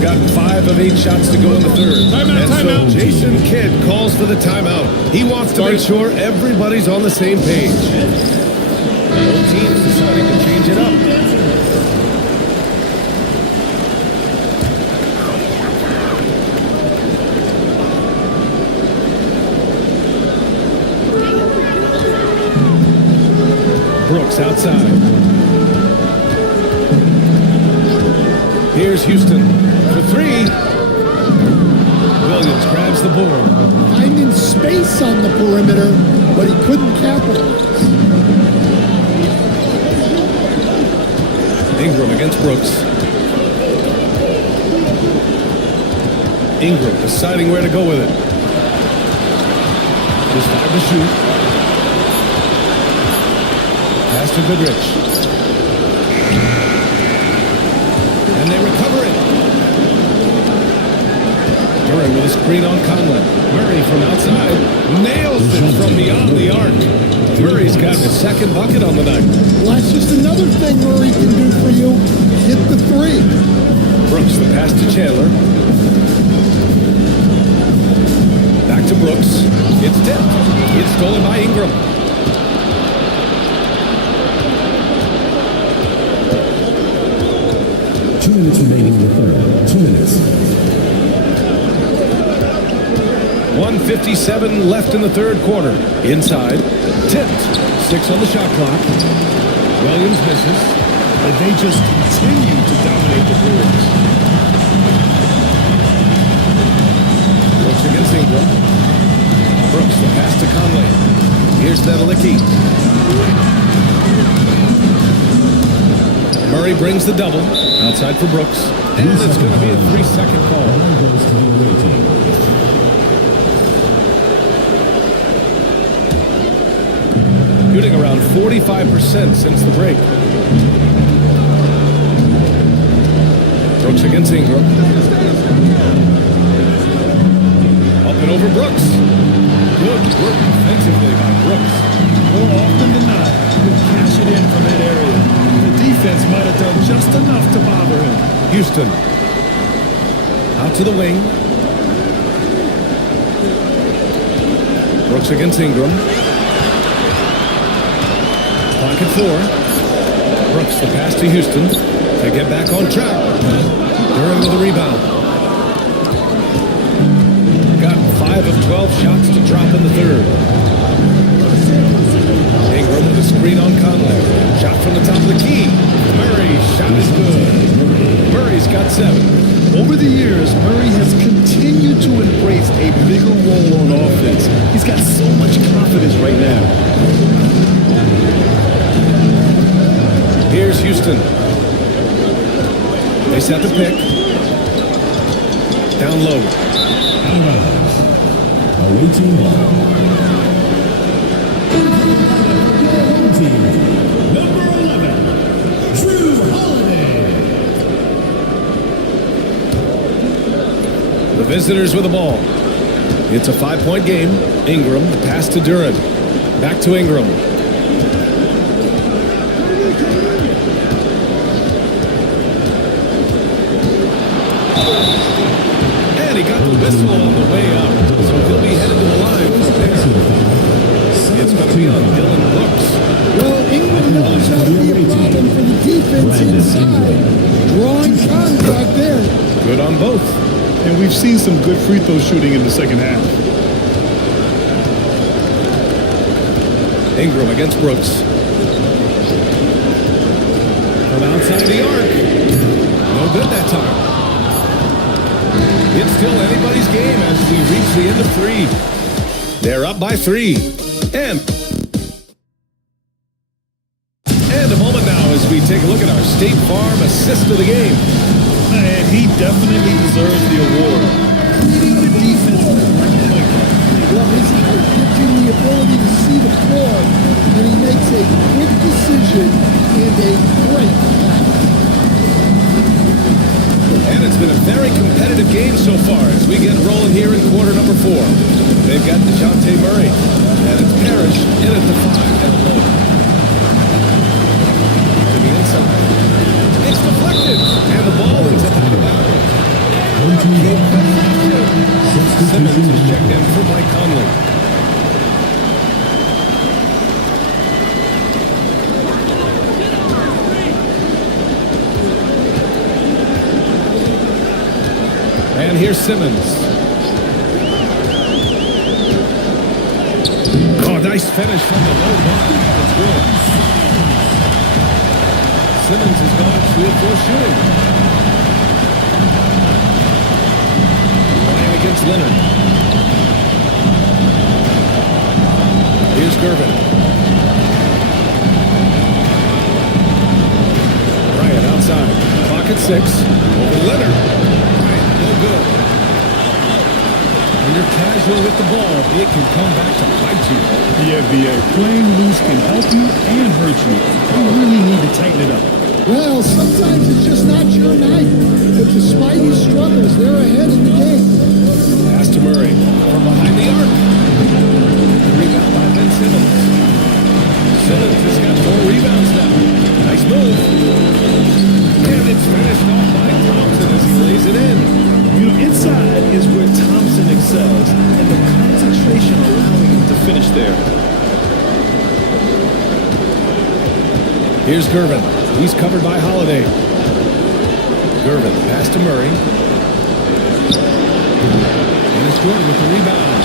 Got 5 of 8 shots to go in the third. Timeout. Jason Kidd calls for the timeout. He wants to make sure everybody's on the same page. Both teams deciding to change it up. Brooks outside. Here's Houston for three. Williams grabs the board. Finding space on the perimeter, but he couldn't capitalize. Ingram against Brooks. Ingram deciding where to go with it. Just 5 to shoot. Pass to Goodrich. And they recover it. Duran with a screen on Conley. Murray from outside. Nails it from beyond the arc. Murray's got his second bucket on the night. Well, that's just another thing Murray can do for you. Hit the three. Brooks, the pass to Chandler. Back to Brooks. It's tipped. It's stolen by Ingram. Two minutes remaining in the third. 2 minutes. 1:57 left in the third quarter. Inside. Tipped. 6 on the shot clock. Williams misses. And they just continue to dominate the boards. Brooks against Ingram. Brooks, the pass to Conley. Here's Nedelicki. Murray brings the double. Outside for Brooks. And it's going to be a 3-second call. Shooting around 45% since the break. Brooks against Ingram. Up and over Brooks. Good work defensively by Brooks. More often than not, he would cash it in from that area. The defense might have done just enough to bother him. Houston. Out to the wing. Brooks against Ingram. Pocket 4. Brooks, the pass to Houston. They get back on track. Duran with the rebound. Got 5 of 12 shots to drop in the third. Ingram with a screen on Conley. Shot from the top of the key. Murray's shot is good. Murray's got 7. Over the years, Murray has continued to embrace a bigger role on offense. He's got so much confidence right now. Here's Houston. They set the pick. Down low. Awaiting ball. Number 11, Drew Holiday. The visitors with the ball. It's a 5-point game. Ingram, the pass to Duran. Back to Ingram. He got the whistle on the way up, so he'll be headed to the line for a pair. It's going to be on Dylan Brooks. Well, Ingram knows how to be a problem for the defense inside. Drawing contact there. Good on both. And we've seen some good free throw shooting in the second half. Ingram against Brooks. From outside the arc. No good that time. It's still anybody's game as we reach the end of 3. They're up by 3. And a moment now as we take a look at our State Farm assist of the game. And he definitely deserves the award. Leading the defense with quick. Well, his height gives him the ability to see the floor, and he makes a quick decision and a great pass. And it's been a very competitive game so far as we get rolling here in quarter number 4. They've got DeJounte Murray, and it's Parrish in at the 5 down low. To the inside. It's deflected, and the ball is out of bounds. Simmons is checked in for Mike Conley. And here's Simmons. Oh, nice finish from the low block. It's good. Simmons has gone 2 of 4 shooting. against Leonard. Here's Gervin. Bryant outside. Clock at 6. Over Leonard. Bryant, no good. When you're casual with the ball, it can come back to bite you. Yeah, B.A. Playing loose can help you and hurt you. You really need to tighten it up. Well, sometimes it's just not your night. But despite his struggles, they're ahead in the game. Pass to Murray from behind the arc. Rebound by Ben Simmons. Simmons has got 4 rebounds now. Nice move. And it's finished off by Thompson as he lays it in. You know, inside is where Thompson excels, and the concentration allowing him to finish there. Here's Gervin. He's covered by Holiday. Gervin, pass to Murray. And it's Jordan with the rebound.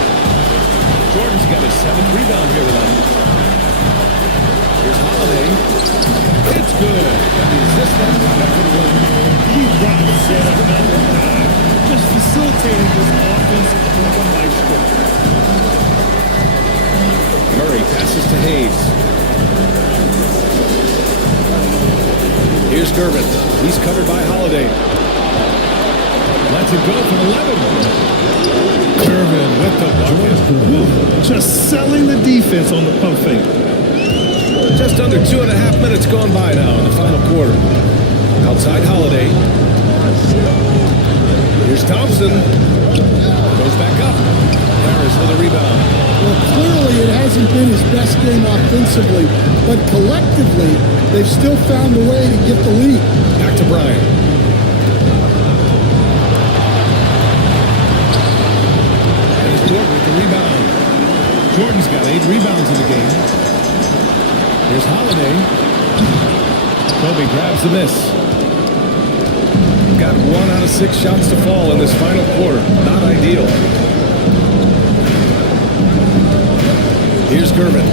Jordan's got his 7th rebound here tonight. Here's Holiday. It's good. Got the assist on the win. He rocked the set up another time, just facilitating this offense like a maestro. Murray passes to Hayes. Here's Gervin. He's covered by Holiday. Lets it go from 11. Gervin with the bucket. Just selling the defense on the pump fake. Just under 2.5 minutes gone by now in the final quarter. Outside Holiday. Here's Thompson. Goes back up. Harris with a rebound. Well, clearly it hasn't been his best game offensively, but collectively, they've still found a way to get the lead. Back to Bryant. Here's Jordan with the rebound. Jordan's got 8 rebounds in the game. Here's Holiday. Kobe grabs the miss. Got 1 out of 6 shots to fall in this final quarter. Not ideal. Here's Gervin.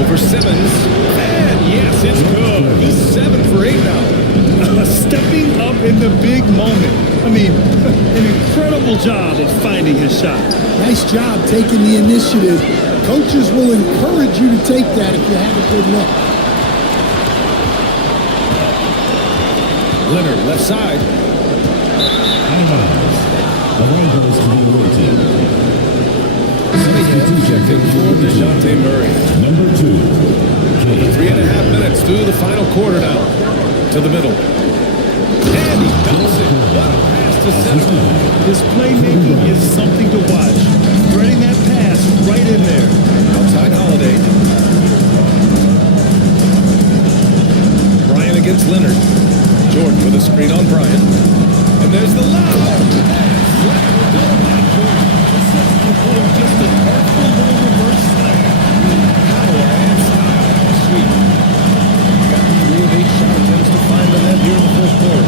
Over Simmons. And yes, it's good. He's 7 for 8 now. Stepping up in the big moment. I mean, an incredible job of finding his shot. Nice job taking the initiative. Coaches will encourage you to take that if you have a good look. Leonard, left side. The ball goes to the away team. Checking for DeJounte Murray. Number 2. 3.5 minutes through the final quarter now. To the middle. And he dumps it. What a pass to center. His playmaking is something to watch. Threading that pass right in there. Outside Holiday. Bryant against Leonard. Jordan with a screen on Bryant. And there's the lob. Just a powerful little reverse slam. Power and style. Sweet. Got 3 of 8 shot attempts to find the net here in the fourth quarter.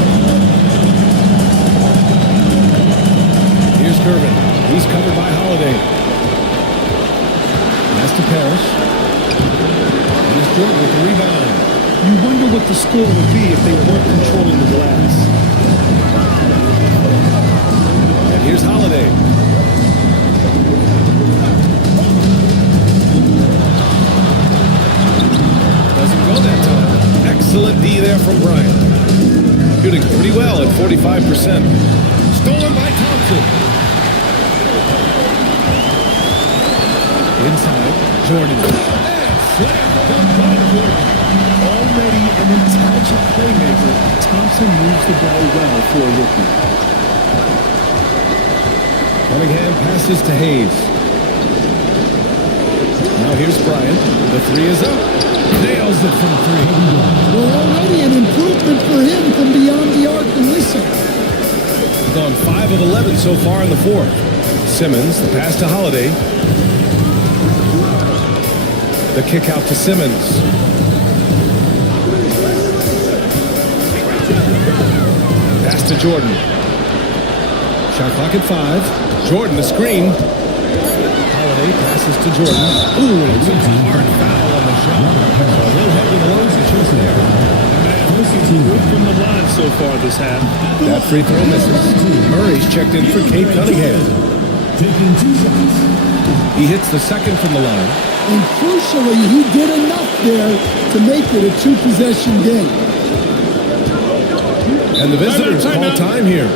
Here's Gervin. He's covered by Holiday. Pass to Parrish. And it's Jordan with the rebound. You wonder what the score would be if they weren't controlling the glass. And here's Holiday. Doesn't go that time. Excellent D there from Bryant. Shooting pretty well at 45%. Stolen by Thompson. Inside, Jordan. And slam dunk by Jordan. Already an intelligent playmaker, Thompson moves the ball well for a rookie. Cunningham passes to Hayes. Now here's Bryant. The 3 is up. Nails it from 3. Well, already an improvement for him from beyond the arc in this set. Gone 5 of 11 so far in the fourth. Simmons, the pass to Holiday. The kick out to Simmons. Pass to Jordan. Shot clock at 5. Jordan, the screen. Holiday passes to Jordan. Ooh, it's a hard foul on the shot. A little heavy blows the shoots there. Good from the line so far this half. That free throw misses. Murray's checked in for Cade Cunningham. Taking 2 shots. He hits the second from the line. And crucially, he did enough there to make it a 2-possession game. And the visitors call time here.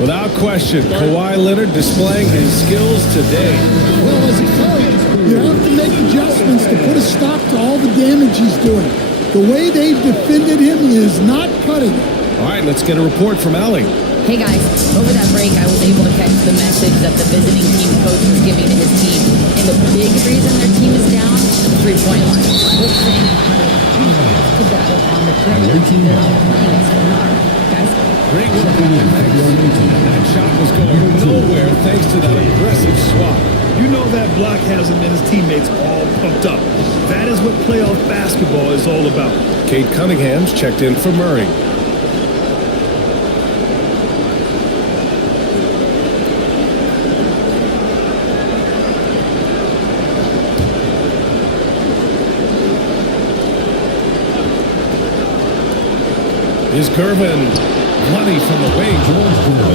Without question, Kawhi Leonard displaying his skills today. Well, as a coach, you have to make adjustments to put a stop to all the damage he's doing. The way they've defended him is not cutting it. All right, let's get a report from Allie. Hey guys, over that break, I was able to catch the message that the visiting team coach was giving to his team. And the big reason their team is down, the 3-point line. Coach saying to battle on the perimeter. They're not playing us for an hour. Guys, Great work on that. That shot was going nowhere thanks to that aggressive swat. You know that block has him and his teammates all pumped up. That is what playoff basketball is all about. Cade Cunningham's checked in for Murray. Here's Gervin. Money from the wing.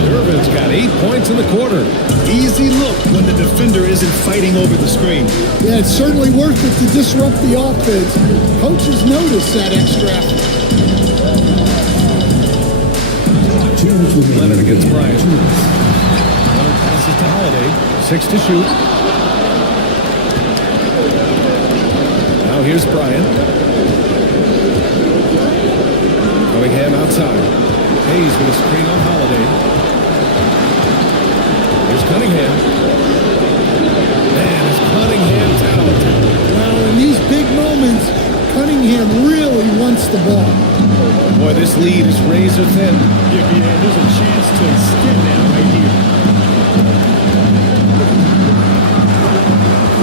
Gervin's got 8 points in the quarter. Easy look when the defender isn't fighting over the screen. Yeah, it's certainly worth it to disrupt the offense. Coaches notice that extra effort. Leonard against Bryant. Leonard passes to Holiday. 6 to shoot. Now here's Bryant. Cunningham outside. Hayes with a screen on Holiday. Here's Cunningham. Man, is Cunningham talented. Well, in these big moments, Cunningham really wants the ball. Boy, this lead is razor thin. Yeah, there's a chance to extend that right here.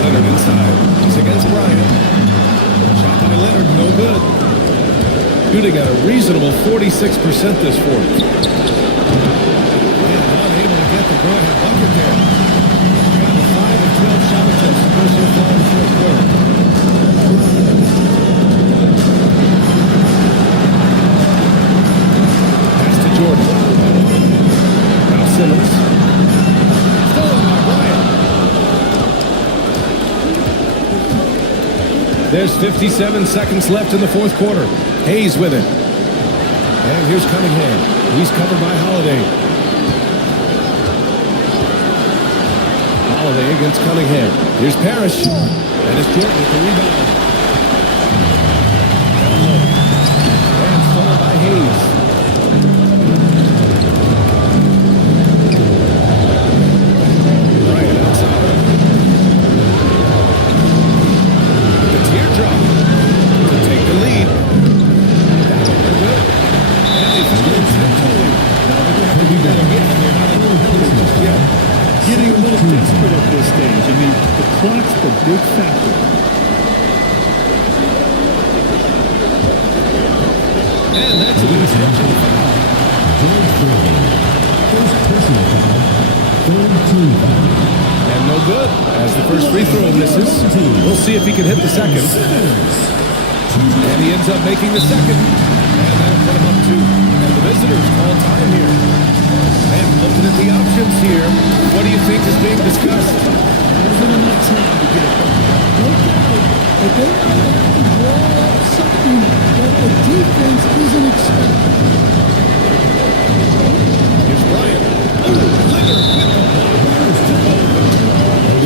Leonard inside. He's against Bryant. Shot by Leonard, no good. Shooting at a reasonable 46% this quarter. Man, unable to get the go-ahead bucket there. Got a 5 of 12 shot attempts to go so far in the fourth quarter. Pass to Jordan. Now Simmons. Stolen by Bryant. There's 57 seconds left in the fourth quarter. Hayes with it. And here's Cunningham. He's covered by Holiday. Holiday against Cunningham. Here's Parrish. And it's Jordan with the rebound. Down low. And stolen by Hayes. Bryant outside. The teardrop to take the lead. Getting a little desperate at this stage. I mean, the clock's the big factor. And that's an intentional foul. First personal foul. Third team foul. And no good. As the first free throw misses, we'll see if he can hit the second. And he ends up making the second. And that'll put him up 2. And the visitors call time here. And looking at the options here, what do you think is being discussed? Isn't enough time to get it back. No doubt, but they might have to draw up something that the defense isn't expecting. Here's Bryant. Leonard with the block.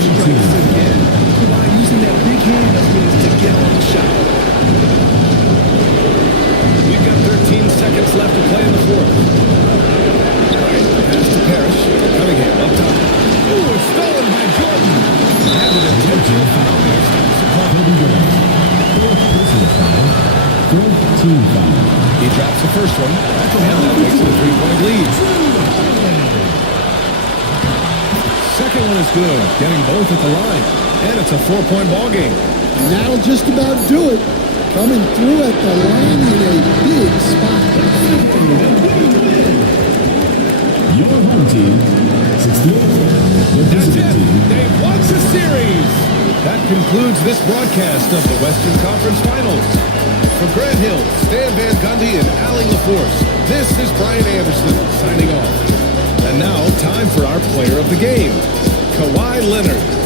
Strikes again. By using that big hand of his to get on the shot. We've got 13 seconds left to play in the fourth. Pass to Parrish. Cunningham up top. Ooh, it's stolen by Jordan. And an intentional foul there. Stops the clock. Fourth personal foul. Fourth team foul. He drops the first one. And that makes it a 3-point lead. Second one is good. Getting both at the line. And it's a 4-point ball game. And that'll just about do it. Coming through at the line in a big spot. Your home team, 68. The That's visiting it. team, They've won the series. That concludes this broadcast of the Western Conference Finals. For Grant Hill, Stan Van Gundy, and Allie LaForce, this is Brian Anderson signing off. And now, time for our player of the game, Kawhi Leonard.